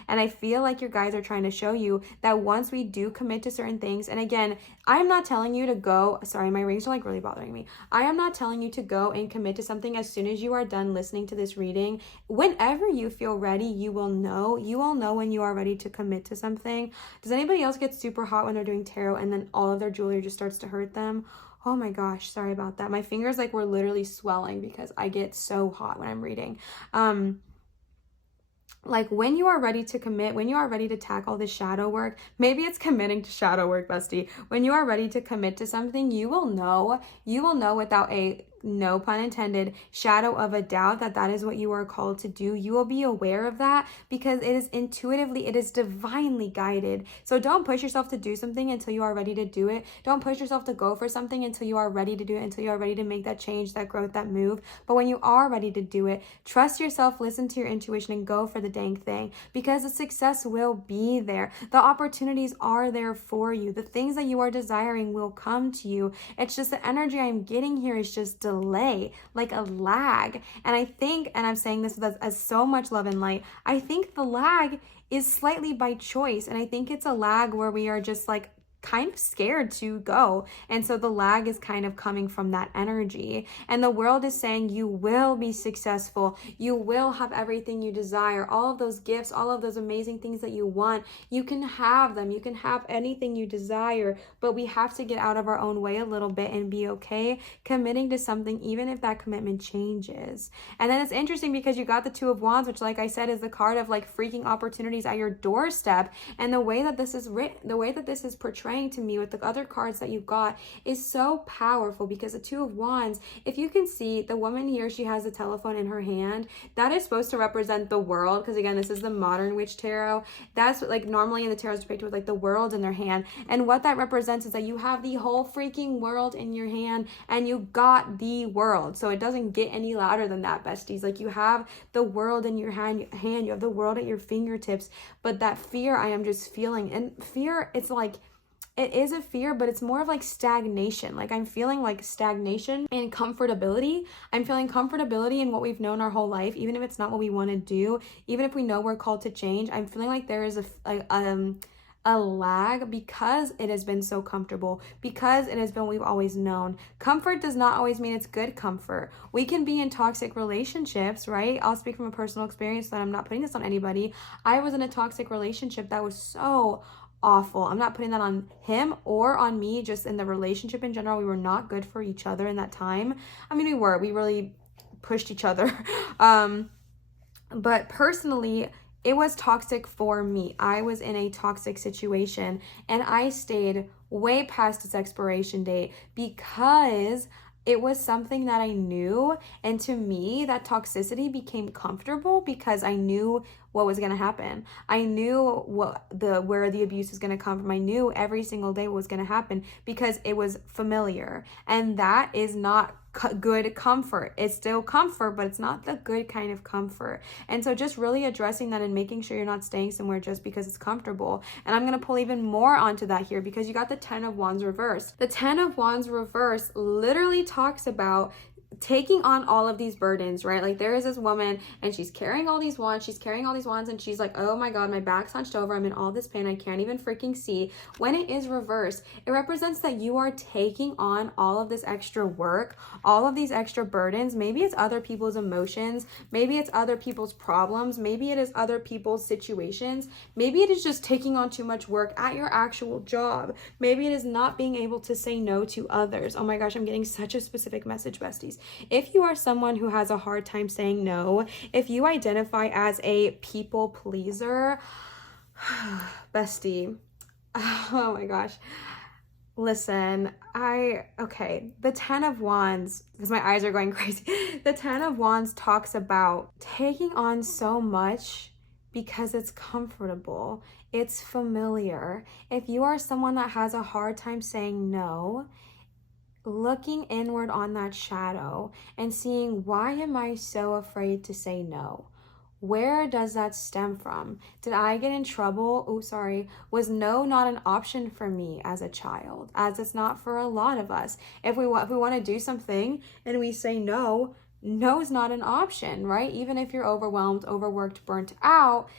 And I feel like your guides are trying to show you that once we do commit to certain things, and again, I'm not telling you to go, sorry, my rings are like really bothering me. I am not telling you to go and commit to something as soon as you are done listening to this reading. Whenever you feel ready, you will know when you are ready to commit to something. Does anybody else get super hot when they're doing tarot and then all of their jewelry just starts to hurt them? Oh my gosh, sorry about that. My fingers were literally swelling because I get so hot when I'm reading. When you are ready to commit, when you are ready to tackle the shadow work, maybe it's committing to shadow work, bestie. When you are ready to commit to something, you will know without a, no pun intended, shadow of a doubt that is what you are called to do. You will be aware of that because it is divinely guided. So don't push yourself to do something until you are ready to do it. Don't push yourself to go for something until you are ready to do it, until you are ready to make that change, that growth, that move. But when you are ready to do it, trust yourself, listen to your intuition, and go for the dang thing, because the success will be there. The opportunities are there for you. The things that you are desiring will come to you. It's just the energy I'm getting here is just delay, like a lag. And I think, and I'm saying this with as so much love and light, I think the lag is slightly by choice. And I think it's a lag where we are just kind of scared to go. And so the lag is kind of coming from that energy. And the world is saying you will be successful. You will have everything you desire. All of those gifts, all of those amazing things that you want, you can have them. You can have anything you desire. But we have to get out of our own way a little bit and be okay committing to something, even if that commitment changes. And then it's interesting because you got the Two of Wands, which, like I said, is the card of freaking opportunities at your doorstep. And the way that this is written, the way that this is portrayed, portraying to me with the other cards that you've got is so powerful, because the Two of Wands, if you can see the woman here, she has a telephone in her hand. That is supposed to represent the world, because again, this is the modern witch tarot. That's like normally in the tarot is depicted with like the world in their hand. And what that represents is that you have the whole freaking world in your hand, and you got the world. So it doesn't get any louder than that, besties. Like, you have the world in your hand, you have the world at your fingertips. But that fear I am just feeling, and fear, it's like, it is a fear, but it's more of like stagnation. Like, I'm feeling like stagnation and comfortability. I'm feeling comfortability in what we've known our whole life, even if it's not what we want to do, even if we know we're called to change. I'm feeling like there is a lag, because it has been so comfortable, because it has been what we've always known. Comfort does not always mean it's good comfort. We can be in toxic relationships, right? I'll speak from a personal experience, that I'm not putting this on anybody. I was in a toxic relationship that was so awful. I'm not putting that on him or on me, just in the relationship in general. We were not good for each other in that time. I mean, we really pushed each other. But personally, it was toxic for me. I was in a toxic situation, and I stayed way past its expiration date because it was something that I knew. And to me, that toxicity became comfortable because I knew what was going to happen. I knew where the abuse was going to come from. I knew every single day what was going to happen, because it was familiar. And that is not good comfort. It's still comfort, but it's not the good kind of comfort. And so just really addressing that and making sure you're not staying somewhere just because it's comfortable. And I'm going to pull even more onto that here, because you got the Ten of Wands reversed. The Ten of Wands reversed literally talks about taking on all of these burdens, right? Like, there is this woman, and she's carrying all these wands, and she's like, oh my god, my back's hunched over, I'm in all this pain, I can't even freaking see. When it is reversed, it represents that you are taking on all of this extra work, all of these extra burdens. Maybe it's other people's emotions, maybe it's other people's problems, maybe it is other people's situations, maybe it is just taking on too much work at your actual job, maybe it is not being able to say no to others. Oh my gosh, I'm getting such a specific message, besties. If you are someone who has a hard time saying no, if you identify as a people pleaser, bestie, oh my gosh, listen, the Ten of Wands, because my eyes are going crazy, the Ten of Wands talks about taking on so much because it's comfortable, it's familiar. If you are someone that has a hard time saying no, looking inward on that shadow and seeing, why am I so afraid to say no? Where does that stem from? Did I get in trouble? Oh, sorry. Was no not an option for me as a child? As it's not for a lot of us. If we want to do something and we say no, no is not an option, right? Even if you're overwhelmed, overworked, burnt out,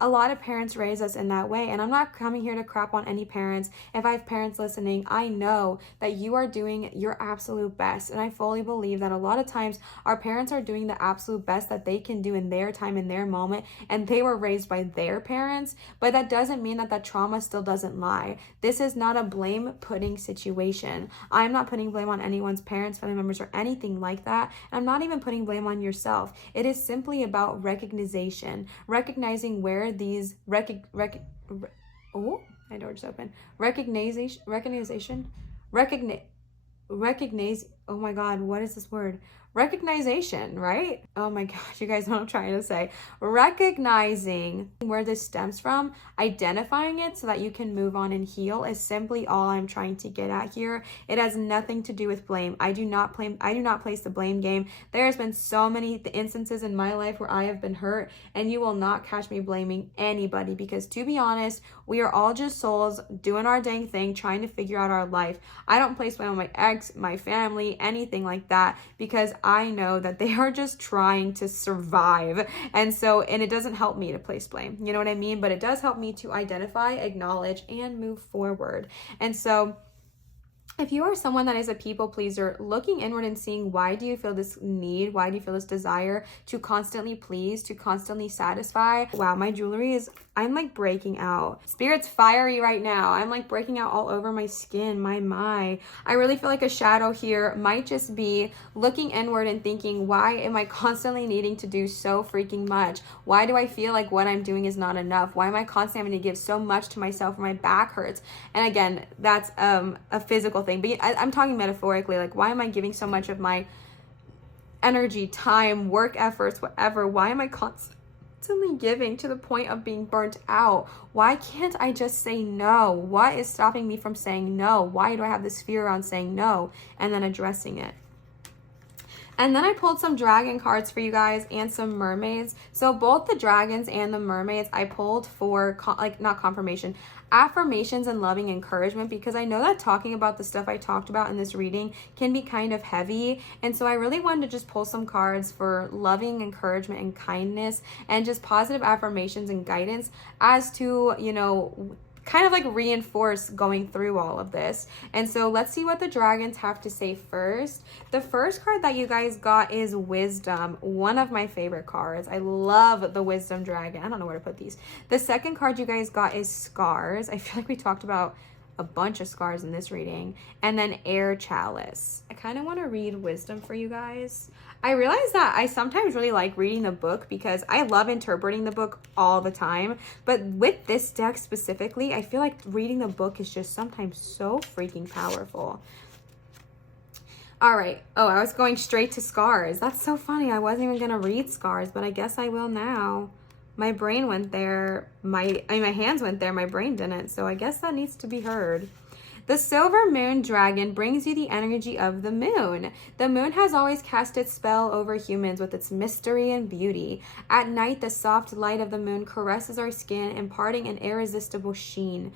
a lot of parents raise us in that way. And I'm not coming here to crap on any parents. If I have parents listening, I know that you are doing your absolute best. And I fully believe that a lot of times our parents are doing the absolute best that they can do in their time, in their moment. And they were raised by their parents. But that doesn't mean that that trauma still doesn't lie. This is not a blame putting situation. I'm not putting blame on anyone's parents, family members, or anything like that. And I'm not even putting blame on yourself. It is simply about recognition, recognizing where these my door just opened. Oh my god, what is this word? Recognition, right? Oh my gosh, you guys know what I'm trying to say. Recognizing where this stems from, identifying it so that you can move on and heal is simply all I'm trying to get at here. It has nothing to do with blame. I do not place the blame game. There's been so many instances in my life where I have been hurt, and you will not catch me blaming anybody, because to be honest, we are all just souls doing our dang thing, trying to figure out our life. I don't place blame on my ex, my family, anything like that, because I know that they are just trying to survive. And it doesn't help me to place blame. You know what I mean? But it does help me to identify, acknowledge, and move forward. And so if you are someone that is a people pleaser, looking inward and seeing, why do you feel this need? Why do you feel this desire to constantly please, to constantly satisfy? Wow, my jewelry is I'm like breaking out. Spirit's fiery right now. I'm like breaking out all over my skin, my. I really feel like a shadow here might just be looking inward and thinking, why am I constantly needing to do so freaking much? Why do I feel like what I'm doing is not enough? Why am I constantly having to give so much to myself when my back hurts? And again, that's a physical thing, but I'm talking metaphorically. Like, why am I giving so much of my energy, time, work efforts, whatever? Why am I constantly giving to the point of being burnt out? Why can't I just say no? What is stopping me from saying no? Why do I have this fear around saying no and then addressing it? And then I pulled some dragon cards for you guys and some mermaids. So both the dragons and the mermaids I pulled for not confirmation, affirmations and loving encouragement, because I know that talking about the stuff I talked about in this reading can be kind of heavy. And so I really wanted to just pull some cards for loving encouragement and kindness and just positive affirmations and guidance as to, you know, kind of like reinforce going through all of this. And so let's see what the dragons have to say first. The first card that you guys got is Wisdom, one of my favorite cards. I love the Wisdom dragon. I don't know where to put these. The second card you guys got is Scars. I feel like we talked about a bunch of scars in this reading. And then Air Chalice. I kind of want to read Wisdom for you guys. I realize that I sometimes really like reading the book because I love interpreting the book all the time. But with this deck specifically, I feel like reading the book is just sometimes so freaking powerful. All right. Oh, I was going straight to Scars. That's so funny. I wasn't even going to read Scars, but I guess I will now. My brain went there. My hands went there. My brain didn't. So I guess that needs to be heard. The silver moon dragon brings you the energy of the moon. The moon has always cast its spell over humans with its mystery and beauty. At night, the soft light of the moon caresses our skin, imparting an irresistible sheen.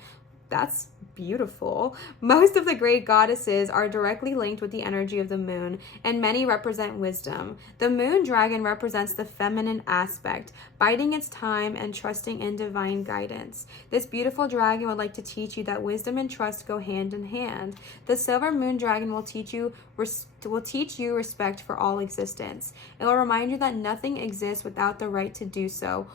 That's beautiful. Most of the great goddesses are directly linked with the energy of the moon, and many represent wisdom. The moon dragon represents the feminine aspect, biding its time and trusting in divine guidance. This beautiful dragon would like to teach you that wisdom and trust go hand in hand. The silver moon dragon will teach you respect for all existence. It will remind you that nothing exists without the right to do so.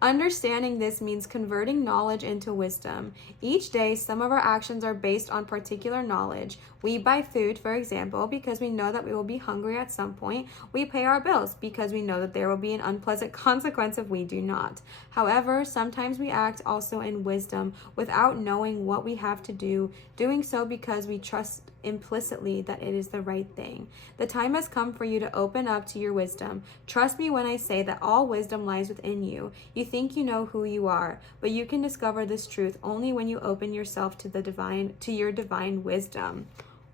Understanding this means converting knowledge into wisdom. Each day, some of our actions are based on particular knowledge. We buy food, for example, because we know that we will be hungry at some point. We pay our bills because we know that there will be an unpleasant consequence if we do not. However, sometimes we act also in wisdom without knowing what we have to do, doing so because we trust implicitly that it is the right thing. The time has come for you to open up to your wisdom. Trust me when I say that all wisdom lies within you. You think you know who you are, but you can discover this truth only when you open yourself to your divine wisdom.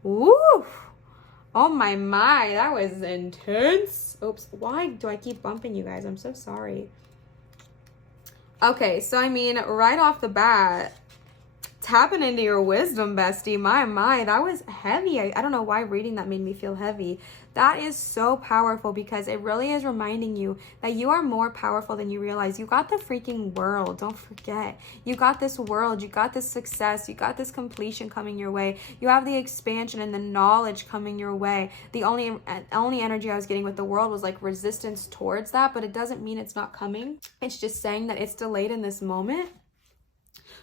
Woo! Oh my, that was intense. Oops, why do I keep bumping you guys? I'm so sorry. Okay, so I mean, right off the bat, tapping into your wisdom, bestie. My, that was heavy. I don't know why reading that made me feel heavy. That is so powerful because it really is reminding you that you are more powerful than you realize. You got the freaking world. Don't forget. You got this world. You got this success. You got this completion coming your way. You have the expansion and the knowledge coming your way. The only energy I was getting with the world was like resistance towards that, but it doesn't mean it's not coming. It's just saying that it's delayed in this moment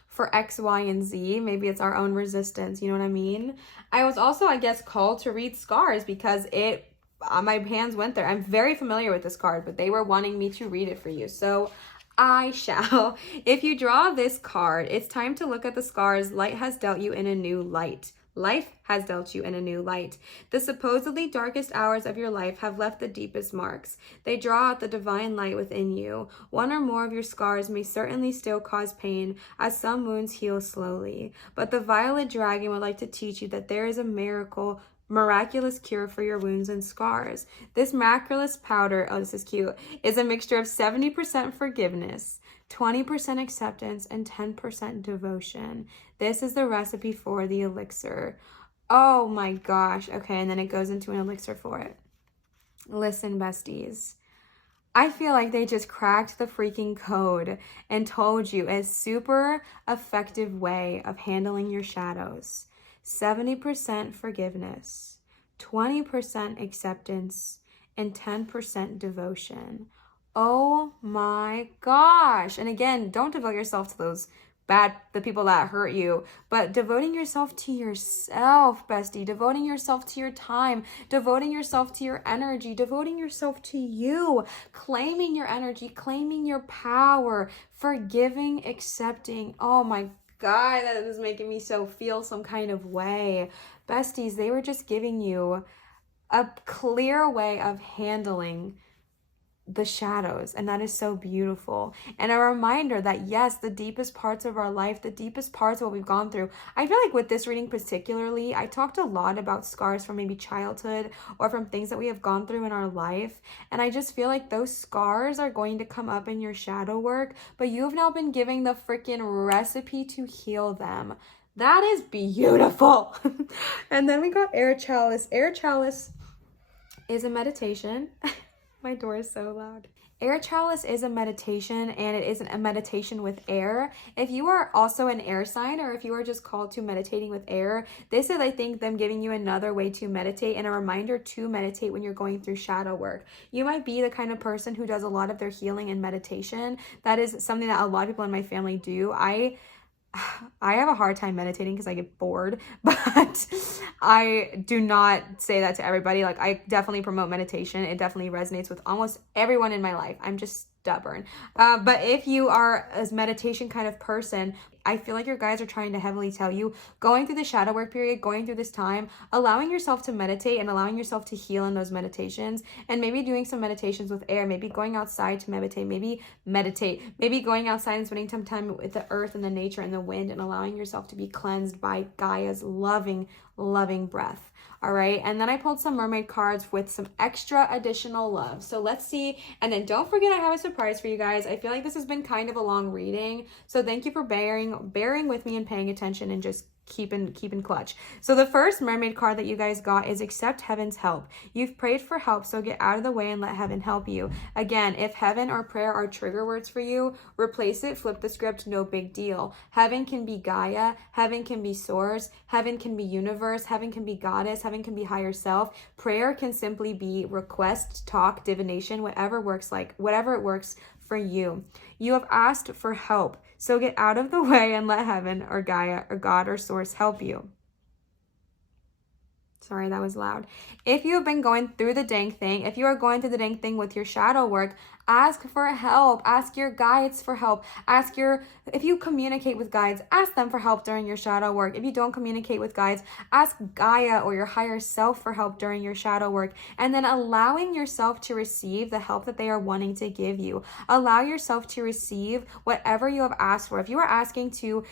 for X, Y, and Z. Maybe it's our own resistance, you know what I mean? I was also, I guess, called to read Scars because my hands went there. I'm very familiar with this card, but they were wanting me to read it for you. So I shall. If you draw this card, it's time to look at the scars light has dealt you in a new light. Life has dealt you in a new light. The supposedly darkest hours of your life have left the deepest marks. They draw out the divine light within you. One or more of your scars may certainly still cause pain, as some wounds heal slowly. But the violet dragon would like to teach you that there is a miraculous cure for your wounds and scars. This miraculous powder, oh, this is cute, is a mixture of 70% forgiveness, 20% acceptance, and 10% devotion. This is the recipe for the elixir. Oh my gosh. Okay, and then it goes into an elixir for it. Listen, besties. I feel like they just cracked the freaking code and told you a super effective way of handling your shadows. 70% forgiveness, 20% acceptance, and 10% devotion. Oh my gosh. And again, don't devote yourself to the people that hurt you, but devoting yourself to yourself, bestie, devoting yourself to your time, devoting yourself to your energy, devoting yourself to you, claiming your energy, claiming your power, forgiving, accepting. Oh my God, that is making me feel some kind of way. Besties, they were just giving you a clear way of handling the shadows, and that is so beautiful. And a reminder that yes, the deepest parts of our life, the deepest parts of what we've gone through, I feel like with this reading particularly, I talked a lot about scars from maybe childhood or from things that we have gone through in our life, and I just feel like those scars are going to come up in your shadow work, but you have now been given the freaking recipe to heal them. That is beautiful. And then we got air chalice. Air chalice is a meditation. My door is so loud. Air chalice is a meditation, and it is a meditation with air. If you are also an air sign, or if you are just called to meditating with air, this is, I think, them giving you another way to meditate and a reminder to meditate when you're going through shadow work. You might be the kind of person who does a lot of their healing in meditation. That is something that a lot of people in my family do. I have a hard time meditating because I get bored, but I do not say that to everybody. Like, I definitely promote meditation. It definitely resonates with almost everyone in my life. I'm just stubborn. But if you are a meditation kind of person, I feel like your guides are trying to heavily tell you, going through the shadow work period, going through this time, allowing yourself to meditate and allowing yourself to heal in those meditations, and maybe doing some meditations with air, maybe going outside to meditate, maybe going outside and spending some time with the earth and the nature and the wind, and allowing yourself to be cleansed by Gaia's loving breath. All right, and then I pulled some mermaid cards with some extra additional love. So let's see, and then don't forget I have a surprise for you guys. I feel like this has been kind of a long reading, so thank you for bearing with me and paying attention and just keeping clutch. So the first mermaid card that you guys got is accept heaven's help. You've prayed for help, so get out of the way and let heaven help you. Again, if heaven or prayer are trigger words for you, replace it, flip the script, no big deal. Heaven can be Gaia, heaven can be source, heaven can be universe, heaven can be goddess, heaven can be higher self. Prayer can simply be request, talk, divination, whatever it works for you. You have asked for help, so get out of the way and let heaven or Gaia or God or source help you. Sorry, that was loud. If you have been going through the dang thing, if you are going through the dang thing with your shadow work, ask for help. Ask your guides for help. If you communicate with guides, ask them for help during your shadow work. If you don't communicate with guides, ask Gaia or your higher self for help during your shadow work. And then allowing yourself to receive the help that they are wanting to give you. Allow yourself to receive whatever you have asked for. If you are asking to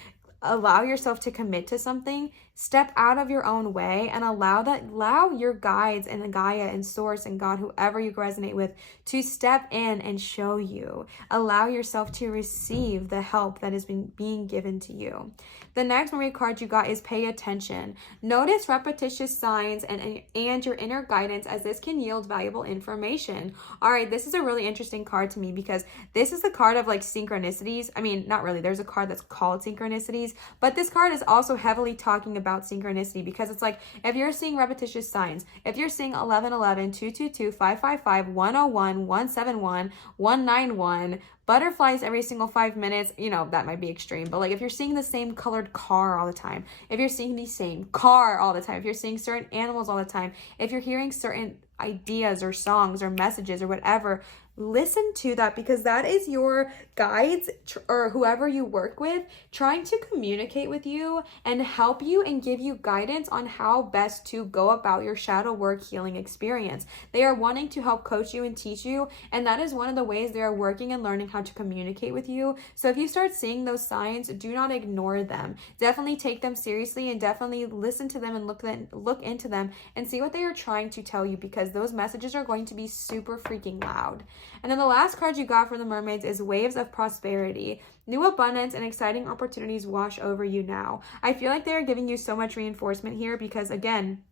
allow yourself to commit to something, step out of your own way and allow your guides and the Gaia and source and God, whoever you resonate with, to step in and show you. Allow yourself to receive the help that is being given to you. The next memory card you got is pay attention. Notice repetitious signs and your inner guidance, as this can yield valuable information. All right, this is a really interesting card to me because this is the card of like synchronicities. I mean, not really. There's a card that's called synchronicities, but this card is also heavily talking about synchronicity because it's like, if you're seeing repetitious signs, if you're seeing 1111, 222, 555, 101, 171, 191, butterflies every single 5 minutes, that might be extreme, but like if you're seeing the same colored car all the time, if you're seeing the same car all the time, if you're seeing certain animals all the time, if you're hearing certain ideas or songs or messages or whatever, listen to that, because that is your guides or whoever you work with trying to communicate with you and help you and give you guidance on how best to go about your shadow work healing experience. They are wanting to help coach you and teach you, and that is one of the ways they are working and learning how to communicate with you. So if you start seeing those signs, do not ignore them. Definitely take them seriously and definitely listen to them and look into them and see what they are trying to tell you, because those messages are going to be super freaking loud. And then the last card you got from the mermaids is waves of prosperity. New abundance and exciting opportunities wash over you now. I feel like they're giving you so much reinforcement here because, again,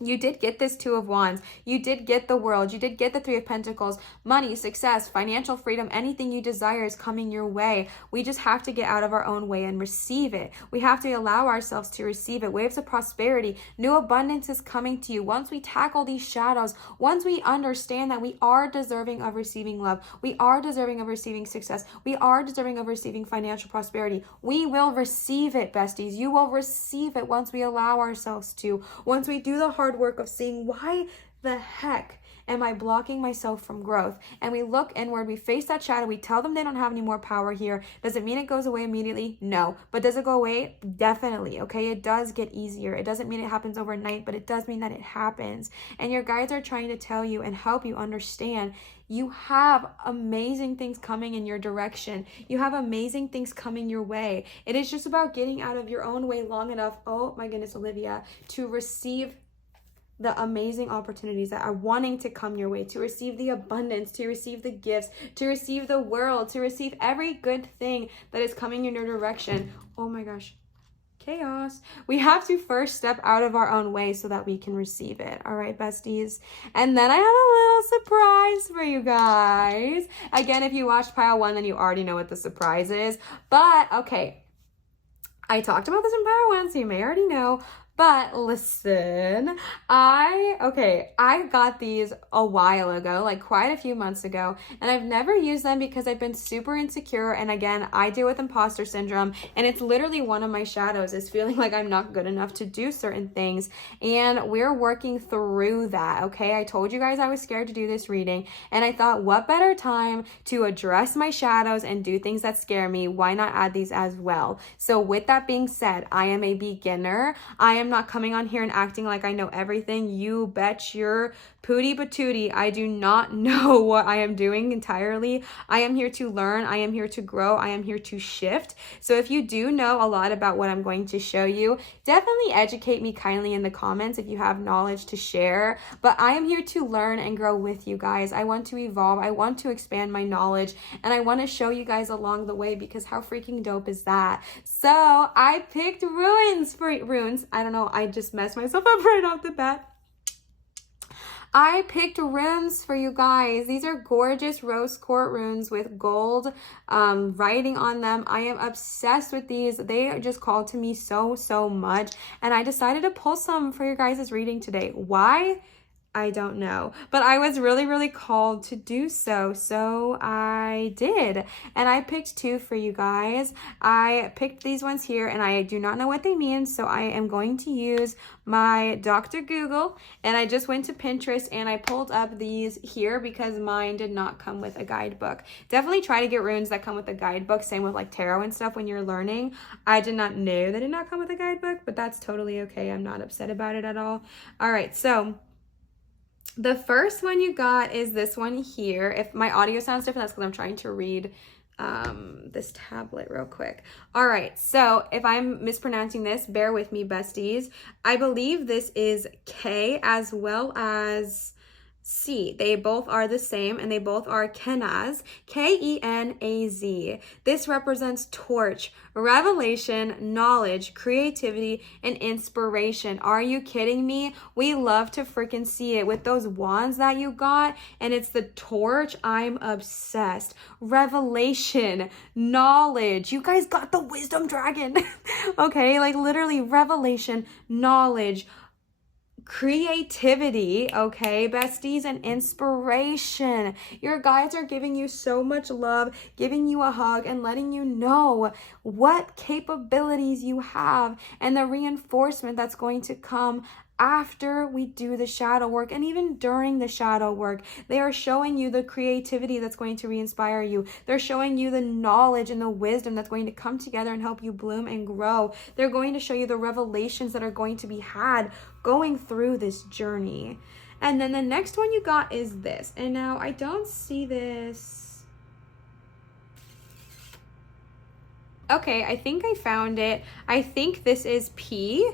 You did get this Two of Wands. You did get the World. You did get the Three of Pentacles. Money, success, financial freedom, anything you desire is coming your way. We just have to get out of our own way and receive it. We have to allow ourselves to receive it. Waves of prosperity, new abundance is coming to you. Once we tackle these shadows, once we understand that we are deserving of receiving love, we are deserving of receiving success, we are deserving of receiving financial prosperity, we will receive it, besties. You will receive it once we allow ourselves to. Once we do the hard work of seeing, why the heck am I blocking myself from growth? And we look inward, we face that shadow, we tell them they don't have any more power here. Does it mean it goes away immediately? No. But does it go away? Definitely. Okay, it does get easier. It doesn't mean it happens overnight, but it does mean that it happens. And your guides are trying to tell you and help you understand you have amazing things coming in your direction. You have amazing things coming your way. It is just about getting out of your own way long enough, oh my goodness, Olivia, to receive the amazing opportunities that are wanting to come your way, to receive the abundance, to receive the gifts, to receive the world, to receive every good thing that is coming in your direction. Oh my gosh, chaos. We have to first step out of our own way so that we can receive it. All right, besties. And then I have a little surprise for you guys. Again, if you watched pile 1, then you already know what the surprise is. But okay, I talked about this in pile 1, so you may already know. But listen, I got these a while ago, like quite a few months ago, and I've never used them because I've been super insecure. And again, I deal with imposter syndrome, and it's literally one of my shadows is feeling like I'm not good enough to do certain things. And we're working through that. Okay. I told you guys I was scared to do this reading, and I thought, what better time to address my shadows and do things that scare me? Why not add these as well? So with that being said, I am a beginner. I am not coming on here and acting like I know everything. You bet your pootie patootie I do not know what I am doing entirely. I am here to learn. I am here to grow. I am here to shift. So if you do know a lot about what I'm going to show you, definitely educate me kindly in the comments if you have knowledge to share. But I am here to learn and grow with you guys. I want to evolve. I want to expand my knowledge, and I want to show you guys along the way, because how freaking dope is that? So I picked runes. I don't know, I just messed myself up right off the bat. I picked runes for you guys. These are gorgeous rose quartz runes with gold writing on them. I am obsessed with these. They just called to me so much, and I decided to pull some for your guys' reading today. Why? I don't know, but I was really called to do so, so I did. And I picked 2 for you guys. I picked these ones here, and I do not know what they mean, so I am going to use my Dr. Google, and I just went to Pinterest and I pulled up these here because mine did not come with a guidebook. Definitely try to get runes that come with a guidebook. Same with like tarot and stuff when you're learning. I did not know they did not come with a guidebook, but that's totally okay. I'm not upset about it at all. All right, so the first one you got is this one here. If my audio sounds different, that's because I'm trying to read this tablet real quick. All right, so if I'm mispronouncing this, bear with me, besties. I believe this is K as well as C. They both are the same, and they both are Kenaz, Kenaz. This represents torch, revelation, knowledge, creativity, and inspiration. Are you kidding me? We love to freaking see it with those wands that you got, and it's the torch. I'm obsessed. Revelation, knowledge. You guys got the wisdom dragon. Okay, like literally revelation, knowledge, creativity, okay, besties, and inspiration. Your guides are giving you so much love, giving you a hug, and letting you know what capabilities you have and the reinforcement that's going to come after we do the shadow work, and even during the shadow work. They are showing you the creativity that's going to re-inspire you. They're showing you the knowledge and the wisdom that's going to come together and help you bloom and grow. They're going to show you the revelations that are going to be had going through this journey. And then the next one you got is this, and now I don't see this. Okay, I think I found it. I think this is P.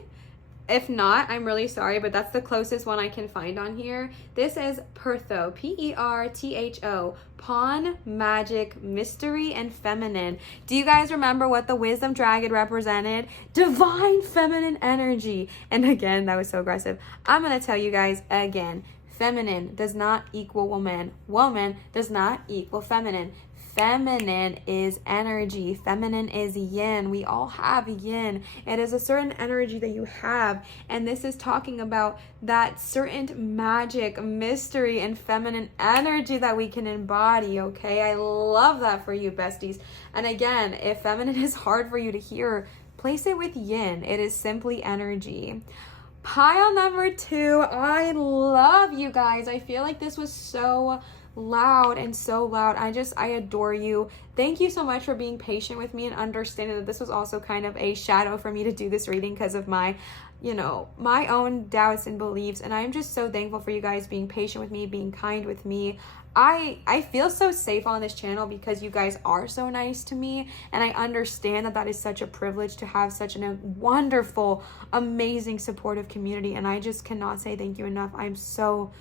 If not, I'm really sorry, but that's the closest one I can find on here. This is Pertho, P-E-R-T-H-O, Pawn, Magic, Mystery, and Feminine. Do you guys remember what the Wisdom Dragon represented? Divine feminine energy. And again, that was so aggressive. I'm going to tell you guys again. Feminine does not equal woman. Woman does not equal feminine. Feminine is energy. Feminine is yin. We all have yin. It is a certain energy that you have. And this is talking about that certain magic, mystery, and feminine energy that we can embody, okay? I love that for you, besties. And again, if feminine is hard for you to hear, place it with yin. It is simply energy. Pile number 2. I love you guys. I feel like this was so loud and so loud. I adore you. Thank you so much for being patient with me and understanding that this was also kind of a shadow for me to do this reading because of my, my own doubts and beliefs. And I'm just so thankful for you guys being patient with me, being kind with me. I feel so safe on this channel because you guys are so nice to me, and I understand that that is such a privilege to have such a wonderful, amazing, supportive community, and I just cannot say thank you enough. I'm so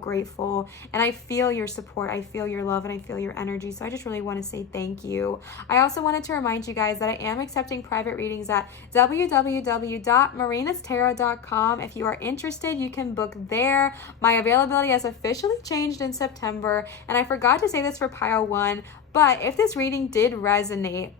grateful, and I feel your support, I feel your love, and I feel your energy, so I just really want to say thank you. I also wanted to remind you guys that I am accepting private readings at www.marinatarot.com. If you are interested, you can book there. My availability has officially changed in September, and I forgot to say this for pile 1, but if this reading did resonate,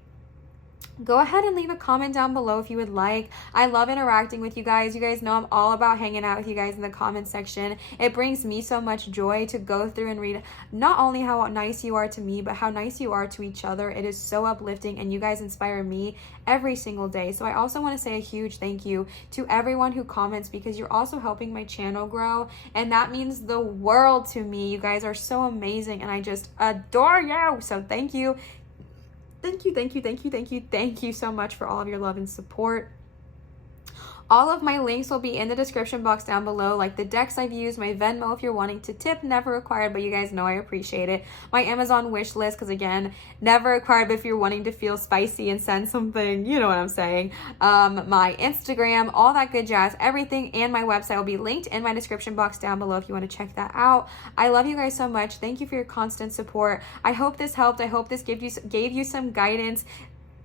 go ahead and leave a comment down below if you would like. I love interacting with you guys. You guys know I'm all about hanging out with you guys in the comment section. It brings me so much joy to go through and read not only how nice you are to me, but how nice you are to each other. It is so uplifting, and you guys inspire me every single day. So I also want to say a huge thank you to everyone who comments, because you're also helping my channel grow, and that means the world to me. You guys are so amazing, and I just adore you. So thank you. Thank you so much for all of your love and support. All of my links will be in the description box down below, like the decks I've used, my Venmo if you're wanting to tip, never required, but you guys know I appreciate it. My Amazon wish list, because again, never required, but if you're wanting to feel spicy and send something, you know what I'm saying. My Instagram, all that good jazz, everything, and my website will be linked in my description box down below if you want to check that out. I love you guys so much. Thank you for your constant support. I hope this helped. I hope this gave you some guidance.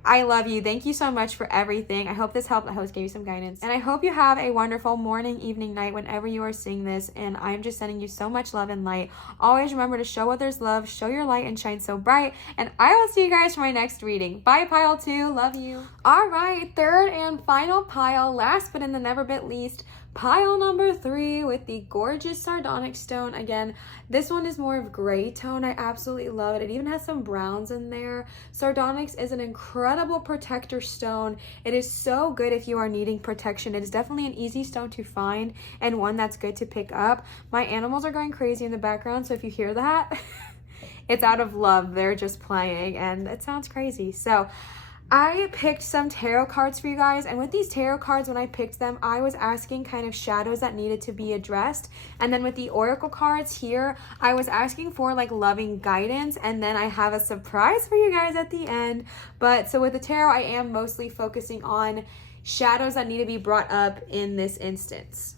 I love you. Thank you so much for everything. I hope this helped. I hope it gave you some guidance. And I hope you have a wonderful morning, evening, night, whenever you are seeing this. And I'm just sending you so much love and light. Always remember to show others love, show your light, and shine so bright. And I will see you guys for my next reading. Bye, pile 2. Love you. All right, third and final pile, last but in the never bit least, pile number 3 with the gorgeous sardonyx stone. Again, this one is more of gray tone. I absolutely love it. It even has some browns in there. Sardonyx is an incredible protector stone. It is so good if you are needing protection. It is definitely an easy stone to find and one that's good to pick up. My animals are going crazy in the background, so if you hear that, it's out of love. They're just playing and it sounds crazy. So I picked some tarot cards for you guys, and with these tarot cards, when I picked them, I was asking kind of shadows that needed to be addressed, and then with the oracle cards here, I was asking for like loving guidance, and then I have a surprise for you guys at the end. But so with the tarot, I am mostly focusing on shadows that need to be brought up in this instance.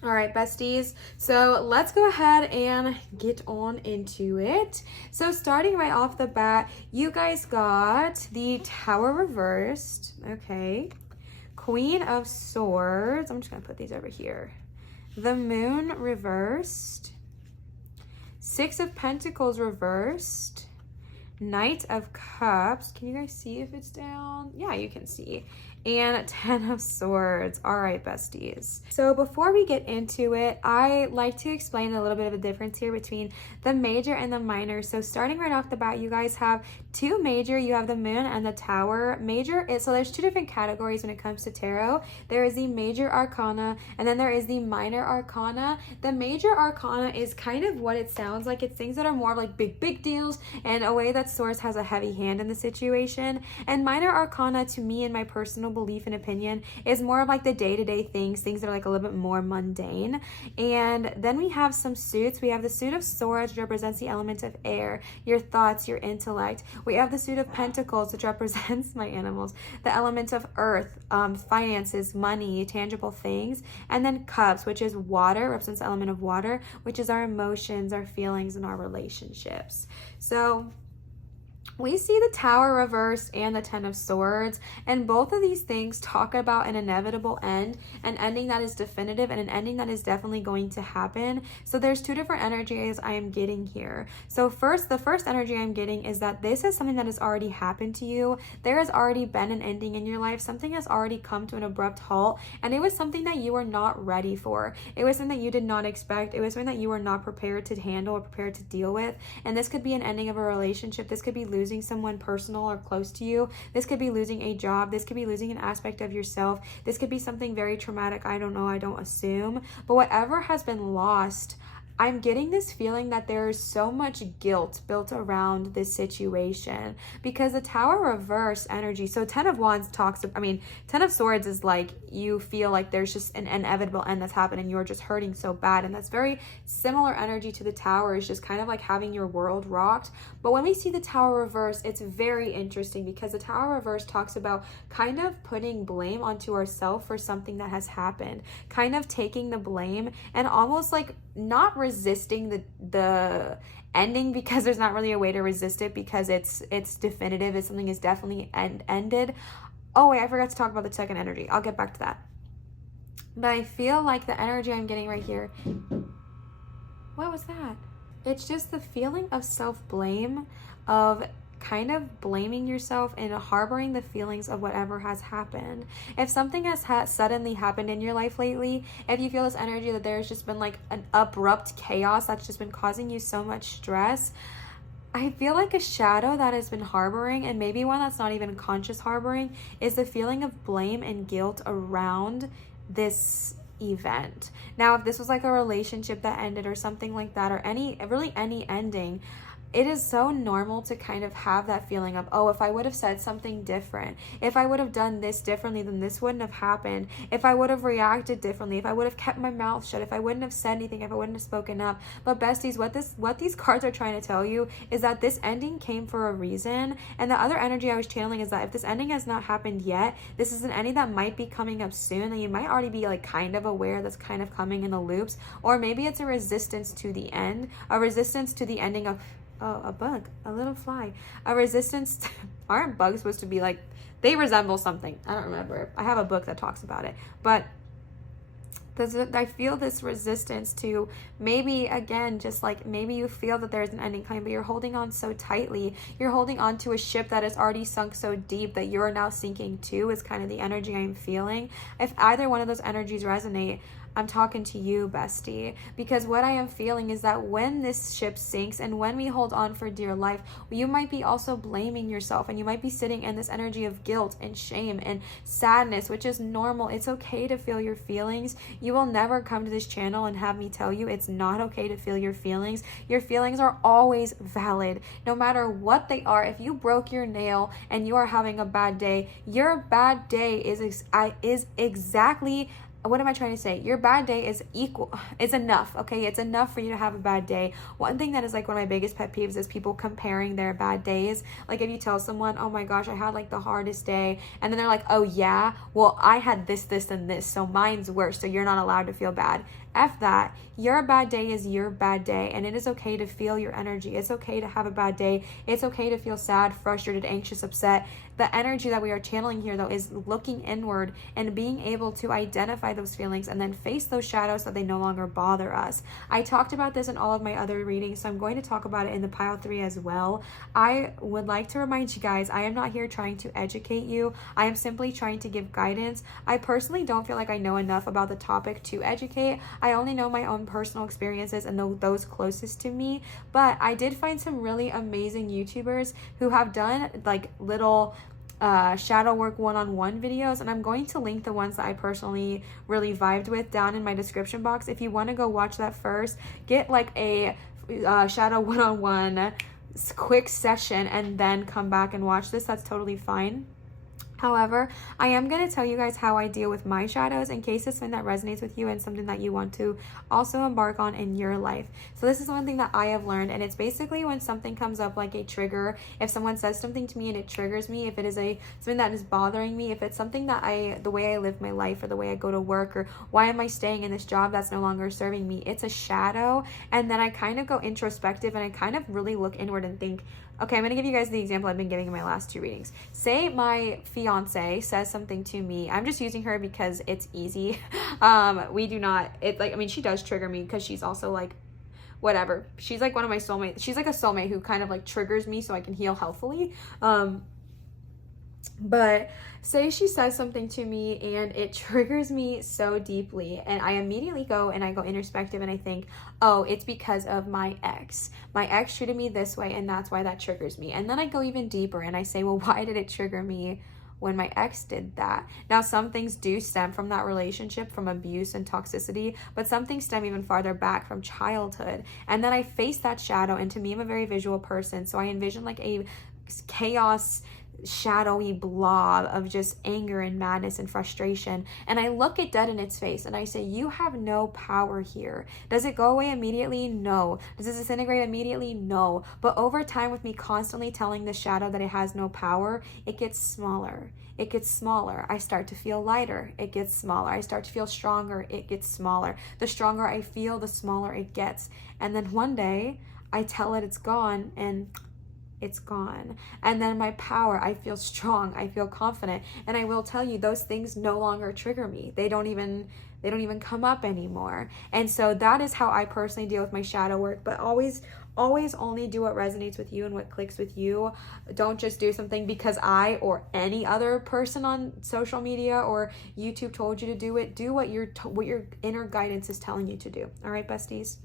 All right, besties, so let's go ahead and get on into it. So starting right off the bat, you guys got the Tower reversed, okay, Queen of Swords, I'm just gonna put these over here, the Moon reversed, Six of Pentacles reversed, Knight of Cups, can you guys see if it's down? Yeah, you can see. And 10 of Swords. All right, besties. So before we get into it, I like to explain a little bit of a difference here between the major and the minor. So starting right off the bat, you guys have two major. You have the Moon and the Tower. Major is, so there's two different categories when it comes to tarot. There is the major arcana, and then there is the minor arcana. The major arcana is kind of what it sounds like. It's things that are more like big deals, and a way that Source has a heavy hand in the situation. And minor arcana, to me, in my personal personal belief and opinion is more of like the day-to-day things that are like a little bit more mundane. And then we have some suits. We have the suit of swords, which represents the element of air, your thoughts, your intellect. We have the suit of pentacles, which represents my animals, the element of earth, finances, money, tangible things. And then cups, which is water, represents the element of water, which is our emotions, our feelings, and our relationships. So we see the Tower reversed and the Ten of Swords, and both of these things talk about an inevitable end, an ending that is definitive, and an ending that is definitely going to happen. So there's two different energies I am getting here. So the first energy I'm getting is that this is something that has already happened to you. There has already been an ending in your life. Something has already come to an abrupt halt, and it was something that you were not ready for. It was something that you did not expect. It was something that you were not prepared to handle or prepared to deal with. And this could be an ending of a relationship. This could be losing someone personal or close to you. This could be losing a job. This could be losing an aspect of yourself. This could be something very traumatic. I don't know. I don't assume. But whatever has been lost, I'm getting this feeling that there is so much guilt built around this situation, because the Tower reverse energy. So Ten of Wands Ten of Swords is like you feel like there's just an inevitable end that's happening. You're just hurting so bad. And that's very similar energy to the Tower, is just kind of like having your world rocked. But when we see the Tower reverse, it's very interesting, because the Tower reverse talks about kind of putting blame onto ourselves for something that has happened, kind of taking the blame and almost like not resisting the ending, because there's not really a way to resist it, because it's definitive. If something is definitely ended. Oh wait, I forgot to talk about the second energy. I'll get back to that. But I feel like the energy I'm getting right here, what was that? It's just the feeling of self-blame, of kind of blaming yourself and harboring the feelings of whatever has happened. If something has suddenly happened in your life lately, if you feel this energy that there's just been like an abrupt chaos that's just been causing you so much stress, I feel like a shadow that has been harboring, and maybe one that's not even conscious harboring, is the feeling of blame and guilt around this event. Now, if this was like a relationship that ended or something like that, or any ending, it is so normal to kind of have that feeling of, oh, if I would have said something different, if I would have done this differently, then this wouldn't have happened. If I would have reacted differently, if I would have kept my mouth shut, if I wouldn't have said anything, if I wouldn't have spoken up. But besties, what these cards are trying to tell you is that this ending came for a reason. And the other energy I was channeling is that if this ending has not happened yet, this is an ending that might be coming up soon, that you might already be like kind of aware that's kind of coming in the loops. Or maybe it's a resistance to the end, a resistance to the ending of, oh, a bug, a little fly, a resistance to, aren't bugs supposed to be like, they resemble something, I don't remember, I have a book that talks about it, but I feel this resistance to maybe, again, just like maybe you feel that there's an ending coming, but you're holding on so tightly. You're holding on to a ship that is already sunk so deep that you're now sinking too, is kind of the energy I'm feeling. If either one of those energies resonate, I'm talking to you, bestie, because what I am feeling is that when this ship sinks and when we hold on for dear life, you might be also blaming yourself, and you might be sitting in this energy of guilt and shame and sadness, which is normal. It's okay to feel your feelings. You will never come to this channel and have me tell you it's not okay to feel your feelings. Your feelings are always valid, no matter what they are. If you broke your nail and you are having a bad day, your bad day is exactly, what am I trying to say? Your bad day is enough, okay? It's enough for you to have a bad day. One thing that is like one of my biggest pet peeves is people comparing their bad days. Like if you tell someone, oh my gosh, I had like the hardest day, and then they're like, oh yeah, well I had this, and this, so mine's worse, so you're not allowed to feel bad. F that. Your bad day is your bad day, and it is okay to feel your energy. It's okay to have a bad day. It's okay to feel sad, frustrated, anxious, upset. The energy that we are channeling here, though, is looking inward and being able to identify those feelings and then face those shadows so they no longer bother us. I talked about this in all of my other readings, so I'm going to talk about it in the pile 3 as well. I would like to remind you guys, I am not here trying to educate you. I am simply trying to give guidance. I personally don't feel like I know enough about the topic to educate. I only know my own personal experiences and those closest to me, but I did find some really amazing YouTubers who have done like little shadow work one-on-one videos, and I'm going to link the ones that I personally really vibed with down in my description box. If you want to go watch that first, get like a shadow one-on-one quick session and then come back and watch this, that's totally fine. However, I am going to tell you guys how I deal with my shadows in case it's something that resonates with you and something that you want to also embark on in your life. So this is one thing that I have learned, and it's basically when something comes up like a trigger, if someone says something to me and it triggers me, if it is something that is bothering me, if it's something that the way I live my life or the way I go to work, or why am I staying in this job that's no longer serving me, it's a shadow. And then I kind of go introspective and I kind of really look inward and think, okay, I'm going to give you guys the example I've been giving in my last 2 readings. Say my fiance says something to me. I'm just using her because it's easy. She does trigger me because she's also like, whatever. She's like one of my soulmates. She's like a soulmate who kind of like triggers me so I can heal healthfully. But say she says something to me and it triggers me so deeply, and I immediately go introspective and I think, oh, it's because of my ex. My ex treated me this way and that's why that triggers me. And then I go even deeper and I say, well, why did it trigger me when my ex did that? Now, some things do stem from that relationship, from abuse and toxicity, but some things stem even farther back from childhood. And then I face that shadow, and to me, I'm a very visual person, so I envision like a chaos, shadowy blob of just anger and madness and frustration, and I look it dead in its face and I say, you have no power here. Does it go away immediately? No. Does it disintegrate immediately? No. But over time, with me constantly telling the shadow that it has no power, it gets smaller. It gets smaller. I start to feel lighter. It gets smaller. I start to feel stronger. It gets smaller. The stronger I feel, the smaller it gets. And then one day I tell it it's gone, and it's gone. And then my power, I feel strong, I feel confident, and I will tell you, those things no longer trigger me. They don't even come up anymore. And so that is how I personally deal with my shadow work. But always only do what resonates with you and what clicks with you. Don't just do something because I or any other person on social media or YouTube told you to do it. Do what your inner guidance is telling you to do. All right, besties?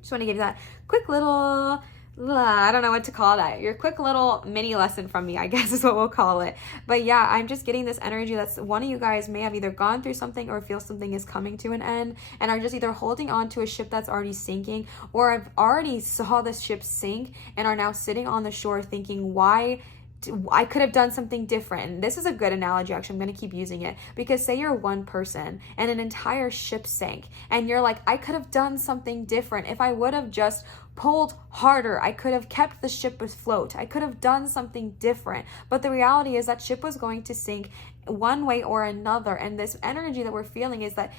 Just want to give you that quick little, I don't know what to call that. Your quick little mini lesson from me, I guess is what we'll call it. But yeah, I'm just getting this energy that's one of you guys may have either gone through something or feel something is coming to an end and are just either holding on to a ship that's already sinking, or have already saw this ship sink and are now sitting on the shore thinking, why I could have done something different. And this is a good analogy, actually. I'm going to keep using it, because say you're one person and an entire ship sank and you're like, I could have done something different. If I would have just pulled harder, I could have kept the ship afloat. I could have done something different. But the reality is that ship was going to sink one way or another. And this energy that we're feeling is that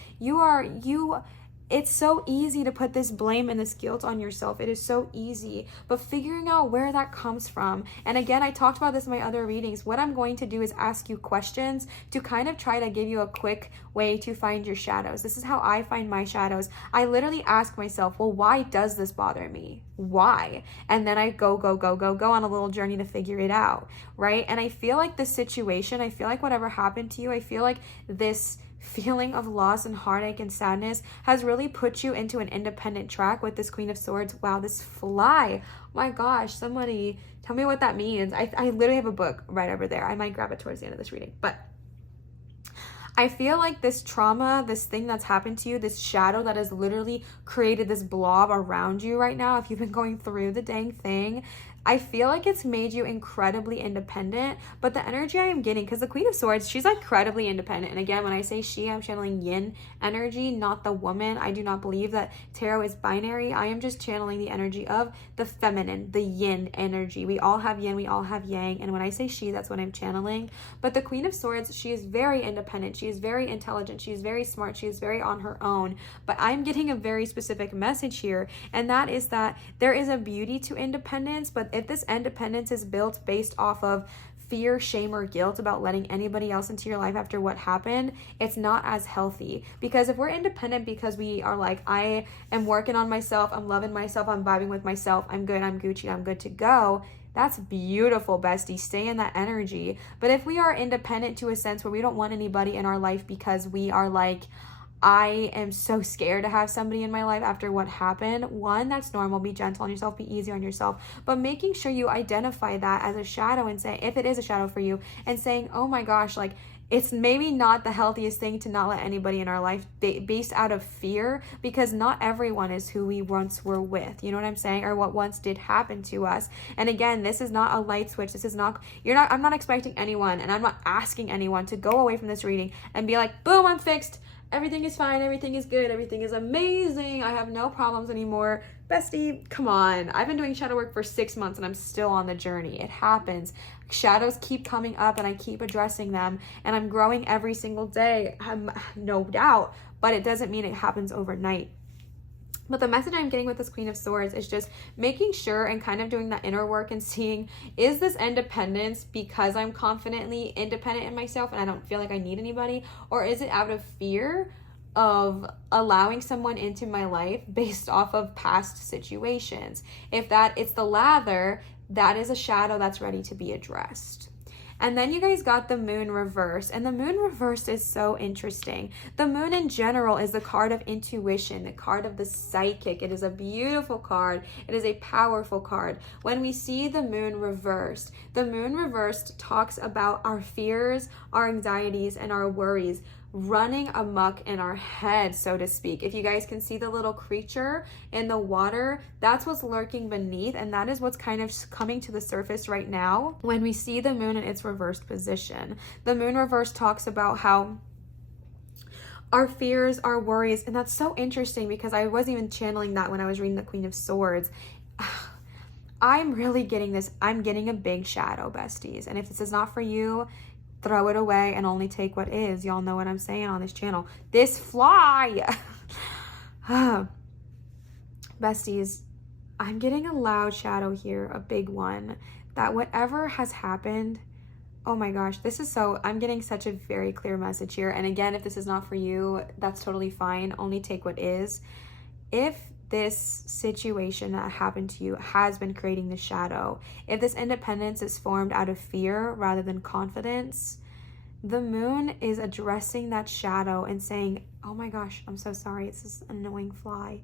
it's so easy to put this blame and this guilt on yourself. It is so easy. But figuring out where that comes from, and again, I talked about this in my other readings, what I'm going to do is ask you questions to kind of try to give you a quick way to find your shadows. This is how I find my shadows. I literally ask myself, well, why does this bother me? Why? And then I go on a little journey to figure it out, right? And I feel like this situation, I feel like whatever happened to you, I feel like this feeling of loss and heartache and sadness has really put you into an independent track with this Queen of Swords. Wow, this fly. My gosh, somebody tell me what that means. I literally have a book right over there. I might grab it towards the end of this reading. But I feel like this trauma, this thing that's happened to you, this shadow that has literally created this blob around you right now, if you've been going through the dang thing, I feel like it's made you incredibly independent. But the energy I am getting, because the Queen of Swords, she's incredibly independent. And again, when I say she, I'm channeling yin energy, not the woman. I do not believe that tarot is binary. I am just channeling the energy of the feminine, the yin energy. We all have yin, we all have yang. And when I say she, that's what I'm channeling. But the Queen of Swords, she is very independent. She is very intelligent. She is very smart. She is very on her own. But I'm getting a very specific message here. And that is that there is a beauty to independence, but if this independence is built based off of fear, shame, or guilt about letting anybody else into your life after what happened, it's not as healthy. Because if we're independent because we are like, I am working on myself, I'm loving myself, I'm vibing with myself, I'm good, I'm Gucci, I'm good to go, that's beautiful, bestie. Stay in that energy. But if we are independent to a sense where we don't want anybody in our life because we are like, I am so scared to have somebody in my life after what happened. One, that's normal. Be gentle on yourself. Be easy on yourself. But making sure you identify that as a shadow and say, if it is a shadow for you, and saying, oh my gosh, like, it's maybe not the healthiest thing to not let anybody in our life based out of fear, because not everyone is who we once were with. You know what I'm saying? Or what once did happen to us. And again, this is not a light switch. This is not, I'm not expecting anyone, and I'm not asking anyone to go away from this reading and be like, boom, I'm fixed. Everything is fine. Everything is good. Everything is amazing. I have no problems anymore. Bestie, come on. I've been doing shadow work for 6 months and I'm still on the journey. It happens. Shadows keep coming up and I keep addressing them, and I'm growing every single day, no doubt, but it doesn't mean it happens overnight. But the message I'm getting with this Queen of Swords is just making sure and kind of doing that inner work and seeing, is this independence because I'm confidently independent in myself and I don't feel like I need anybody? Or is it out of fear of allowing someone into my life based off of past situations? If it's the latter, that is a shadow that's ready to be addressed. And then you guys got the Moon reverse, and the Moon reverse is so interesting. The Moon in general is the card of intuition, the card of the psychic. It is a beautiful card. It is a powerful card. When we see the Moon reversed talks about our fears, our anxieties, and our worries running amok in our head, so to speak. If you guys can see the little creature in the water, that's what's lurking beneath, and that is what's kind of coming to the surface right now when we see the Moon in its reversed position. The Moon reverse talks about how our fears, our worries, and that's so interesting because I wasn't even channeling that when I was reading the Queen of Swords. I'm really getting this. I'm getting a big shadow, besties, and if this is not for you, throw it away and only take what is. Y'all know what I'm saying on this channel. This fly. Besties, I'm getting a loud shadow here, a big one, that whatever has happened, oh my gosh, I'm getting such a very clear message here. And again, if this is not for you, that's totally fine. Only take what is. If this situation that happened to you has been creating the shadow, if this independence is formed out of fear rather than confidence, the Moon is addressing that shadow and saying, oh my gosh, I'm so sorry, it's this annoying fly.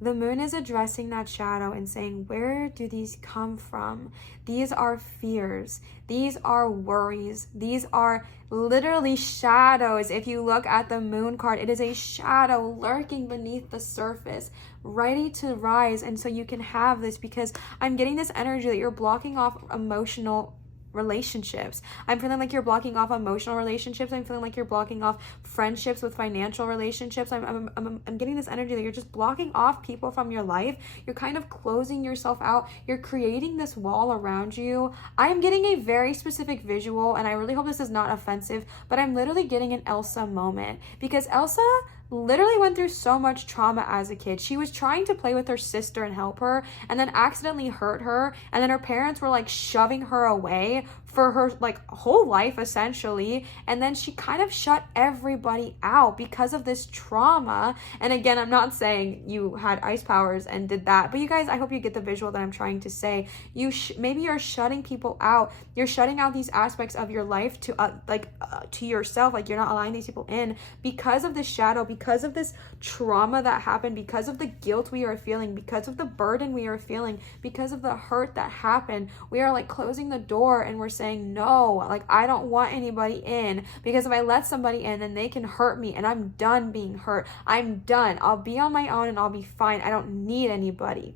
The Moon is addressing that shadow and saying, where do these come from? These are fears. These are worries. These are literally shadows. If you look at the Moon card, it is a shadow lurking beneath the surface, ready to rise. And so you can have this, because I'm getting this energy that you're blocking off emotional relationships. I'm feeling like you're blocking off emotional relationships. I'm feeling like you're blocking off friendships with financial relationships. I'm getting this energy that you're just blocking off people from your life. You're kind of closing yourself out. You're creating this wall around you. I am getting a very specific visual, and I really hope this is not offensive, but I'm literally getting an Elsa moment, because Elsa literally went through so much trauma as a kid. She was trying to play with her sister and help her, and then accidentally hurt her, and then her parents were like shoving her away for her like whole life essentially, and then she kind of shut everybody out because of this trauma. And again, I'm not saying you had ice powers and did that, but you guys, I hope you get the visual that I'm trying to say. Maybe you're shutting people out. You're shutting out these aspects of your life to yourself, like you're not allowing these people in because of this shadow, because of this trauma that happened, because of the guilt we are feeling, because of the burden we are feeling, because of the hurt that happened. We are like closing the door and we're saying, no, like I don't want anybody in, because if I let somebody in, then they can hurt me, and I'm done being hurt. I'm done. I'll be on my own and I'll be fine. I don't need anybody.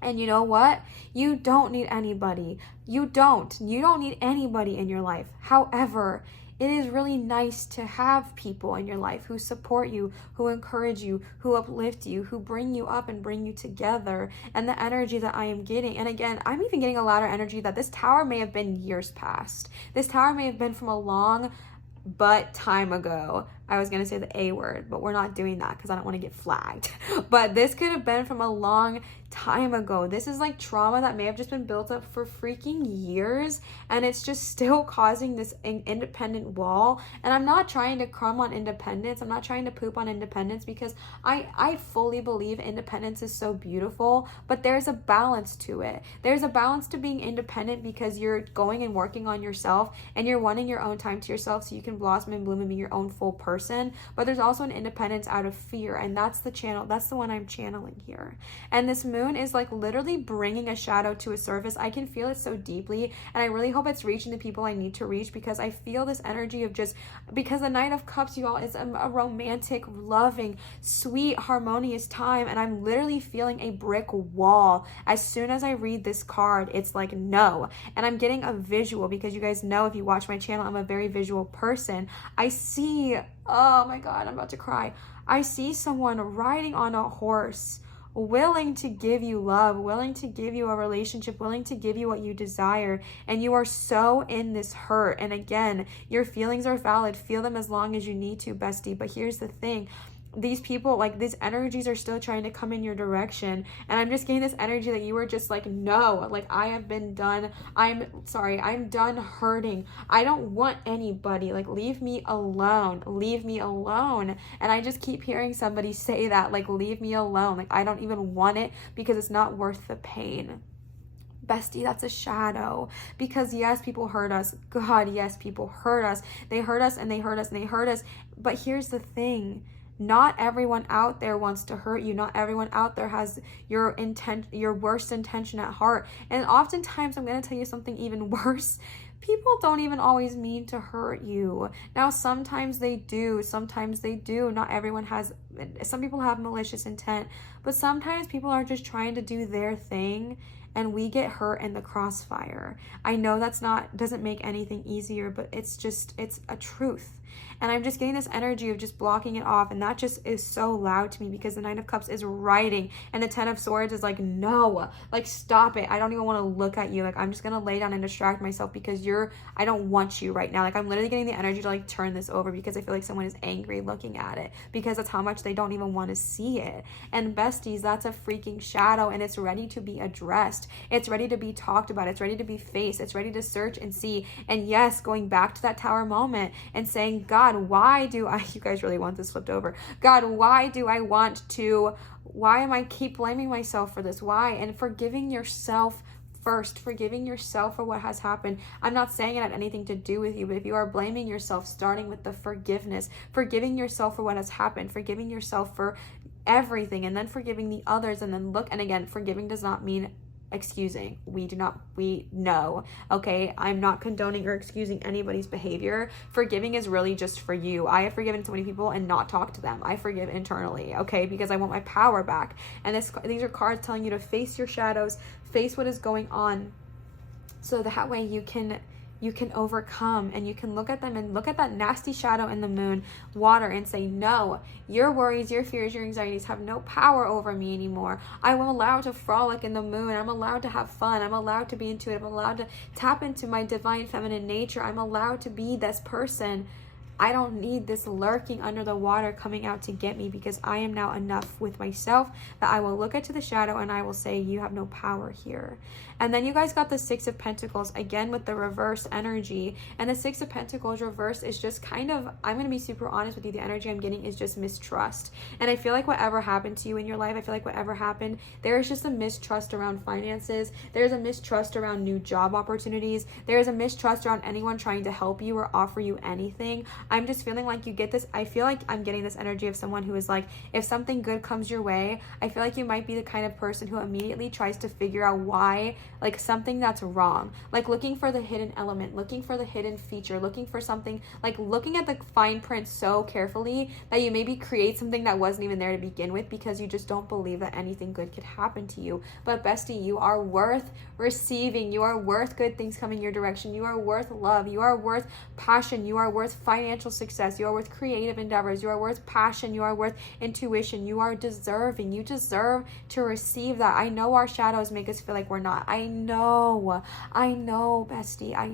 And you know what? You don't need anybody. You don't need anybody in your life. However, it is really nice to have people in your life who support you, who encourage you, who uplift you, who bring you up and bring you together. And the energy that I am getting, and again, I'm even getting a louder energy that this tower may have been years past. This tower may have been from a long time ago. I was going to say the A word, but we're not doing that because I don't want to get flagged. But this could have been from a long time ago. This is like trauma that may have just been built up for freaking years, and it's just still causing this independent wall. And I'm not trying to crumb on independence. I'm not trying to poop on independence, because I fully believe independence is so beautiful, but there's a balance to it. There's a balance to being independent because you're going and working on yourself, and you're wanting your own time to yourself so you can blossom and bloom and be your own full person. person, but there's also an independence out of fear. And that's the one I'm channeling here. And this moon is like literally bringing a shadow to a surface. I can feel it so deeply, and I really hope it's reaching the people I need to reach, because I feel this energy of just, because the Knight of Cups, you all, is a romantic, loving, sweet, harmonious time, and I'm literally feeling a brick wall as soon as I read this card. It's like, no. And I'm getting a visual, because you guys know, if you watch my channel, I'm a very visual person. I see, oh my god, I'm about to cry. I see someone riding on a horse, willing to give you love, willing to give you a relationship, willing to give you what you desire, and you are so in this hurt. And again, your feelings are valid. Feel them as long as you need to, bestie. But here's the thing. These people, like, these energies are still trying to come in your direction, and I'm just getting this energy that you are just like, no, like, I have been done. I'm done hurting. I don't want anybody. Like, leave me alone. Leave me alone. And I just keep hearing somebody say that, like, leave me alone. Like, I don't even want it, because it's not worth the pain. Bestie, that's a shadow. Because yes, people hurt us. God, yes, people hurt us. They hurt us, and they hurt us, and they hurt us. But here's the thing. Not everyone out there wants to hurt you. Not everyone out there has your worst intention at heart. And oftentimes, I'm going to tell you something even worse. People don't even always mean to hurt you. Now, sometimes they do. Sometimes they do. Not everyone has. Some people have malicious intent. But sometimes people are just trying to do their thing, and we get hurt in the crossfire. I know doesn't make anything easier, but it's a truth. And I'm just getting this energy of just blocking it off, and that just is so loud to me, because the Nine of Cups is writing, and the Ten of Swords is like, no, like, stop it. I don't even want to look at you. Like, I'm just gonna lay down and distract myself, because I don't want you right now. Like, I'm literally getting the energy to like turn this over, because I feel like someone is angry looking at it, because that's how much they don't even want to see it. And besties, that's a freaking shadow, and it's ready to be addressed. It's ready to be talked about. It's ready to be faced. It's ready to search and see. And yes, going back to that tower moment and saying, God, why do I, you guys really want this flipped over. God, why am I keep blaming myself for this? Why? And forgiving yourself first, forgiving yourself for what has happened. I'm not saying it had anything to do with you, but if you are blaming yourself, starting with the forgiveness, forgiving yourself for what has happened, forgiving yourself for everything, and then forgiving the others, and then and again, forgiving does not mean excusing. We know, okay? I'm not condoning or excusing anybody's behavior. Forgiving is really just for you. I have forgiven so many people and not talked to them. I forgive internally, okay? Because I want my power back. And these are cards telling you to face your shadows, face what is going on, so that way you can overcome, and you can look at them and look at that nasty shadow in the moon water and say, no, your worries, your fears, your anxieties have no power over me anymore. I am allowed to frolic in the moon. I'm allowed to have fun. I'm allowed to be intuitive. I'm allowed to tap into my divine feminine nature. I'm allowed to be this person. I don't need this lurking under the water coming out to get me, because I am now enough with myself that I will look into the shadow and I will say, you have no power here. And then you guys got the Six of Pentacles, again with the reverse energy. And the Six of Pentacles reverse is just kind of, I'm going to be super honest with you, the energy I'm getting is just mistrust. And I feel like whatever happened to you in your life, I feel like whatever happened, there is just a mistrust around finances. There's a mistrust around new job opportunities. There is a mistrust around anyone trying to help you or offer you anything. I'm just feeling like you get this, I feel like I'm getting this energy of someone who is like, if something good comes your way, I feel like you might be the kind of person who immediately tries to figure out why, like, something that's wrong, like looking for the hidden element, looking for the hidden feature, looking for something, like looking at the fine print so carefully that you maybe create something that wasn't even there to begin with, because you just don't believe that anything good could happen to you. But bestie, you are worth receiving. You are worth good things coming your direction. You are worth love. You are worth passion. You are worth financial success. You are worth creative endeavors. You are worth passion. You are worth intuition. You are deserving. You deserve to receive that. I know our shadows make us feel like we're not. I know, bestie. I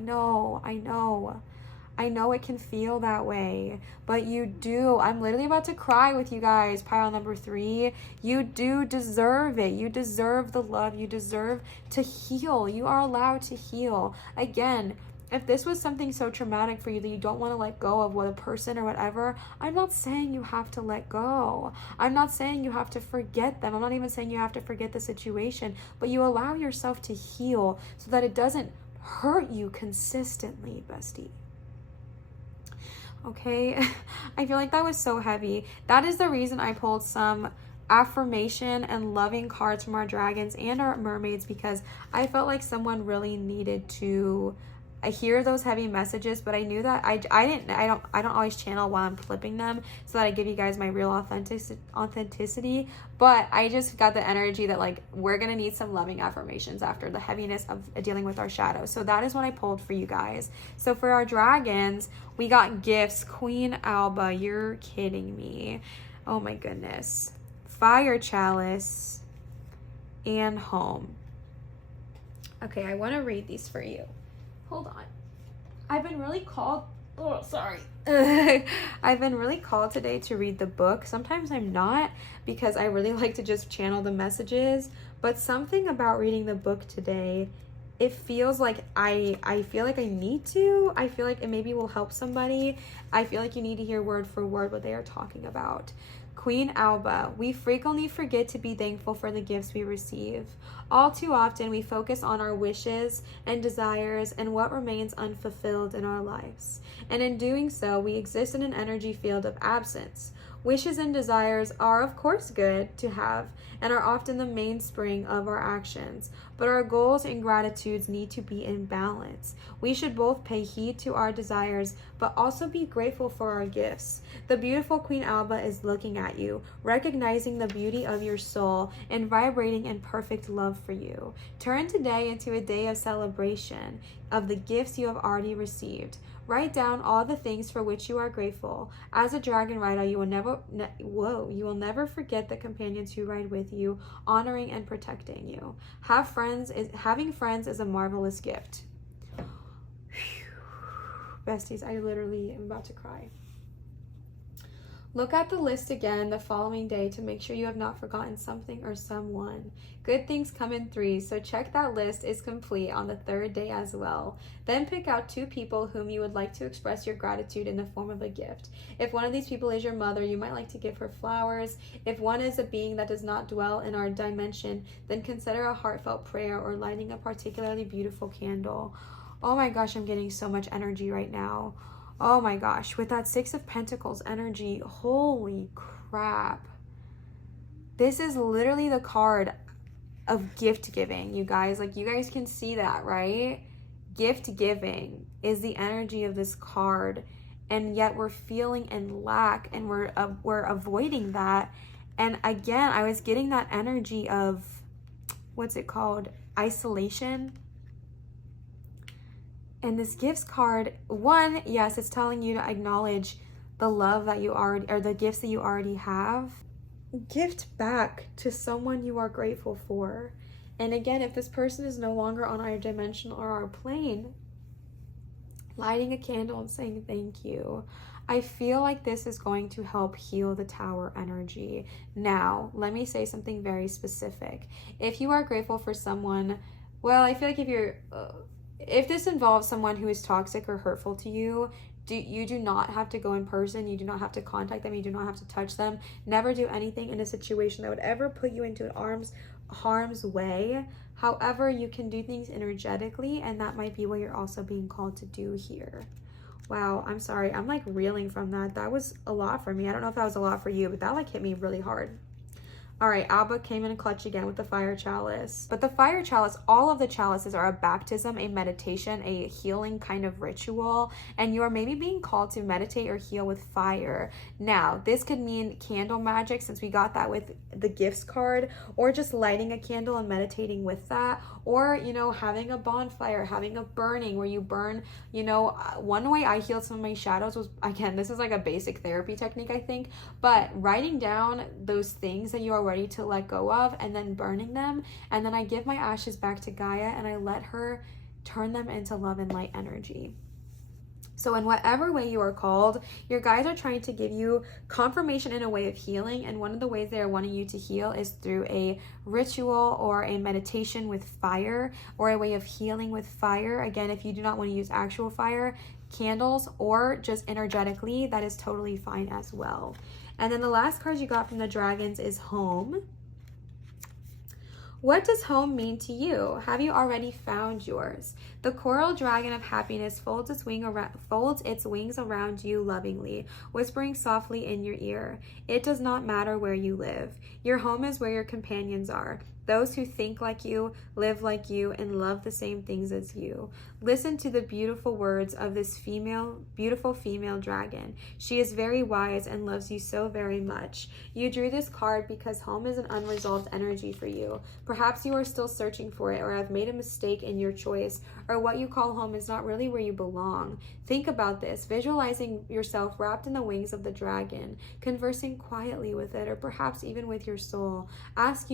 know it can feel that way, but you do. I'm literally about to cry with you guys. Pile number 3. You do deserve it. You deserve the love. You deserve to heal. You are allowed to heal. Again, if this was something so traumatic for you that you don't want to let go of what a person or whatever, I'm not saying you have to let go. I'm not saying you have to forget them. I'm not even saying you have to forget the situation, but you allow yourself to heal so that it doesn't hurt you consistently, bestie. okay? I feel like that was so heavy. That is the reason I pulled some affirmation and loving cards from our dragons and our mermaids, because I felt like someone really needed to hear those heavy messages. But I knew that I don't always channel while I'm flipping them, so that I give you guys my real authenticity. But I just got the energy that like we're gonna need some loving affirmations after the heaviness of dealing with our shadows. So that is what I pulled for you guys. So for our dragons, we got gifts. Queen Alba, you're kidding me. Oh my goodness. Fire chalice and home. Okay, I want to read these for you. Hold on. I've been really called. Oh, sorry. I've been really called today to read the book. Sometimes I'm not, because I really like to just channel the messages. But something about reading the book today, it feels like I feel like I need to. I feel like it maybe will help somebody. I feel like you need to hear word for word what they are talking about. Queen Alba, we frequently forget to be thankful for the gifts we receive. All too often, we focus on our wishes and desires and what remains unfulfilled in our lives. And in doing so, we exist in an energy field of absence. Wishes and desires are, of course, good to have and are often the mainspring of our actions, but our goals and gratitudes need to be in balance. We should both pay heed to our desires, but also be grateful for our gifts. The beautiful Queen Alba is looking at you, recognizing the beauty of your soul and vibrating in perfect love for you. Turn today into a day of celebration of the gifts you have already received. Write down all the things for which you are grateful. As a dragon rider, you will never forget the companions who ride with you, honoring and protecting you. Having friends is a marvelous gift. Besties, I literally am about to cry. Look at the list again the following day to make sure you have not forgotten something or someone. Good things come in threes, so check that list is complete on the third day as well. Then pick out 2 people whom you would like to express your gratitude in the form of a gift. If one of these people is your mother, you might like to give her flowers. If one is a being that does not dwell in our dimension, then consider a heartfelt prayer or lighting a particularly beautiful candle. Oh my gosh, I'm getting so much energy right now. Oh my gosh, with that 6 of Pentacles energy, holy crap. This is literally the card of gift giving, you guys. Like, you guys can see that, right? Gift giving is the energy of this card, and yet we're feeling in lack, and we're avoiding that. And again, I was getting that energy of, what's it called? Isolation. And this gifts card, one, yes, it's telling you to acknowledge the love that you already, or the gifts that you already have. Gift back to someone you are grateful for. And again, if this person is no longer on our dimension or our plane, lighting a candle and saying thank you. I feel like this is going to help heal the tower energy. Now, let me say something very specific. If you are grateful for someone, well, I feel like if this involves someone who is toxic or hurtful to you, you do not have to go in person. You do not have to contact them. You do not have to touch them. Never do anything in a situation that would ever put you into harm's way. However, you can do things energetically, and that might be what you're also being called to do here. Wow, I'm sorry. I'm like reeling from that. That was a lot for me. I don't know if that was a lot for you, but that like hit me really hard. All right, Alba came in clutch again with the fire chalice. But the fire chalice, all of the chalices are a baptism, a meditation, a healing kind of ritual, and you are maybe being called to meditate or heal with fire. Now, this could mean candle magic, since we got that with the gifts card, or just lighting a candle and meditating with that, or, you know, having a bonfire, having a burning where you burn, you know, one way I healed some of my shadows was, again, this is like a basic therapy technique, I think, but writing down those things that you are ready to let go of and then burning them, and then I give my ashes back to Gaia and I let her turn them into love and light energy. So in whatever way you are called, your guides are trying to give you confirmation in a way of healing, and one of the ways they are wanting you to heal is through a ritual or a meditation with fire, or a way of healing with fire. Again, if you do not want to use actual fire, candles, or just energetically, that is totally fine as well. And then the last card you got from the dragons is home. What does home mean to you? Have you already found yours? The coral dragon of happiness folds its wings around you lovingly, whispering softly in your ear. It does not matter where you live. Your home is where your companions are. Those who think like you, live like you, and love the same things as you. Listen to the beautiful words of this beautiful female dragon. She is very wise and loves you so very much. You drew this card because home is an unresolved energy for you. Perhaps you are still searching for it or have made a mistake in your choice, or what you call home is not really where you belong. Think about this, visualizing yourself wrapped in the wings of the dragon, conversing quietly with it, or perhaps even with your soul. Ask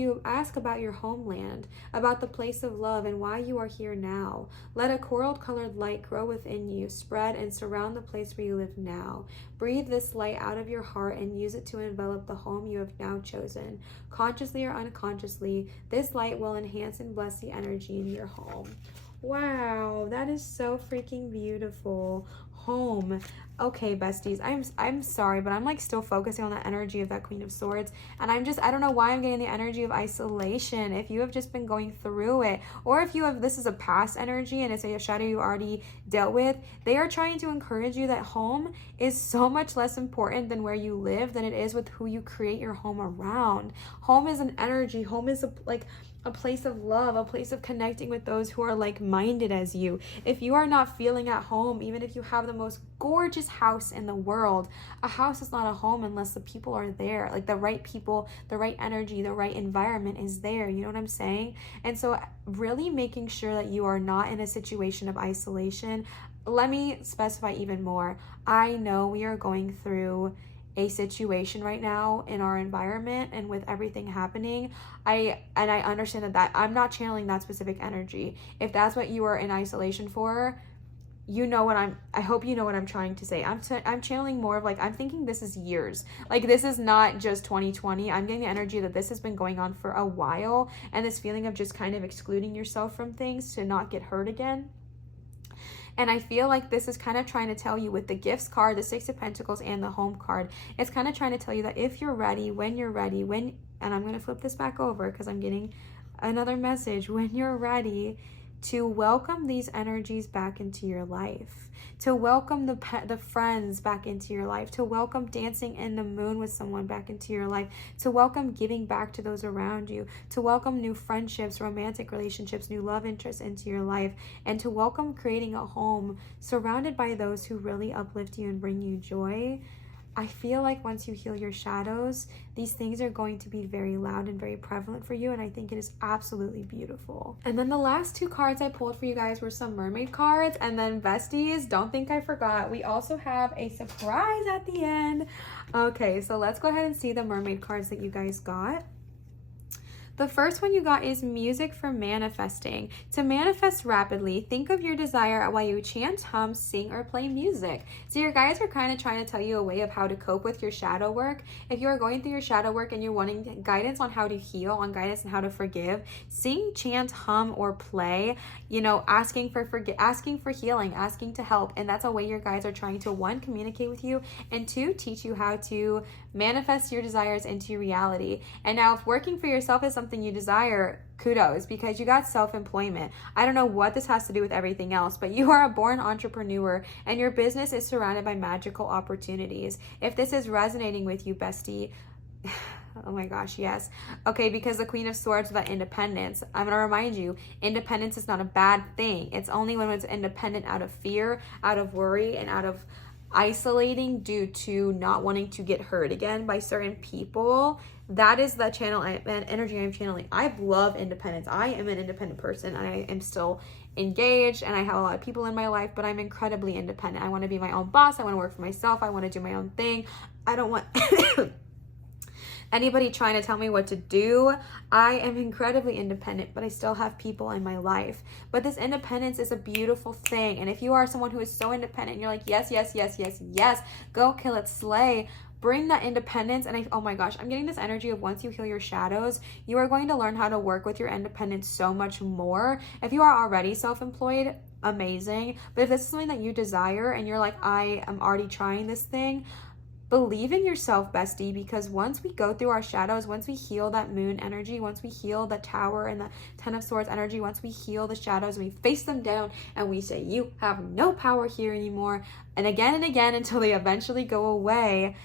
about your homeland, about the place of love and why you are here now. Let a coral-colored light grow within you, spread and surround the place where you live now. Breathe this light out of your heart and use it to envelop the home you have now chosen. Consciously or unconsciously, this light will enhance and bless the energy in your home. Wow, that is so freaking beautiful. Home. Okay, besties, I'm sorry, but I'm like still focusing on the energy of that Queen of Swords, and I don't know why I'm getting the energy of isolation. If you have just been going through it, or if this is a past energy and it's a shadow you already dealt with, they are trying to encourage you that home is so much less important than where you live than it is with who you create your home around. Home is an energy. Home is a place of love, a place of connecting with those who are like-minded as you. If you are not feeling at home, even if you have the most gorgeous house in the world, a house is not a home unless the people are there. Like the right people, the right energy, the right environment is there. You know what I'm saying? And so really making sure that you are not in a situation of isolation. Let me specify even more. I know we are going through a situation right now in our environment and with everything happening. I understand that I'm not channeling that specific energy. If that's what you are in isolation for, I hope you know what I'm trying to say. I'm channeling more of like, I'm thinking this is years. Like this is not just 2020. I'm getting the energy that this has been going on for a while, and this feeling of just kind of excluding yourself from things to not get hurt again. And I feel like this is kind of trying to tell you with the gifts card, the Six of Pentacles, and the Home card, it's kind of trying to tell you that if you're ready, when you're ready, and I'm going to flip this back over because I'm getting another message, when you're ready to welcome these energies back into your life, to welcome the friends back into your life, to welcome dancing in the moon with someone back into your life, to welcome giving back to those around you, to welcome new friendships, romantic relationships, new love interests into your life, and to welcome creating a home surrounded by those who really uplift you and bring you joy. I feel like once you heal your shadows, these things are going to be very loud and very prevalent for you, and I think it is absolutely beautiful. And then the last two cards I pulled for you guys were some mermaid cards, and then besties, don't think I forgot, we also have a surprise at the end. Okay, so let's go ahead and see the mermaid cards that you guys got. The first one you got is music for manifesting. To manifest rapidly, think of your desire while you chant, hum, sing, or play music. So your guides are kind of trying to tell you a way of how to cope with your shadow work. If you are going through your shadow work and you're wanting guidance on how to heal, on guidance on how to forgive, sing, chant, hum, or play, asking for healing, asking to help. And that's a way your guides are trying to, one, communicate with you, and two, teach you how to manifest your desires into reality. And now if working for yourself is something you desire, kudos, because you got self-employment. I don't know what this has to do with everything else, but you are a born entrepreneur and your business is surrounded by magical opportunities. If this is resonating with you, bestie, oh my gosh, yes. Okay, because the Queen of Swords with that independence, I'm going to remind you, independence is not a bad thing. It's only when it's independent out of fear, out of worry, and out of isolating due to not wanting to get hurt again by certain people. That is the energy I'm channeling. I love independence. I am an independent person. I am still engaged and I have a lot of people in my life, but I'm incredibly independent. I want to be my own boss. I want to work for myself. I want to do my own thing. I don't want anybody trying to tell me what to do. I am incredibly independent, but I still have people in my life. But this independence is a beautiful thing. And if you are someone who is so independent and you're like, yes, yes, yes, yes, yes, go kill it, slay, bring that independence. And oh my gosh, I'm getting this energy of once you heal your shadows, you are going to learn how to work with your independence so much more. If you are already self-employed, amazing. But if this is something that you desire and you're like, I am already trying this thing, Believe in yourself, bestie, because once we go through our shadows, once we heal that moon energy, once we heal the Tower and the Ten of Swords energy, once we heal the shadows and we face them down and we say, you have no power here anymore, and again until they eventually go away,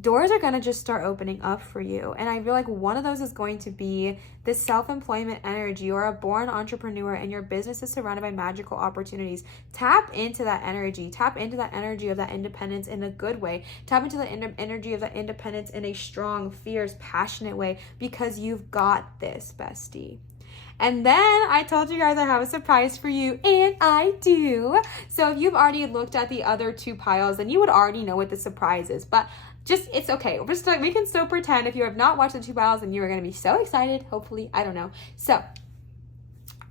doors are going to just start opening up for you. And I feel like one of those is going to be this self-employment energy. You're a born entrepreneur and your business is surrounded by magical opportunities. Tap into that energy. Tap into that energy of that independence in a good way. Tap into the energy of that independence in a strong, fierce, passionate way, because you've got this, bestie. And then I told you guys I have a surprise for you, and I do. So if you've already looked at the other two piles, then you would already know what the surprise is. But it's okay. We can still pretend. If you have not watched the two piles, then you are going to be so excited. Hopefully, I don't know. So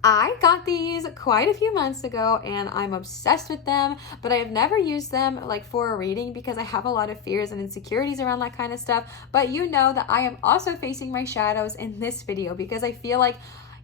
I got these quite a few months ago and I'm obsessed with them, but I have never used them like for a reading because I have a lot of fears and insecurities around that kind of stuff. But you know that I am also facing my shadows in this video because I feel like,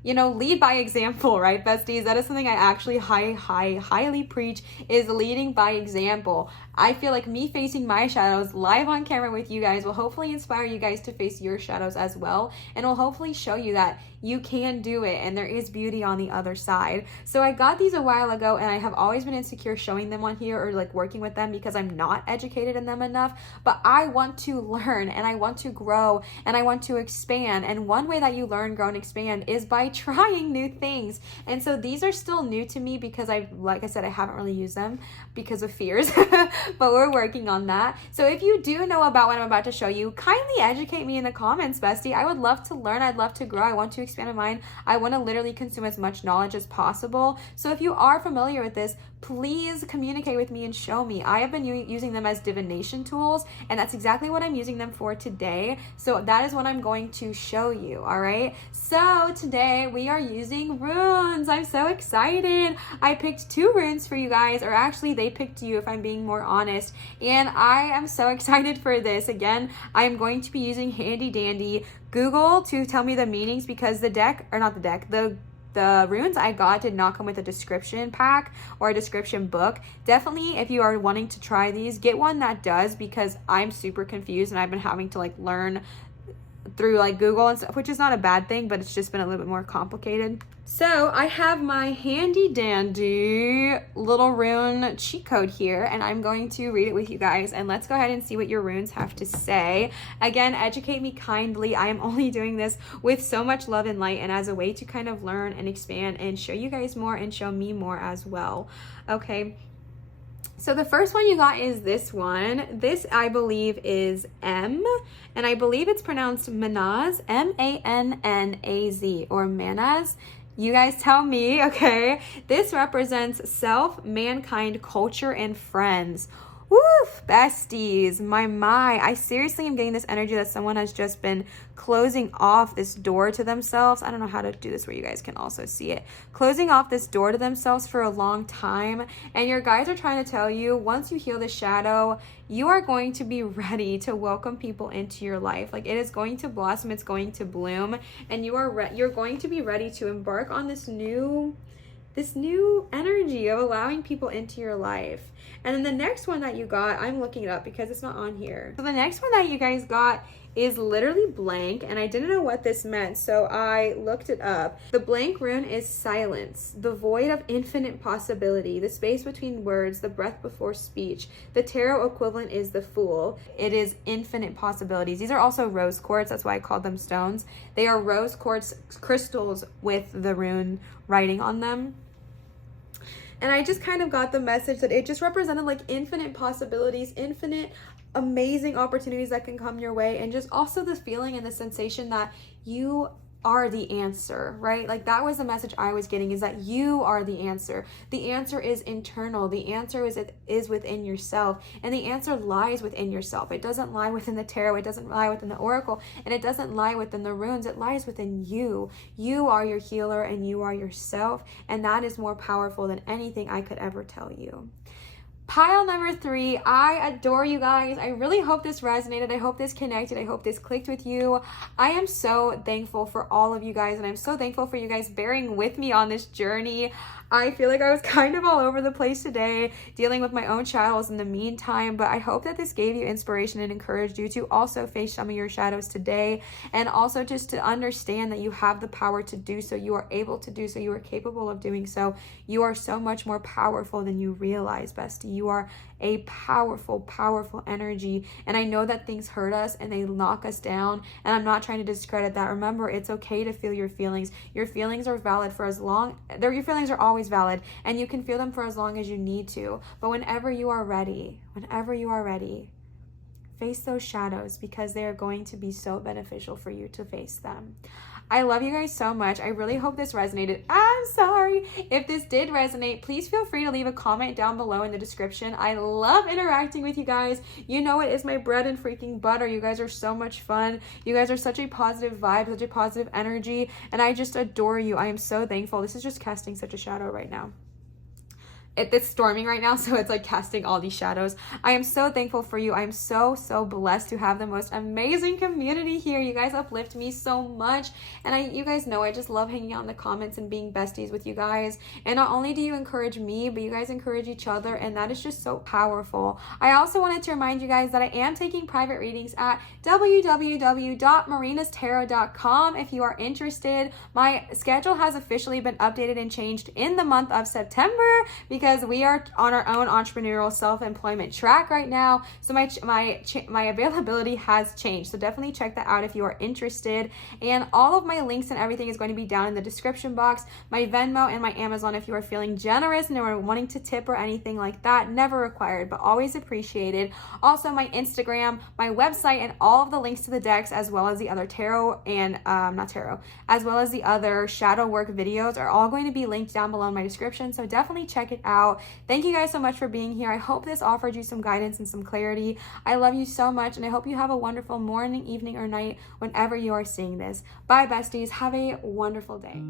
lead by example, right, besties? That is something I actually highly preach, is leading by example. I feel like me facing my shadows live on camera with you guys will hopefully inspire you guys to face your shadows as well, and will hopefully show you that you can do it and there is beauty on the other side. So I got these a while ago and I have always been insecure showing them on here or like working with them because I'm not educated in them enough, but I want to learn and I want to grow and I want to expand. And one way that you learn, grow, and expand is by trying new things. And so these are still new to me because like I said, I haven't really used them because of fears, but we're working on that. So if you do know about what I'm about to show you, kindly educate me in the comments, bestie. I would love to learn. I'd love to grow. I want to expand my mind. I want to literally consume as much knowledge as possible. So if you are familiar with this, please communicate with me and show me. I have been using them as divination tools, and that's exactly what I'm using them for today. So that is what I'm going to show you, all right? So today we are using runes. I'm so excited. I picked 2 runes for you guys, or actually they picked you if I'm being more honest, and I am so excited for this. Again, I am going to be using handy dandy Google to tell me the meanings because the runes I got did not come with a description pack or a description book. Definitely, if you are wanting to try these, get one that does, because I'm super confused and I've been having to like learn through like Google and stuff, which is not a bad thing, but it's just been a little bit more complicated. So I have my handy dandy little rune cheat code here, and I'm going to read it with you guys, and let's go ahead and see what your runes have to say. Again, educate me kindly. I am only doing this with so much love and light and as a way to kind of learn and expand and show you guys more and show me more as well. Okay. So the first one you got is this one. This, I believe, is M, and I believe it's pronounced Manaz, M-A-N-N-A-Z, or Manaz. You guys tell me, okay? This represents self, mankind, culture, and friends. Woof, besties, my. I seriously am getting this energy that someone has just been closing off this door to themselves. I don't know how to do this where you guys can also see it. Closing off this door to themselves for a long time. And your guides are trying to tell you, once you heal the shadow, you are going to be ready to welcome people into your life. Like, it is going to blossom, it's going to bloom, and you're going to be ready to embark on this new energy of allowing people into your life. And then the next one that you got, I'm looking it up because it's not on here. So the next one that you guys got is literally blank, and I didn't know what this meant, so I looked it up. The blank rune is silence, the void of infinite possibility, the space between words, the breath before speech. The tarot equivalent is the Fool. It is infinite possibilities. These are also rose quartz, that's why I called them stones. They are rose quartz crystals with the rune writing on them. And I just kind of got the message that it just represented like infinite possibilities, infinite amazing opportunities that can come your way, and just also the feeling and the sensation that you are the answer, right? Like, that was the message I was getting, is that you are the answer. The answer is internal. The answer is within yourself, and the answer lies within yourself. It doesn't lie within the tarot. It doesn't lie within the oracle, and it doesn't lie within the runes. It lies within you. You are your healer, and you are yourself, and that is more powerful than anything I could ever tell you. Pile number 3, I adore you guys. I really hope this resonated. I hope this connected. I hope this clicked with you. I am so thankful for all of you guys, and I'm so thankful for you guys bearing with me on this journey. I feel like I was kind of all over the place today, dealing with my own shadows in the meantime, but I hope that this gave you inspiration and encouraged you to also face some of your shadows today, and also just to understand that you have the power to do so. You are able to do so. You are capable of doing so. You are so much more powerful than you realize, bestie. You are a powerful, powerful energy, and I know that things hurt us and they knock us down, and I'm not trying to discredit that. Remember, it's okay to feel your feelings. Your feelings are valid for as long, your feelings are always valid, and you can feel them for as long as you need to, but whenever you are ready, face those shadows, because they are going to be so beneficial for you to face them. I love you guys so much. I really hope this resonated. I'm sorry. If this did resonate, please feel free to leave a comment down below in the description. I love interacting with you guys. You know it is my bread and freaking butter. You guys are so much fun. You guys are such a positive vibe, such a positive energy, and I just adore you. I am so thankful. This is just casting such a shadow right now. It's storming right now, so it's like casting all these shadows. I am so thankful for you. I am so blessed to have the most amazing community here. You guys uplift me so much, and you guys know I just love hanging out in the comments and being besties with you guys. And not only do you encourage me, but you guys encourage each other, and that is just so powerful. I also wanted to remind you guys that I am taking private readings at www.marinatarot.com if you are interested. My schedule has officially been updated and changed in the month of September, because we are on our own entrepreneurial self-employment track right now, so my availability has changed. So definitely check that out if you are interested, and all of my links and everything is going to be down in the description box. My Venmo and my Amazon if you are feeling generous and are wanting to tip or anything like that. Never required, but always appreciated. Also my Instagram, my website, and all of the links to the decks, as well as the other tarot and as well as the other shadow work videos, are all going to be linked down below in my description, so definitely check it out. Thank you guys so much for being here. I hope this offered you some guidance and some clarity. I love you so much, and I hope you have a wonderful morning, evening, or night whenever you are seeing this. Bye, besties. Have a wonderful day.